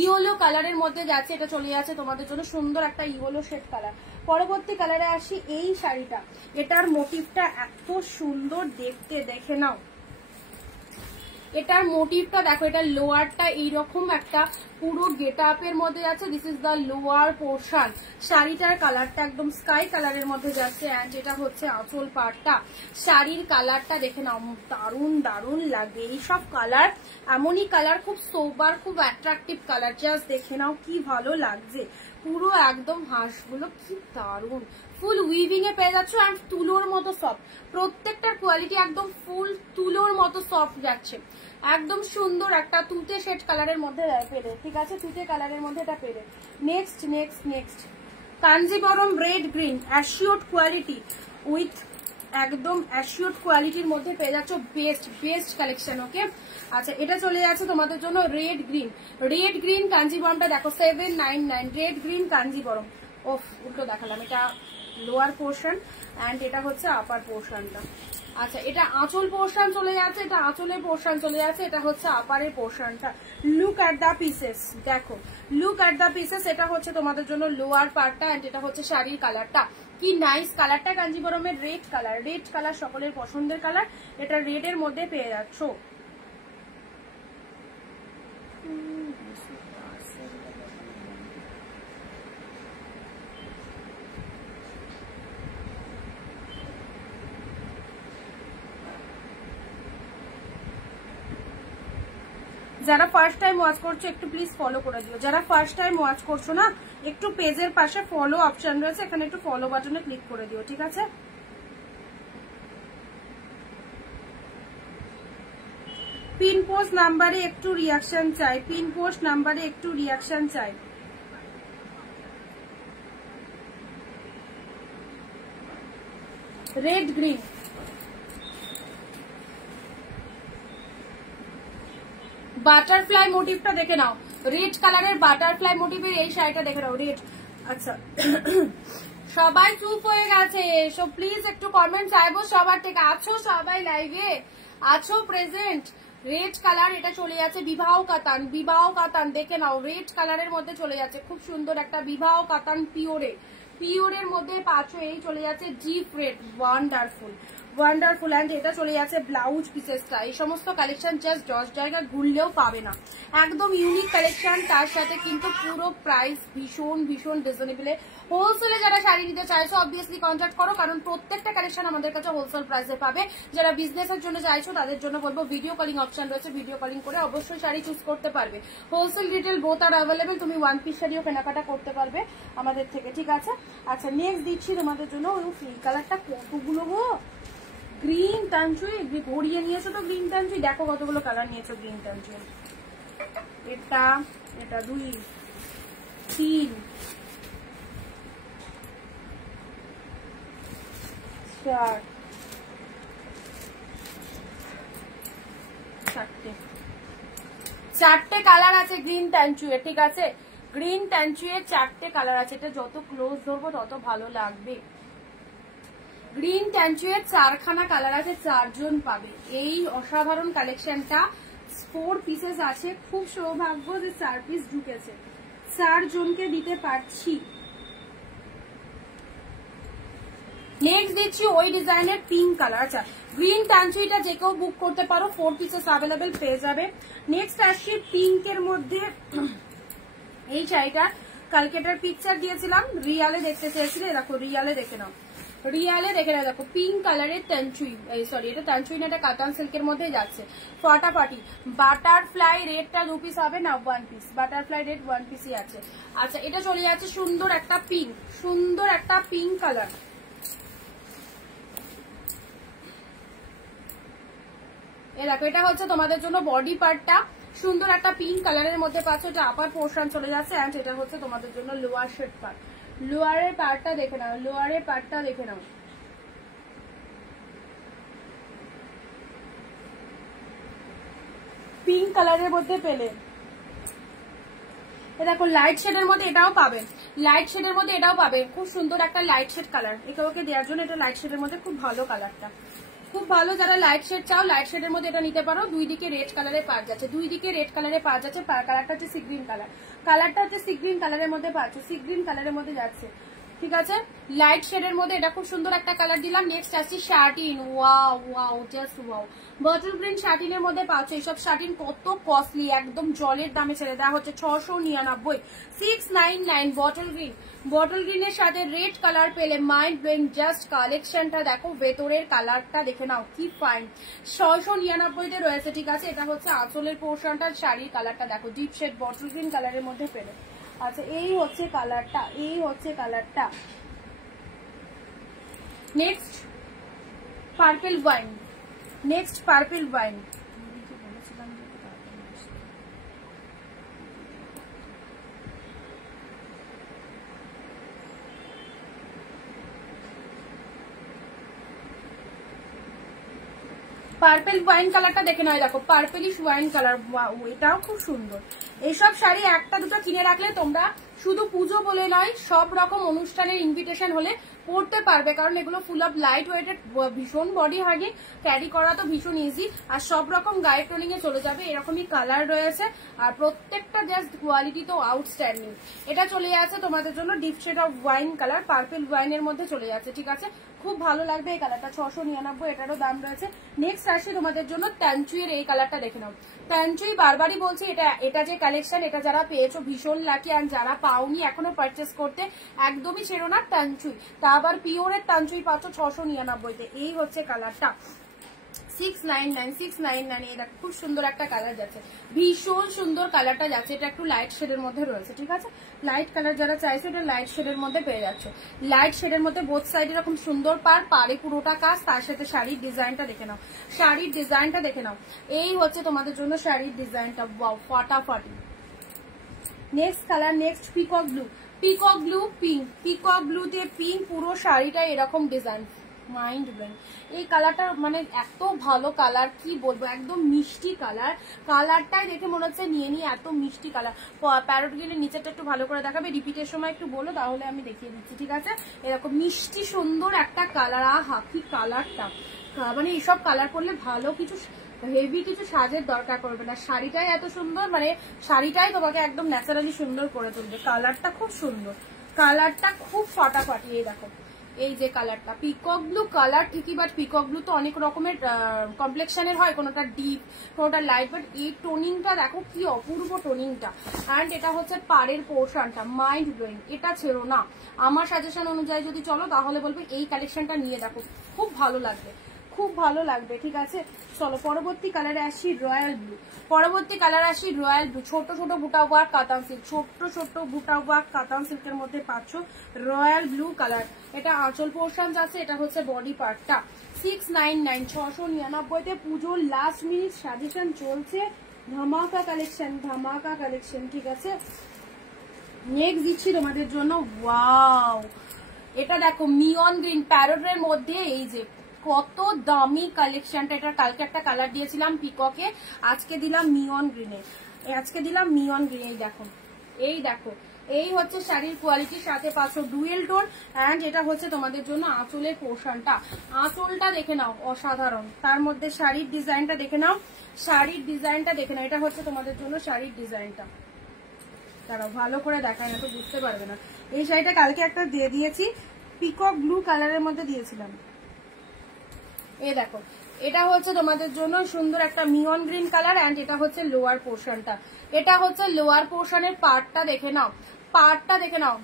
ইয়েলো কালারের মধ্যে যাচ্ছে, এটা চলে যাচ্ছে তোমাদের জন্য সুন্দর একটা ইয়েলো শেড কালার। পরবর্তী কালারে আসি, এই শাড়িটা, এটার মোটিভটা এত সুন্দর দেখতে, দেখে নাও এটার মোটিভটা দেখো, এটা লোয়ারটা এইরকম একটা পুরো গেট আপের মধ্যে যাচ্ছে, this is the lower portion. শাড়িটার কালারটা একদম স্কাই কালারের মধ্যে যাচ্ছে, অ্যান্ড এটা হচ্ছে আঁচল পাটটা। শাড়ির কালারটা দেখে নাও, দারুন দারুন লাগবে এইসব কালার, এমনই কালার খুব সোবার, খুব অ্যাট্রাকটিভ কালার, জাস্ট দেখে নাও কি ভালো লাগছে, পুরো একদম হাঁসগুলো কি দারুন, ফুল উইভিং এ পেয়ে যাচ্ছ, অ্যান্ড তুলোর মতো সফট, প্রত্যেকটার কোয়ালিটি একদম ফুল তুলোর মতো সফট যাচ্ছে, একদম সুন্দর একটা তুতে শেড কালারের মধ্যে পেরে, ঠিক আছে তুতে কালারের মধ্যে এটা পেরে। Next next next Kanjeevaram red green অ্যাশিওর্ড quality with একদম অ্যাশিওর্ড কোয়ালিটির মধ্যে পেয়ে যাচ্ছ, বেস্ট বেস্ট কালেকশন। ওকে আচ্ছা এটা চলে যাচ্ছে তোমাদের জন্য রেড গ্রিন, রেড গ্রিন কাঞ্জিবরমটা দেখো 799, রেড গ্রিন কাঞ্জিবরম, ওফ উল্টো দেখালাম, এটা লোয়ার পোর্শন অ্যান্ড এটা হচ্ছে আপার পোর্শনটা। আচ্ছা এটা আঁচল পোর্শন চলে যাচ্ছে, এটা আঁচলের পোর্শন চলে যাচ্ছে, এটা হচ্ছে আপারের পোর্শনটা। লুক অ্যাট দ্য পিসেস, দেখো লুক অ্যাট দ্য পিসেস, এটা হচ্ছে তোমাদের জন্য লোয়ার পার্টটা অ্যান্ড এটা হচ্ছে শাড়ির কালারটা, কি নাইস কালারটা, কাঞ্জিবরমের রেড কালার, রেড কালার সকলের পছন্দের কালার, এটা রেড এর মধ্যে পেয়ে যাচ্ছ। যারা ফার্স্ট টাইম ওয়াচ করছো একটু প্লিজ ফলো করে দিও, যারা ফার্স্ট টাইম ওয়াচ করছো না একটু পেজের পাশে ফলো অপশন রয়েছে, এখানে একটু ফলো বাটনে ক্লিক করে দিও, ঠিক আছে। পিন পোস্ট নাম্বারে একটু রিয়াকশন চাই, পিন পোস্ট নাম্বারে একটু রিয়াকশন চাই। রেড গ্রিন, বাটারফ্লাই মোটিভটা দেখে নাও, রেড কালারের বাটারফ্লাই মোটিভের এই শাড়িটা দেখে নাও, রেড। আচ্ছা সবাই চুপ হয়ে গেছে, সো প্লিজ একটু কমেন্ট চাইবো সবার থেকে, আছো সবাই লাইভে আছো প্রেজেন্ট। রেড কালার, এটা চলে যাচ্ছে বিবাহ কাতান, বিবাহ কাতান দেখে নাও, রেড কালারের মধ্যে চলে যাচ্ছে, খুব সুন্দর একটা বিবাহ কাতান পিওরে, পিওরের মধ্যে পাচ্ছো, এই চলে যাচ্ছে deep red, wonderful wonderful. And এটা চলে যাচ্ছে ব্লাউজ পিসেসটা, এই সমস্ত কালেকশন জাস্ট 10 জায়গা ঘুরলেও পাবে না, একদম ইউনিক কালেকশন, তার সাথে কিন্তু পুরো প্রাইস ভীষণ ভীষণ রিজনেবল। হোলসেলে যারা শাড়ি নিতে চাইছো অবভিয়াসলি কন্ট্যাক্ট করো, কারণ প্রত্যেকটা কালেকশন আমাদের কাছে হোলসেল প্রাইসে পাবে। যারা বিজনেসের জন্য চাইছো তাদের জন্য বলবো ভিডিও কলিং অপশন রয়েছে, ভিডিও কলিং করে অবশ্যই শাড়ি চুজ করতে পারবে। হোলসেল রিটেল বোথ আর অ্যাভেলেবেল, তুমি 1 পিস শাড়িও কেনাকাটা করতে পারবে আমাদের থেকে, ঠিক আছে। আচ্ছা নেক্সট দিচ্ছি তোমাদের জন্য, ওই এই কালারটা কতগুলো গো, গ্রিন টানচুই, ভরিয়ে নিয়েছো তো গ্রিন টানচুই, দেখো কতগুলো কালার নিয়েছো গ্রিন টানচুই, এটা এটা 2 3 4 চারটে কালার আছে গ্রিন টানচুয়ে, ঠিক আছে, গ্রিন টানচুয়ে 4টে কালার আছে, এটা যত ক্লোজ ধরবো তত ভালো লাগবে। গ্রিন ট্যাঞ্চুয়ের 4খানা কালার আছে, 4 জন পাবে এই অসাধারণ কালেকশনটা, 4 পিসেস আছে, খুব সৌভাগ্য যে 4 পিস ঢুকেছে, 4 জনকে দিতে পারছি। নেক্সট দিচ্ছি ওই ডিজাইনের পিঙ্ক কালার, আচ্ছা গ্রিন ট্যাঞ্চুইটা যে কেউ বুক করতে পারো, 4 পিসেস অ্যাভেলেবেল পেয়ে যাবে। নেক্সট আসছি পিঙ্কের মধ্যে, এই শাড়িটা কালকেটার পিকচার দিয়েছিলাম, রিয়ালে দেখতে চেয়েছিলে, দেখো রিয়ালে দেখে নাও, রিয়ালে দেখে না, দেখো পিঙ্ক কালারের তানচুই, সরি এটা তানচুই না, এটা কাতান সিল্কের মধ্যে যাচ্ছে ফাটাফাটি। বাটারফ্লাই রেডটা 2 পিস হবে না, 1 পিস বাটারফ্লাই রেড 1 পিসই আছে। আচ্ছা এটা চলে যাচ্ছে সুন্দর একটা পিঙ্ক, সুন্দর একটা পিঙ্ক কালার। এ দেখো এটা হচ্ছে তোমাদের জন্য বডি পার্টটা, সুন্দর একটা পিঙ্ক কালারের মধ্যে পাচ্ছ, এটা আপার পোর্শন চলে যাচ্ছে। এন্ড এটা হচ্ছে তোমাদের জন্য লোয়ার শেড পার্ট। লোয়ারের পার্টটা দেখে নাও, লোয়ারের পার্টটা দেখে নাও। পিঙ্ক কালারের মধ্যে পেলে, দেখো লাইট শেডের মধ্যে এটাও পাবেন, লাইট শেডের মধ্যে এটাও পাবেন, খুব সুন্দর একটা লাইট শেড কালার। একে ওকে দেওয়ার জন্য এটা লাইট শেডের মধ্যে খুব ভালো কালারটা, খুব ভালো। যারা লাইট শেড চাও লাইট শেডের মধ্যে এটা নিতে পারো। দুই দিকে রেড কালারে পাঁচ যাচ্ছে, দুই দিকে রেড কালারে পাঁচ যাচ্ছে। কালারটা হচ্ছে সি গ্রিন কালার, কালারটা হচ্ছে সি গ্রিন কালারের মধ্যে পাচ্ছ, সি গ্রিন কালারের মধ্যে যাচ্ছে, ঠিক আছে। লাইট শেডের মধ্যে এটা খুব সুন্দর একটা কালার দিলাম। নেক্সট আসছি satin, wow wow just wow, bottle green শার্টিনের মধ্যে পাচ্ছ। এইসব শার্টিন কত কস্টলি, একদম জলের দামে ছেড়ে দেওয়া হচ্ছে 699, 699। বটল গ্রিন, বটল গ্রিনের সাথে রেড কালার পেলে মাইন্ড ব্লোয়িং। জাস্ট কালেকশনটা দেখো, ভেতরের কালারটা দেখে নাও কি ফাইন। 699 রয়েছে, ঠিক আছে। এটা হচ্ছে আঁচলের পোর্শনটা, শাড়ির কালারটা দেখো ডিপ শেড বটল গ্রিন কালারের মধ্যে পেলে। আচ্ছা এই হচ্ছে কালারটা, এই হচ্ছে কালারটা। Next purple wine, next purple wine. Purple wine কালারটা দেখে নয়, দেখো পার্পলিশ ওয়াইন কালার, এটাও খুব সুন্দর। এইসব শাড়ি একটা দুটো কিনে রাখলে তোমরা শুধু পুজো বলে নয়, সব রকম অনুষ্ঠানের ইনভিটেশন হলে পরতে পারবে, কারণ এগুলো ফুল অফ লাইট ওয়েটেড, ভীষণ বডি হাগি, ক্যারি করা তো ভীষণ ইজি, আর সব রকম গায়ে ট্রোলিং এ চলে যাবে। এরকমই কালার রয়েছে, আর প্রত্যেকটা জাস্ট কোয়ালিটি তো আউটস্ট্যান্ডিং। এটা চলে যাচ্ছে তোমাদের জন্য deep shade of wine colour, purple ওয়াইনের মধ্যে চলে যাচ্ছে, ঠিক আছে। খুব ভালো লাগবে এই কালারটা, 699, এটারও দাম রয়েছে। নেক্সট আসছে তোমাদের জন্য তানচুইয়ের এই কালারটা দেখে নাও। তানচুই বারবারই বলছি, এটা যে কালেকশন, এটা যারা পেয়েছো ভীষণ লাকি, আর যারা পাওনি এখনো পারচেস করতে একদমই ছেড়ো না। তানচুই, তা আবার পিওরের তানচুই পাচ্ছ 699-তে। এই হচ্ছে কালারটা, 699, 699। এই দেখো খুব সুন্দর একটা কালার যাচ্ছে, ভীষণ সুন্দর কালারটা যাচ্ছে। এটা একটু লাইট শেডের মধ্যে রয়েছে, ঠিক আছে। লাইট কালার যারা চাইছে এটা লাইট শেডের মধ্যে পেয়ে যাচ্ছ। লাইট শেডের মধ্যে বোথ সাইড এরকম সুন্দর পারে পুরোটা কাজ, তার সাথে শাড়ির ডিজাইনটা দেখে নাও, শাড়ির ডিজাইনটা দেখে নাও। এই হচ্ছে তোমাদের জন্য শাড়ির ডিজাইনটা, ওয়াও ফাটাফাটি। Next colour, next peacock blue, peacock blue pink, peacock ব্লুতে পিঙ্ক, পুরো শাড়িটা এরকম ডিজাইন, মাইন্ড ব্লোয়িং। এই কালারটা মানে এত ভালো কালার, কি বলবো, একদম মিষ্টি কালার। কালারটাই দেখে মনে হচ্ছে নিয়ে নিয়ে, এত মিষ্টি কালার। প্যারট গ্রিনের নিচেরটা একটু ভালো করে দেখাবে, রিপিটের সময় একটু বলো, তাহলে আমি দেখিয়ে দিচ্ছি, ঠিক আছে। এরকম মিষ্টি সুন্দর একটা কালার, আহা কি কালারটা, মানে এইসব কালার করলে ভালো কিছু হেভি কিছু সাজের দরকার পড়বে না। শাড়িটাই এত সুন্দর, মানে শাড়িটাই তোমাকে একদম ন্যাচারালি সুন্দর করে তুলবে। কালারটা খুব সুন্দর, কালারটা খুব ফাটাফাটি। এই দেখো এই যে কালারটা, পিকক ব্লু কালার ঠিকই, বাট পিকক ব্লু তো অনেক রকমের কমপ্লেক্সনের হয়, কোনোটা ডিপ কোনোটা লাইট, বাট এই টোনিংটা দেখো কি অপূর্ব টোনিংটা। অ্যান্ড এটা হচ্ছে পাড়ের পোর্শনটা, মাইন্ড ব্লোয়িং। এটা ছেড়ো না, আমার সাজেশন অনুযায়ী যদি চলো তাহলে বলবে এই কালেকশনটা নিয়ে দেখো, খুব ভালো লাগবে, খুব ভালো লাগবে, ঠিক আছে। চলো পরবর্তী কালারে আসি রয়্যাল ব্লু, পরবর্তী কালার আসি রয়্যাল ব্লু। ছোট ছোট বুটা ওয়ার্ক কাতান সিল্ক, ছোট্ট ছোট্ট বুটা ওয়ার্ক কাতান সিল্কের মধ্যে পাচ্ছ রয়্যাল ব্লু কালার। এটা আঁচল পোর্শন যাচ্ছে, এটা হচ্ছে বডি পার্টটা। 699, 699-তে পুজোর লাস্ট মিনিট সাজেশন চলছে, ধামাকা কালেকশন, ধামাকা কালেকশন, ঠিক আছে। নেক্সট দিচ্ছি তোমাদের জন্য, ওয়াও এটা দেখো মিয়ন গ্রিন প্যারোটের মধ্যে, এই যে কত দামি কালেকশনটা। এটা কালকে একটা কালার দিয়েছিলাম পিককে, আজকে দিলাম মিয়ন গ্রিনে, আজকে দিলাম মিয়ন গ্রিন। এই দেখো, এই দেখো, এই হচ্ছে শাড়ির কোয়ালিটির সাথে পাচ্ছ ডুয়েল টোন। অ্যান্ড এটা হচ্ছে তোমাদের জন্য আঁচলের পোর্শনটা, আঁচলটা দেখে নাও অসাধারণ, তার মধ্যে শাড়ির ডিজাইনটা দেখে নাও, শাড়ির ডিজাইনটা দেখে নাও। এটা হচ্ছে তোমাদের জন্য শাড়ির ডিজাইনটা, তারা ভালো করে দেখায় না তো বুঝতে পারবে না। এই শাড়িটা কালকে একটা দিয়ে দিয়েছি, পিকক ব্লু কালারের মধ্যে দিয়েছিলাম। এই দেখো এটা হচ্ছে তোমাদের জন্য সুন্দর একটা মিয়ন গ্রিন কালার। অ্যান্ড এটা হচ্ছে লোয়ার পোর্শনটা, এটা হচ্ছে লোয়ার পোর্শনের পার্টটা দেখে নাও, পার্টটা দেখে নাও,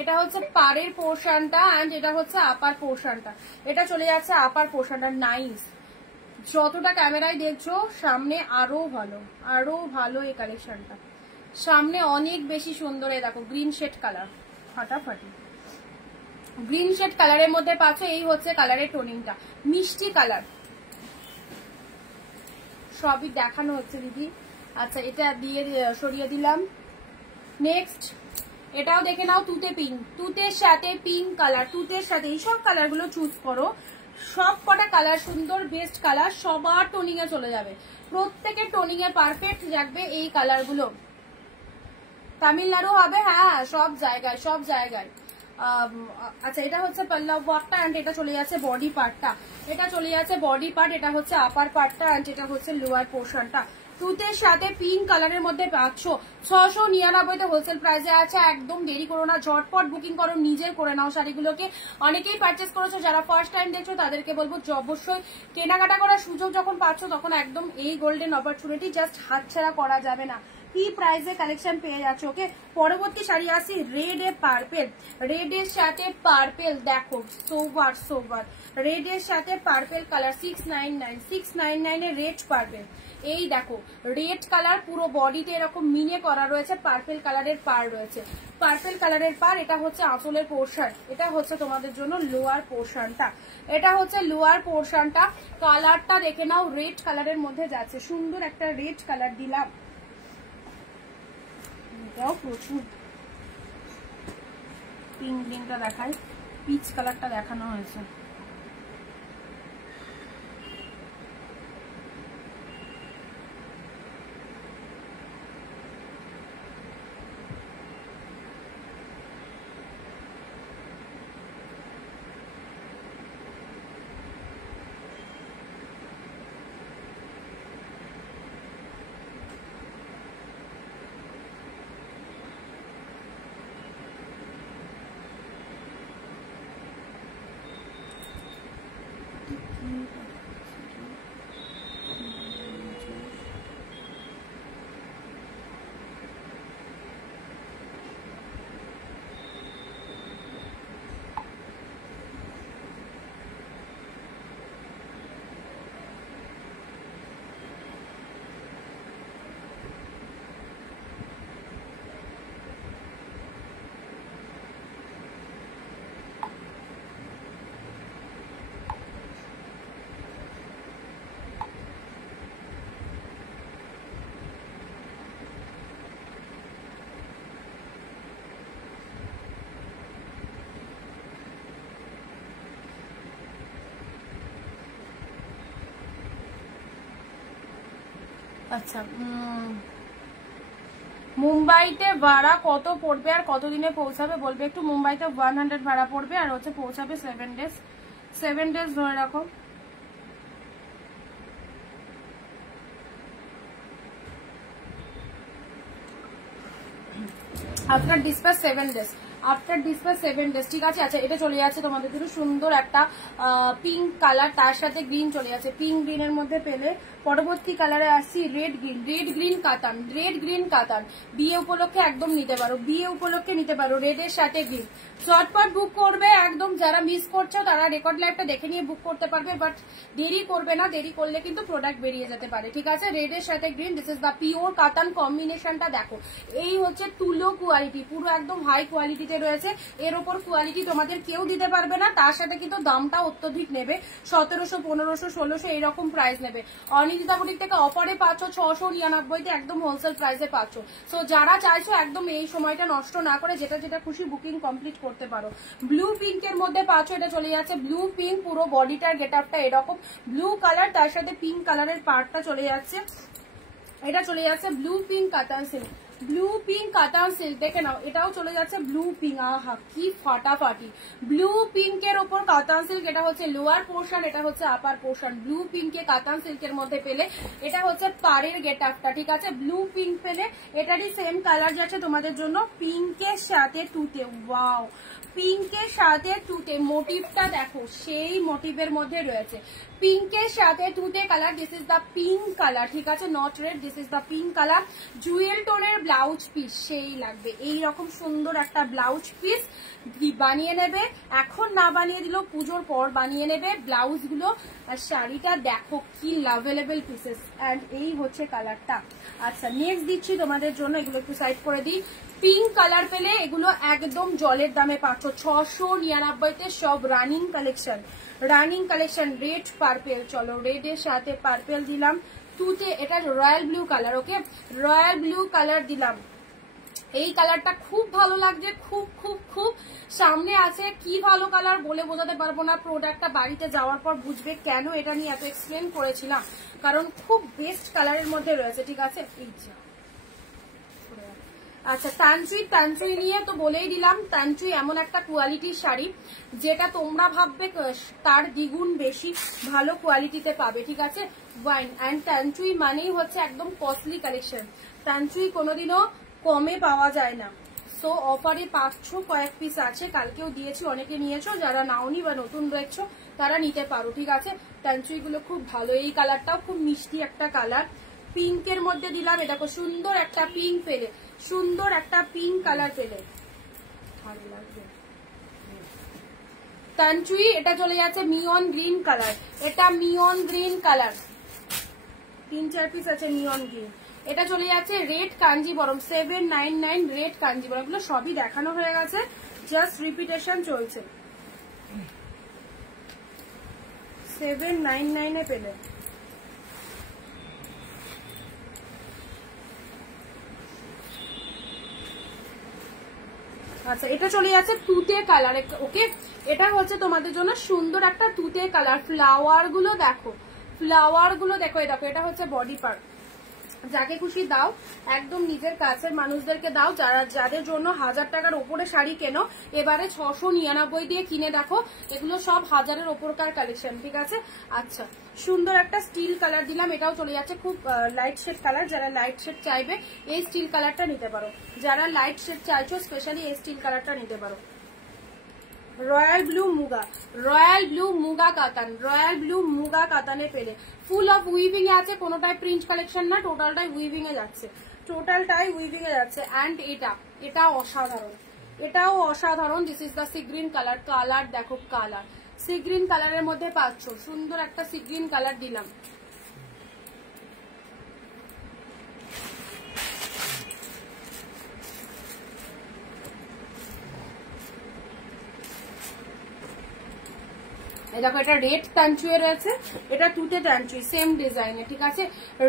এটা হচ্ছে পাড়ের পোর্শনটা এন্ড এটা হচ্ছে আপার পোর্শনটা। এটা চলে যাচ্ছে আপার পোর্শনটা। নাইস, যতটা ক্যামেরায় দেখছো সামনে আরো ভালো এই কালেকশনটা, সামনে অনেক বেশি সুন্দর। এই দেখো গ্রিন শেড কালার, ফাটাফাটি গ্রিন শেড কালারের মধ্যে পাচ্ছ। এই হচ্ছে কালারের টোনিংটা, মিষ্টি কালার, সবই দেখানো হচ্ছে দিদি। আচ্ছা এটা দিয়ে সরিয়ে দিলাম। নেক্সট এটাও দেখে নাও, তুতে পিঙ্ক, তুতের সাথে পিঙ্ক কালার, তুতের সাথে এইসব কালার গুলো চুজ করো। সব কটা কালার সুন্দর, বেস্ট কালার, সবার টোনিং এ চলে যাবে, প্রত্যেকের টোনিং এ পারফেক্ট যাবে এই কালার গুলো। তামিলনাড়ু হবে, হ্যাঁ সব জায়গায়। আচ্ছা এটা হচ্ছে পল্লব ওয়ার্কটা এন্ড এটা চলে যাচ্ছে বডি পার্টটা, এটা চলে যাচ্ছে বডি পার্ট, এটা হচ্ছে আপার পার্টটা এন্ড এটা হচ্ছে লোয়ার পোর্শনটা। তুতের সাথে পিঙ্ক কালারের মধ্যে পাচ্ছ 699 হোলসেল প্রাইসে আছে। একদম দেরি করো না, ঝটপট বুকিং করো, নিজের করে নাও শাড়িগুলোকে। অনেকেই পারচেস করেছো, যারা ফার্স্ট টাইম দেখছো তাদেরকে বলবো অবশ্যই কেনাকাটা করার সুযোগ যখন পাচ্ছ তখন একদম এই গোল্ডেন অপরচুনিটি জাস্ট হাতছাড়া করা যাবে না। কি প্রাইসে কালেকশন পেয়ে যাচ্ছে। ওকে, পরবর্তী শাড়ি আসি রেড এ পার্পেল, রেড এর সাথে পার্পেল, দেখো সোভার রেড এর সাথে পার্পেল কালার 699 এর রেড পার্পেল। এই দেখো রেড কালার, পুরো বডিতে এরকম মিনে করা রয়েছে, পার্পেল কালারের পার রয়েছে, পার্পেল কালারের পার। এটা হচ্ছে আঁচলের পোর্শন, এটা হচ্ছে তোমাদের জন্য লোয়ার পোর্শনটা, এটা হচ্ছে লোয়ার পোর্শনটা। কালারটা দেখে নাও, রেড কালারের মধ্যে যাচ্ছে, সুন্দর একটা রেড কালার দিলাম। এটাও প্রচুর পিঙ্কটা দেখাই, পিচ কালারটা দেখানো হয়েছে। আচ্ছা মুম্বাইতে ভাড়া কত পড়বে আর কতদিনে পৌঁছাবে বলবে একটু। মুম্বাইতে 100 ভাড়া পড়বে আর হচ্ছে পৌঁছাবে 7 ডেজ ধরে রাখো। After dispatch 7 days, after dispatch 7 days, ঠিক আছে। আচ্ছা এটা চলে যাচ্ছে তোমাদের জন্য সুন্দর একটা পিঙ্ক কালার, তার সাথে গ্রিন চলে যাচ্ছে, পিঙ্ক গ্রিনের মধ্যে পেলে। পরবর্তী কালারে আসছি রেড গ্রিন কাতান, বিয়ে উপলক্ষে একদম নিতে পারো, বিয়ে উপলক্ষে নিতে পারো, রেডের সাথে গ্রিন। চটপট বুক করবে একদম, যারা মিস করছো তারা রেকর্ড লাইভটা দেখে নিয়ে বুক করতে পারবে, বাট দেরি করবে না, দেরি করলে কিন্তু প্রোডাক্ট বেরিয়ে যেতে পারে, ঠিক আছে। রেডের সাথে green, this is the pure কাতান কম্বিনেশনটা দেখো। এই হচ্ছে তুলো কোয়ালিটি, পুরো একদম হাই কোয়ালিটিতে রয়েছে, এর ওপর কোয়ালিটি তোমাদের কেউ দিতে পারবে না। তার সাথে কিন্তু দামটা অত্যধিক নেবে, 1700, 1500, 1600 এইরকম প্রাইস নেবে। অনিন্দিতা বুটিক থেকে অফারে পাচ্ছ 699 একদম হোলসেল প্রাইসে পাচ্ছ। সো যারা চাইছো একদম এই সময়টা নষ্ট না করে যেটা খুশি বুকিং কমপ্লিট করতে পারো। ব্লু পিঙ্কের মধ্যে পাচ্ছ, এটা চলে যাচ্ছে ব্লু পিঙ্ক, পুরো বডিটার গেট আপটা এরকম ব্লু কালার, তার সাথে পিঙ্ক কালারের পার্টটা চলে যাচ্ছে। এটা চলে যাচ্ছে ব্লু পিঙ্ক কাতান সিল্ক, ব্লু পিঙ্ক কাতান সিল্ক, দেখে নাও এটাও চলে যাচ্ছে ব্লু পিঙ্ক। আহা কি ফাটাফাটি, ব্লু পিঙ্কের ওপর কাতান সিল্ক। এটা হচ্ছে লোয়ার পোর্শন, এটা হচ্ছে আপার পোর্শন। ব্লু পিঙ্কে কাতান সিল্কের মধ্যে পেলে, এটা হচ্ছে পাড়ের গেট আপটা, ঠিক আছে। ব্লু পিঙ্ক পেলে, এটারই সেম কালার যাচ্ছে তোমাদের জন্য পিঙ্কের সাথে তুতে। ওয়াও, পিঙ্কের সাথে তুতে, মোটিভটা দেখো সেই মোটিভের মধ্যে রয়েছে, পিঙ্কের সাথে তুতে colour. This is the pink colour, ঠিক আছে, not red, this is the pink colour. Jewel টোনের ব্লাউজ পিস সেই লাগবে, এইরকম সুন্দর একটা ব্লাউজ পিস বানিয়ে নেবে, এখন না বানিয়ে দিলেও পুজোর পর বানিয়ে নেবে ব্লাউজ গুলো। আর শাড়িটা দেখো কি লাভেলেবল পিসেস, অ্যান্ড এই হচ্ছে কালারটা। আচ্ছা নেক্সট দিচ্ছি তোমাদের জন্য, এগুলো একটু সাইড করে দিই। পিঙ্ক কালার পেলে এগুলো একদম জলের দামে পাচ্ছ, 699-তে সব running collection, running collection. Red purple, চলো রেডের সাথে পার্পেল দিলাম, তুতে এটা রয়্যাল ব্লু কালার, ওকে রয়্যাল ব্লু কালার দিলাম। এই কালারটা খুব ভালো লাগছে, খুব খুব খুব সামনে আছে, কি ভালো কালার বলে বোঝাতে পারবো না। প্রোডাক্টটা বাড়িতে যাওয়ার পর বুঝবে কেন এটা নিয়ে এত এক্সপ্লেন করেছিলাম, কারণ খুব বেস্ট কালারের মধ্যে রয়েছে, ঠিক আছে। আচ্ছা তানচুই নিয়ে তো বলেই দিলাম, তানচুই এমন একটা কোয়ালিটির শাড়ি যেটা তোমরা ভাববে তার দ্বিগুণ বেশি ভালো কোয়ালিটিতে পাবে, ঠিক আছে। ওয়াইন অ্যান্ড তানচুই মানেই হচ্ছে একদম কস্টলি কালেকশন, তানচুই কোনোদিনও কমে পাওয়া যায় না। সো অফারে পাচ্ছ, কয়েক পিস আছে, কালকেও দিয়েছি, অনেকে নিয়েছো, যারা নাওনি বা নতুন দেখছো তারা নিতে পারো, ঠিক আছে। তানচুই গুলো খুব ভালো, এই কালারটাও খুব মিষ্টি একটা কালার, পিঙ্কের মধ্যে দিলাম। এটা দেখো সুন্দর একটা পিঙ্ক পেলে, সুন্দর একটা পিঙ্ক কালার পেলে ভালো লাগবে। তানচুই এটা চলে যাচ্ছে মিয়ন গ্রিন কালার, এটা মিয়ন গ্রিন কালার, 3-4 পিস আছে মিয়ন গ্রিন। এটা চলে যাচ্ছে রেড কাঞ্জিবরম, 799 রেড কাঞ্জিবরম, এগুলো সবই দেখানো হয়ে গেছে, জাস্ট রিপিটেশন চলছে। 799 এ পেলে। আচ্ছা এটা চলে যাচ্ছে তুতে কালার, ওকে এটা হচ্ছে তোমাদের জন্য সুন্দর একটা তুতে কালার। ফ্লাওয়ার গুলো দেখো, ফ্লাওয়ার গুলো দেখো, এই দেখো এটা হচ্ছে বডি পার্ট, যাকে খুশি দাও, একদম নিজের কাছের মানুষদেরকে দাও, যাদের জন্য 1000 টাকার ওপরে শাড়ি কেনো, এবারে 699 দিয়ে কিনে দেখো, এগুলো সব 1000-এর ওপরকার কালেকশন, ঠিক আছে। আচ্ছা সুন্দর একটা স্টিল কালার দিলাম, এটাও চলে যাচ্ছে খুব লাইট শেড কালার, যারা লাইট শেড চাইবে এই স্টিল কালারটা নিতে পারো, যারা লাইট শেড চাইছো স্পেশালি এই স্টিল কালারটা নিতে পারো। Royal blue muga, royal blue muga কাতান, রয়্যাল ব্লু মুগা কাতানে পেলে, ফুল অফ উইভিং এ আছে, কোনোটাই প্রিন্ট কালেকশন না, টোটালটাই উইভিং এ যাচ্ছে, টোটালটাই উইভিং এ যাচ্ছে। অ্যান্ড এটা অসাধারণ, এটাও অসাধারণ। This is the sea green colour, colour দেখো কালার, সি গ্রিন কালারের মধ্যে পাচ্ছ, সুন্দর একটা সি গ্রিন কালার দিলাম। দেখো এটা রেড তানচুয়ে রয়েছে, এটা তুতে তানচুই, সেম ডিজাইনে, ঠিক আছে।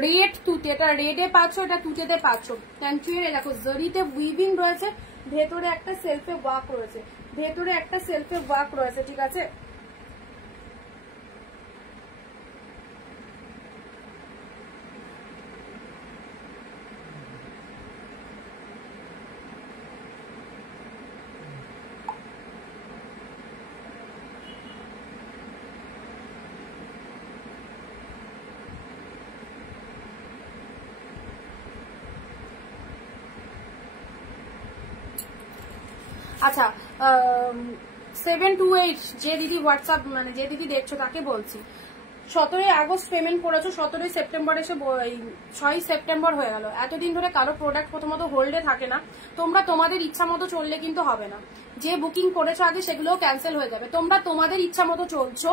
রেড তুতে, এটা রেডে পাচ্ছ, এটা তুতেতে পাচ্ছ। তানচুয়ের দেখো জরিতে উইভিং রয়েছে, ভেতরে একটা সেলফে ওয়ার্ক রয়েছে, ভেতরে একটা সেলফে ওয়ার্ক রয়েছে, ঠিক আছে। আচ্ছা 728 যে দিদি হোয়াটসঅ্যাপ মানে যে দিদি দেখছো তাকে বলছি, 17 আগস্ট পেমেন্ট করেছো, 17 সেপ্টেম্বর এসে 6 সেপ্টেম্বর হয়ে গেল। এতদিন ধরে কারো প্রোডাক্ট প্রথমত হোল্ডে থাকে না, তোমরা তোমাদের ইচ্ছা মতো চললে কিন্তু হবে না, যে বুকিং করেছো আগে সেগুলোও ক্যান্সেল হয়ে যাবে, তোমরা তোমাদের ইচ্ছা মতো চলছো।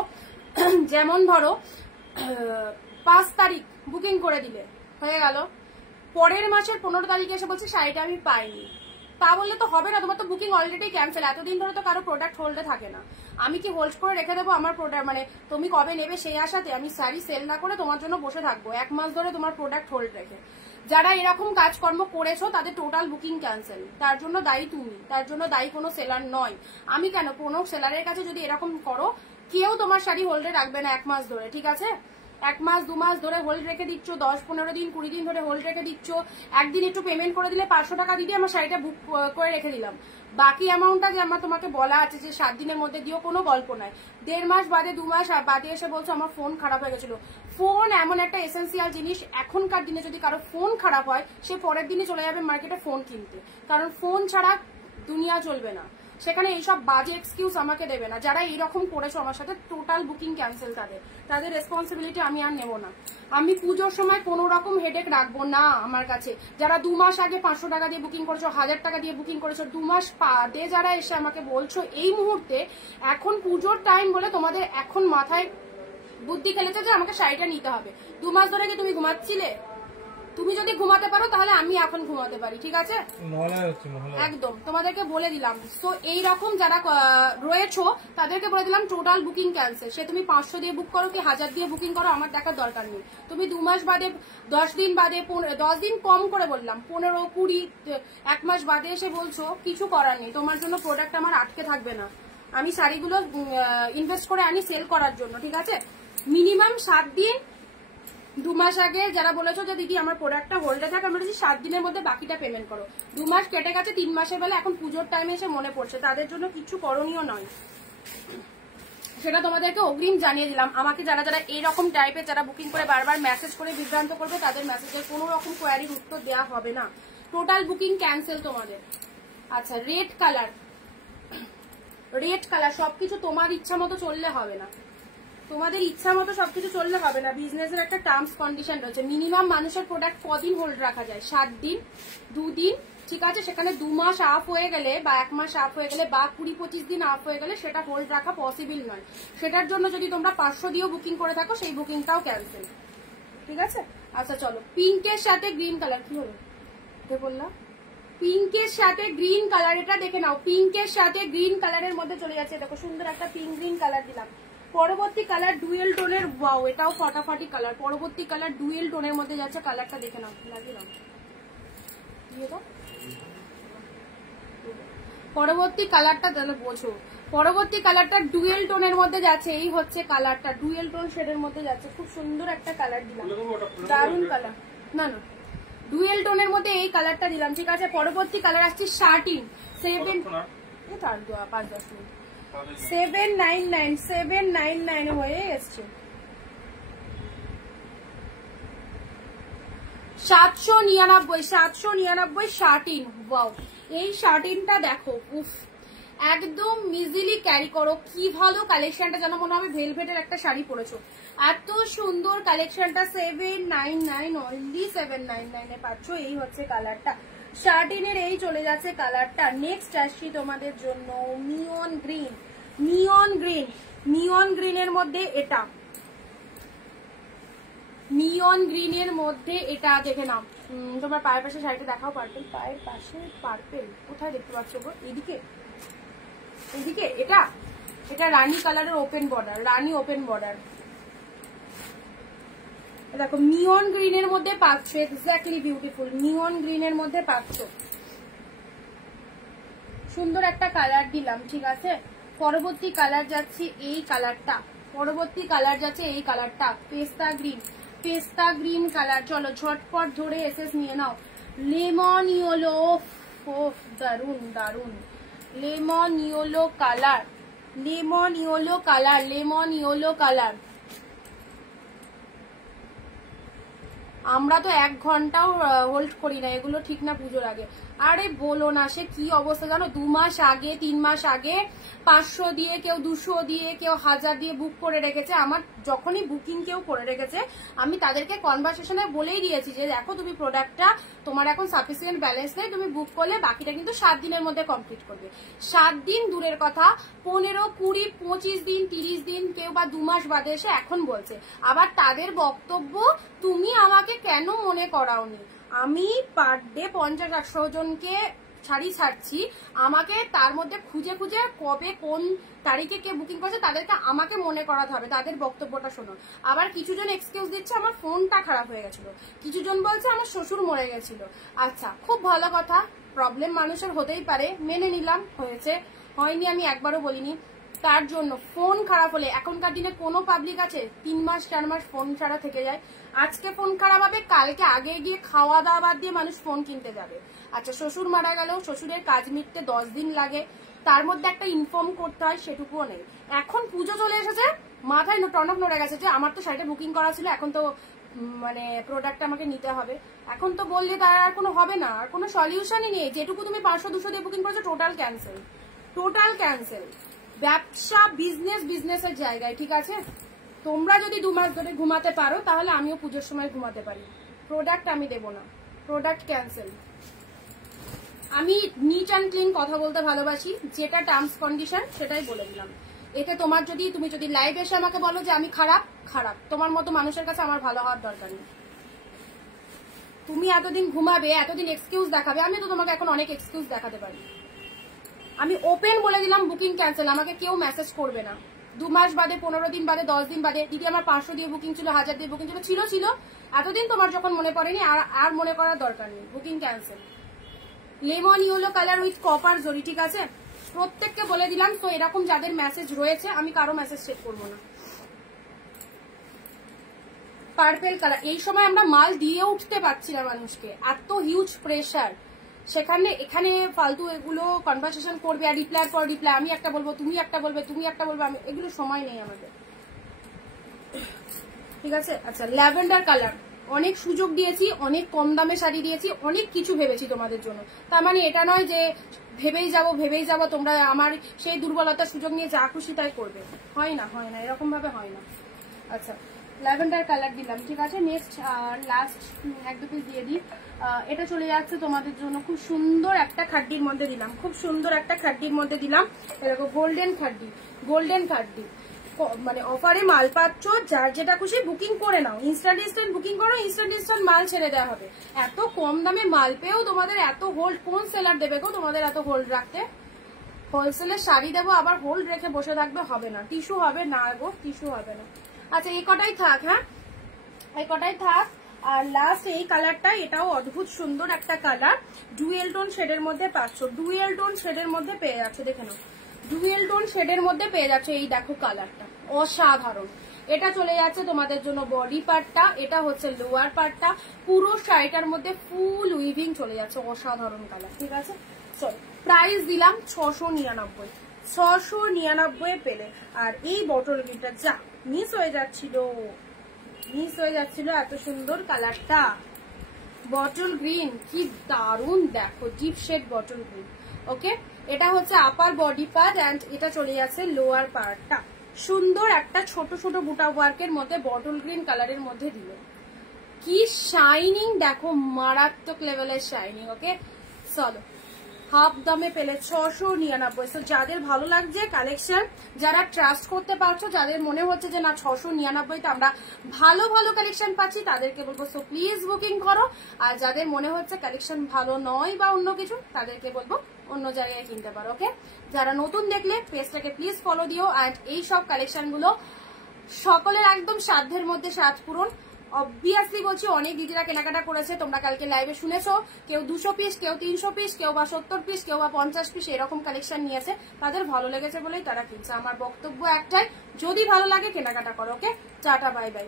যেমন ধরো 5 তারিখ বুকিং করে দিলে, হয়ে গেল, পরের মাসের 15 তারিখে এসে বলছে শাড়িটা আমি পাইনি, তা বললে তো হবে না, তোমার তো বুকিং অলরেডি ক্যান্সেল। এতদিন ধরে তো কারো প্রোডাক্ট হোল্ডে থাকে না, আমি কি হোল্ড করে রেখে দেবো আমার প্রোডাক্ট, মানে তুমি কবে নেবে সেই আশাতে আমি শাড়ি সেল না করে তোমার জন্য বসে থাকবো 1 মাস ধরে তোমার প্রোডাক্ট হোল্ড রেখে? যারা এরকম কাজকর্ম করেছো তাদের টোটাল বুকিং ক্যান্সেল, তার জন্য দায়ী তুমি, তার জন্য দায়ী কোনো সেলার নয় আমি। কেন কোনো সেলারের কাছে যদি এরকম করো, কেউ তোমার শাড়ি হোল্ডে রাখবে না 1 মাস ধরে, ঠিক আছে। 1 মাস 2 মাস ধরে হোল্ড রেখে দিচ্ছ, 10-15 দিন 20 দিন ধরে হোল্ড রেখে দিচ্ছ, একদিন একটু পেমেন্ট করে দিলে 500 টাকা দিদি আমার শাড়িটা বুক করে রেখে দিলাম, বাকি অ্যামাউন্টটা যে আমার তোমাকে বলা আছে যে 7 দিনের মধ্যে দিও, কোনো গল্প নাই। 1.5 মাস বাদে 2 মাস বাদে এসে বলছো আমার ফোন খারাপ হয়ে গেছিল। ফোন এমন একটা এসেন্সিয়াল জিনিস, এখনকার দিনে যদি কারো ফোন খারাপ হয় সে পরের দিনে চলে যাবে মার্কেটে ফোন কিনতে, কারণ ফোন ছাড়া দুনিয়া চলবে না। সেখানে এইসব বাজে এক্সকিউজ আমাকে দেবে না। যারা এইরকম করেছো আমার সাথে, টোটাল বুকিং ক্যান্সেল। তাদের রেসপন্সিবিলিটি আমি আর নেবো না। আমি পুজোর সময় কোনো রকম হেডেক রাখবো না আমার কাছে। যারা 2 মাস আগে 500 টাকা দিয়ে বুকিং করেছো, 1000 টাকা দিয়ে বুকিং করেছো, 2 মাস বাদে যারা এসে আমাকে বলছো এই মুহূর্তে, এখন পুজোর টাইম বলে তোমাদের এখন মাথায় বুদ্ধি খেলেছে যে আমাকে শাড়িটা নিতে হবে। 2 মাস ধরে কি তুমি ঘুমাচ্ছিলে? তুমি যদি ঘুমাতে পারো তাহলে আমি এখন ঘুমাতে পারি, ঠিক আছে? একদম তোমাদেরকে বলে দিলাম। তো এইরকম যারা রয়েছো তাদেরকে বলে দিলাম টোটাল বুকিং ক্যান্সেল। সে তুমি 500 দিয়ে বুক করো কি 1000 দিয়ে বুকিং করো, আমার দেখার দরকার নেই। তুমি 2 মাস বাদে, 10 দিন বাদে, 10 দিন কম করে বললাম, 15, 20, 1 মাস বাদে এসে বলছো, কিছু করার নেই। তোমার জন্য প্রোডাক্ট আমার আটকে থাকবে না। আমি শাড়িগুলো ইনভেস্ট করে আনি সেল করার জন্য, ঠিক আছে? মিনিমাম 7 দিন, 2 মাস আগে যারা বলেছো যে দিদি আমার প্রোডাক্টটা হোল্ডে থাকে, আমরা বলেছি 7 দিনের মধ্যে বাকিটা পেমেন্ট করো। 2 মাস কেটে গেছে, 3 মাসের বেলা এখন পুজোর টাইমে এসে মনে পড়ছে, তাদের জন্য কিছু করণীয় নয়। সেটা তোমাদেরকে অগ্রিম জানিয়ে দিলাম। আমাকে যারা যারা এইরকম টাইপের যারা বুকিং করে বারবার মেসেজ করে বিভ্রান্ত করবে, তাদের মেসেজের কোনো রকম কোয়ারির উত্তর দেওয়া হবে না। টোটাল বুকিং ক্যান্সেল তোমাদের। আচ্ছা, রেড কালার, সবকিছু তোমার ইচ্ছা মতো চললে হবে না। তোমাদের ইচ্ছা মতো সবকিছু চললে হবে না। বিজনেসের একটা টার্মস কন্ডিশন রয়েছে। মিনিমাম মানুষের প্রোডাক্ট কদিন হোল্ড রাখা যায়? 7 দিন, 2 দিন, ঠিক আছে? সেখানে 2 মাস আপ হয়ে গেলে বা 1 মাস আপ হয়ে গেলে বা 20-25 দিন আপ হয়ে গেলে সেটা হোল্ড রাখা পসিবল নয়। সেটার জন্য যদি তোমরা 500 দিয়েও বুকিং করে থাকো, সেই বুকিংটাও ক্যান্সেল, ঠিক আছে? আচ্ছা চলো, পিঙ্কের সাথে গ্রিন কালার, কি হলো বললাম? পিঙ্কের সাথে গ্রিন কালার, এটা দেখে নাও। পিঙ্কের সাথে গ্রিন কালারের মধ্যে চলে যাচ্ছে। দেখো সুন্দর একটা পিঙ্ক গ্রিন কালার দিলাম। পরবর্তী কালার ডুয়েল টোনের, ওয়াও এটাও ফাটাফাটি কালার। পরবর্তী কালার ডুয়েল টোনের মধ্যে যাচ্ছে। কালারটা দেখে নাও, লাগিয়ে নাও। পরবর্তী কালারটা তাহলে বোঝো। পরবর্তী কালারটা ডুয়েল টোনের মধ্যে যাচ্ছে। এই হচ্ছে কালারটা, ডুয়েল টোন শেডের মধ্যে যাচ্ছে। খুব সুন্দর একটা কালার দিলাম, দারুন কালার। না না, ডুয়েল টোনের মধ্যে এই কালারটা দিলাম, ঠিক আছে? পরবর্তী কালার আসছে 5-10 মিনিট 799 হয়ে এসছে। 799 শার্টিন। ওয়াও, এই শার্টিনটা দেখো, উফ, একদম ইজিলি ক্যারি করো। কি ভালো কালেকশনটা, যেন মনে হবে ভেলভেটের একটা শাড়ি পরেছো। এত সুন্দর কালেকশনটা 799, অনলি 799 এ পাচ্ছ। এই হচ্ছে কালারটা, শার্টিনের এই চলে যাচ্ছে কালারটা। নেক্সট আসছি তোমাদের জন্য নিয়ন গ্রিন। নিয়ন গ্রিনের মধ্যে এটা, নিয়ন গ্রিনের মধ্যে এটা দেখে নাও। তোমার পায়ের পাশে শাড়িটা দেখাও, পার্পেল। পায়ের পাশে পার্পেল কোথায় দেখতে পাচ্ছ গো? এইদিকে, এইদিকে। এটা এটা রানী কালারের ওপেন বর্ডার, রানী ওপেন বর্ডার। দেখো নিয়ন গ্রিনের মধ্যে পাচ্ছ, এক্স্যাক্টলি বিউটিফুল। নিয়ন গ্রিনের মধ্যে পাচ্ছ, সুন্দর একটা কালার দিলাম, ঠিক আছে? পরবর্তী কালার যাচ্ছে এই কালারটা। পরবর্তী কালার যাচ্ছে এই কালারটা, পেস্তা গ্রিন। পেস্তা গ্রিন কালার। চলো ঝটপট ধরে এসএস নিয়ে নাও। লেমন ইয়েলো, দারুন দারুন। Lemon yellow colour, lemon yellow colour, lemon yellow colour. আমরা তো 1 ঘন্টাও হোল্ড করি না, এগুলো ঠিক না পুজোর আগে। আরে বলো না, সে কি অবস্থা জানো? 2 মাস আগে, 3 মাস আগে 500 দিয়ে, কেউ 200 দিয়ে, কেউ 1000 দিয়ে বুক করে রেখেছে। আমার যখনই বুকিং কেউ করে রেখেছে, আমি তাদেরকে কনভারসেশনে বলেই দিয়েছি যে দেখো তুমি প্রোডাক্টটা, তোমার এখন সাফিসিয়েন্ট ব্যালেন্স নেই, তুমি বুক করলে বাকিটা কিন্তু 7 দিনের মধ্যে কমপ্লিট করবে। 7 দিন দূরের কথা, 15, 20, 25 দিন, 30 দিন, কেউ বা 2 মাস বাদে এসে এখন বলছে। আবার তাদের বক্তব্য, তুমি আমাকে কেন মনে করাওনি? আমি পার ডে 50-100 জনকে শাড়ি ছাড়ছি, আমাকে তার মধ্যে খুঁজে খুঁজে কবে কোন তারিখে কে বুকিং করছে তাদেরকে আমাকে মনে করাতে হবে। তাদের বক্তব্যটা শোনো। আবার কিছুজন এক্সকিউজ দিচ্ছে আমার ফোনটা খারাপ হয়ে গেছিল, কিছুজন বলছে আমার শ্বশুর মরে গেছিল। আচ্ছা, খুব ভালো কথা, প্রবলেম মানুষের হতেই পারে, মেনে নিলাম, হয়েছে, হয়নি আমি একবারও বলিনি। তার জন্য ফোন খারাপ হলে এখনকার দিনে কোনো পাবলিক আছে 3 মাস 4 মাস ফোন ছাড়া থেকে যায়? আজকে ফোন খারাপ হবে, কালকে আগে গিয়ে খাওয়া দাওয়া বাদ দিয়ে মানুষ ফোন কিনতে যাবে। আচ্ছা, শ্বশুর মারা গেলেও শ্বশুরের কাজ মিটতে 10 দিন লাগে, তার মধ্যে একটা ইনফর্ম করতে হয়, সেটুকুও নেই। এখন পুজো চলে এসেছে, মাথায় টনক নড়ে গেছে যে আমার তো শাড়িটা বুকিং করা ছিল, এখন তো মানে প্রোডাক্ট আমাকে নিতে হবে। এখন তো বললে তার আর কোনো হবে না, আর কোনো সলিউশনই নেই। যেটুকু তুমি 500-200 দিয়ে বুকিং করেছো টোটাল ক্যান্সেল। Total cancel. ব্যবসা বিজনেসের জায়গায়, ঠিক আছে? তোমরা যদি 2 মাস ধরে ঘুমাতে পারো তাহলে আমিও পুজোর সময় ঘুমাতে পারি। প্রোডাক্ট আমি দেবো না, প্রোডাক্ট ক্যান্সেল। আমি নিট অ্যান্ড ক্লিন কথা বলতে ভালোবাসি, যেটা টার্মস কন্ডিশন সেটাই বলে দিলাম। এতে তোমার তুমি যদি লাইভ এসে আমাকে বলো যে আমি খারাপ, তোমার মতো মানুষের কাছে আমার ভালো হওয়ার দরকার নেই। তুমি এতদিন ঘুমাবে, এতদিন এক্সকিউজ দেখাবে, আমি তো তোমাকে এখন অনেক এক্সকিউজ দেখাতে পারি। আমি ওপেন বলে দিলাম বুকিং ক্যান্সেল, আমাকে কেউ মেসেজ করবে না। 2 মাস বাদে, 15 দিন বাদে, 10 দিন বাদে, দিদি আমার 500 দিয়ে বুকিং ছিল, 1000 দিয়ে বুকিং ছিল, এতদিন তোমার যখন মনে পড়েনি আর মনে করার দরকার নেই, booking cancel. Lemon yellow colour with copper জরি, ঠিক আছে? প্রত্যেককে বলে দিলাম। তো এরকম যাদের মেসেজ রয়েছে আমি কারো মেসেজ চেক করবো না। পার্পেল কালার, এই সময় আমরা মাল দিয়ে উঠতে পারছি না মানুষকে, এত হিউজ প্রেশার। সেখানে এখানে ফালতু এগুলো কনভারসেশন করবে আর রিপ্লাই পর রিপ্লাই, আমি একটা বলবো, তুমি একটা বলবে, তুমি একটা বলবে, আমি এগুলো সময় নেই আমাদের, ঠিক আছে? আচ্ছা, ল্যাভেন্ডার কালার, অনেক সুযোগ দিয়েছি, অনেক কম দামে শাড়ি দিয়েছি, অনেক কিছু ভেবেছি তোমাদের জন্য। তার মানে এটা নয় যে ভেবেই যাবো তোমরা আমার সেই দুর্বলতার সুযোগ নিয়ে যা খুশি তাই করবে। হয় না, এরকম ভাবে হয় না। আচ্ছা, ল্যাভেন্ডার কালার দিলাম, ঠিক আছে? নেক্সট লাস্ট 1-2 পিস দিয়ে দিই। এটা চলে যাচ্ছে তোমাদের জন্য, খুব সুন্দর একটা খাড্ডির মধ্যে দিলাম, এরকম গোল্ডেন খাড্ডি। মানে অফারে মাল পাচ্ছ, যার যেটা খুশি বুকিং করে নাও, ইনস্ট্যান্ট বুকিং করো, ইনস্ট্যান্ট মাল ছেড়ে দেওয়া হবে। এত কম দামে মাল পেয়েও তোমাদের এত হোল্ড, কোন সেলার দেবে গো তোমাদের এত হোল্ড রাখতে? হোলসেলের শাড়ি দেবো আবার হোল্ড রেখে বসে থাকবে, হবে না। টিস্যু হবে না গো, টিস্যু হবে না। আচ্ছা, এই কটাই থাক, হ্যাঁ এই কটাই থাক। আর লাস্ট এই কালারটা, এটাও অদ্ভুত সুন্দর একটা কালার, ডুয়েল টোন শেডের মধ্যে পাচ্ছ, ডুয়েল টোন শেডের মধ্যে পেয়ে যাচ্ছে, দেখে নাও, ডুয়েল টোন শেডের মধ্যে পেয়ে যাচ্ছে। এই দেখো কালারটা অসাধারণ। এটা চলে যাচ্ছে তোমাদের জন্য বডি পার্টটা, এটা হচ্ছে লোয়ার পার্টটা, পুরো শাড়িটার মধ্যে ফুল উইভিং চলে যাচ্ছে, অসাধারণ কালার, ঠিক আছে? চলো, প্রাইস দিলাম 699 পেলে। আর এই বটল গ্রিনটা যা মিস হয়ে যাচ্ছিল, এত সুন্দর কালারটা, বটল গ্রিন, কি দারুন, দেখো ডিপ শেড বটল গ্রিন। ওকে, এটা হচ্ছে আপার বডি পার্ট এন্ড এটা চলে যাচ্ছে লোয়ার পার্টটা। সুন্দর একটা ছোট ছোট বুটা ওয়ার্কের মধ্যে বটল গ্রিন কালারের মধ্যে দিল, কি শাইনিং দেখো, মারাত্মক লেভেলের শাইনিং। ওকে, চলো, হাফ দামে পেলে 699। তো যাদের ভালো লাগছে কালেকশন, যারা ট্রাস্ট করতে পারছো, যাদের মনে হচ্ছে যে না 699 আমরা ভালো কালেকশন পাচ্ছি, তাদেরকে বলবো সো প্লিজ বুকিং করো। আর যাদের মনে হচ্ছে কালেকশন ভালো নয় বা অন্য কিছু, তাদেরকে বলবো অন্য জায়গায় কিনতে পারো। ওকে, যারা নতুন দেখলে পেজটাকে প্লিজ ফলো দিও। অ্যান্ড এই সব কালেকশন গুলো সকলের একদম সাধ্যের মধ্যে সাধ পূরণ। অবভিয়াসলি বলছি, অনেক দিদিরা কেনাকাটা করেছে, তোমরা কালকে লাইভে শুনেছো, কেউ 200 পিস, কেউ 300 পিস, কেউ বা 70 পিস, কেউ বা 50 পিস এরকম কালেকশন নিয়েছে। তাদের ভালো লেগেছে বলেই তারা কিনছে। আমার বক্তব্য একটাই, যদি ভালো লাগে কেনাকাটা করো। ওকে, টাটা, বাই বাই।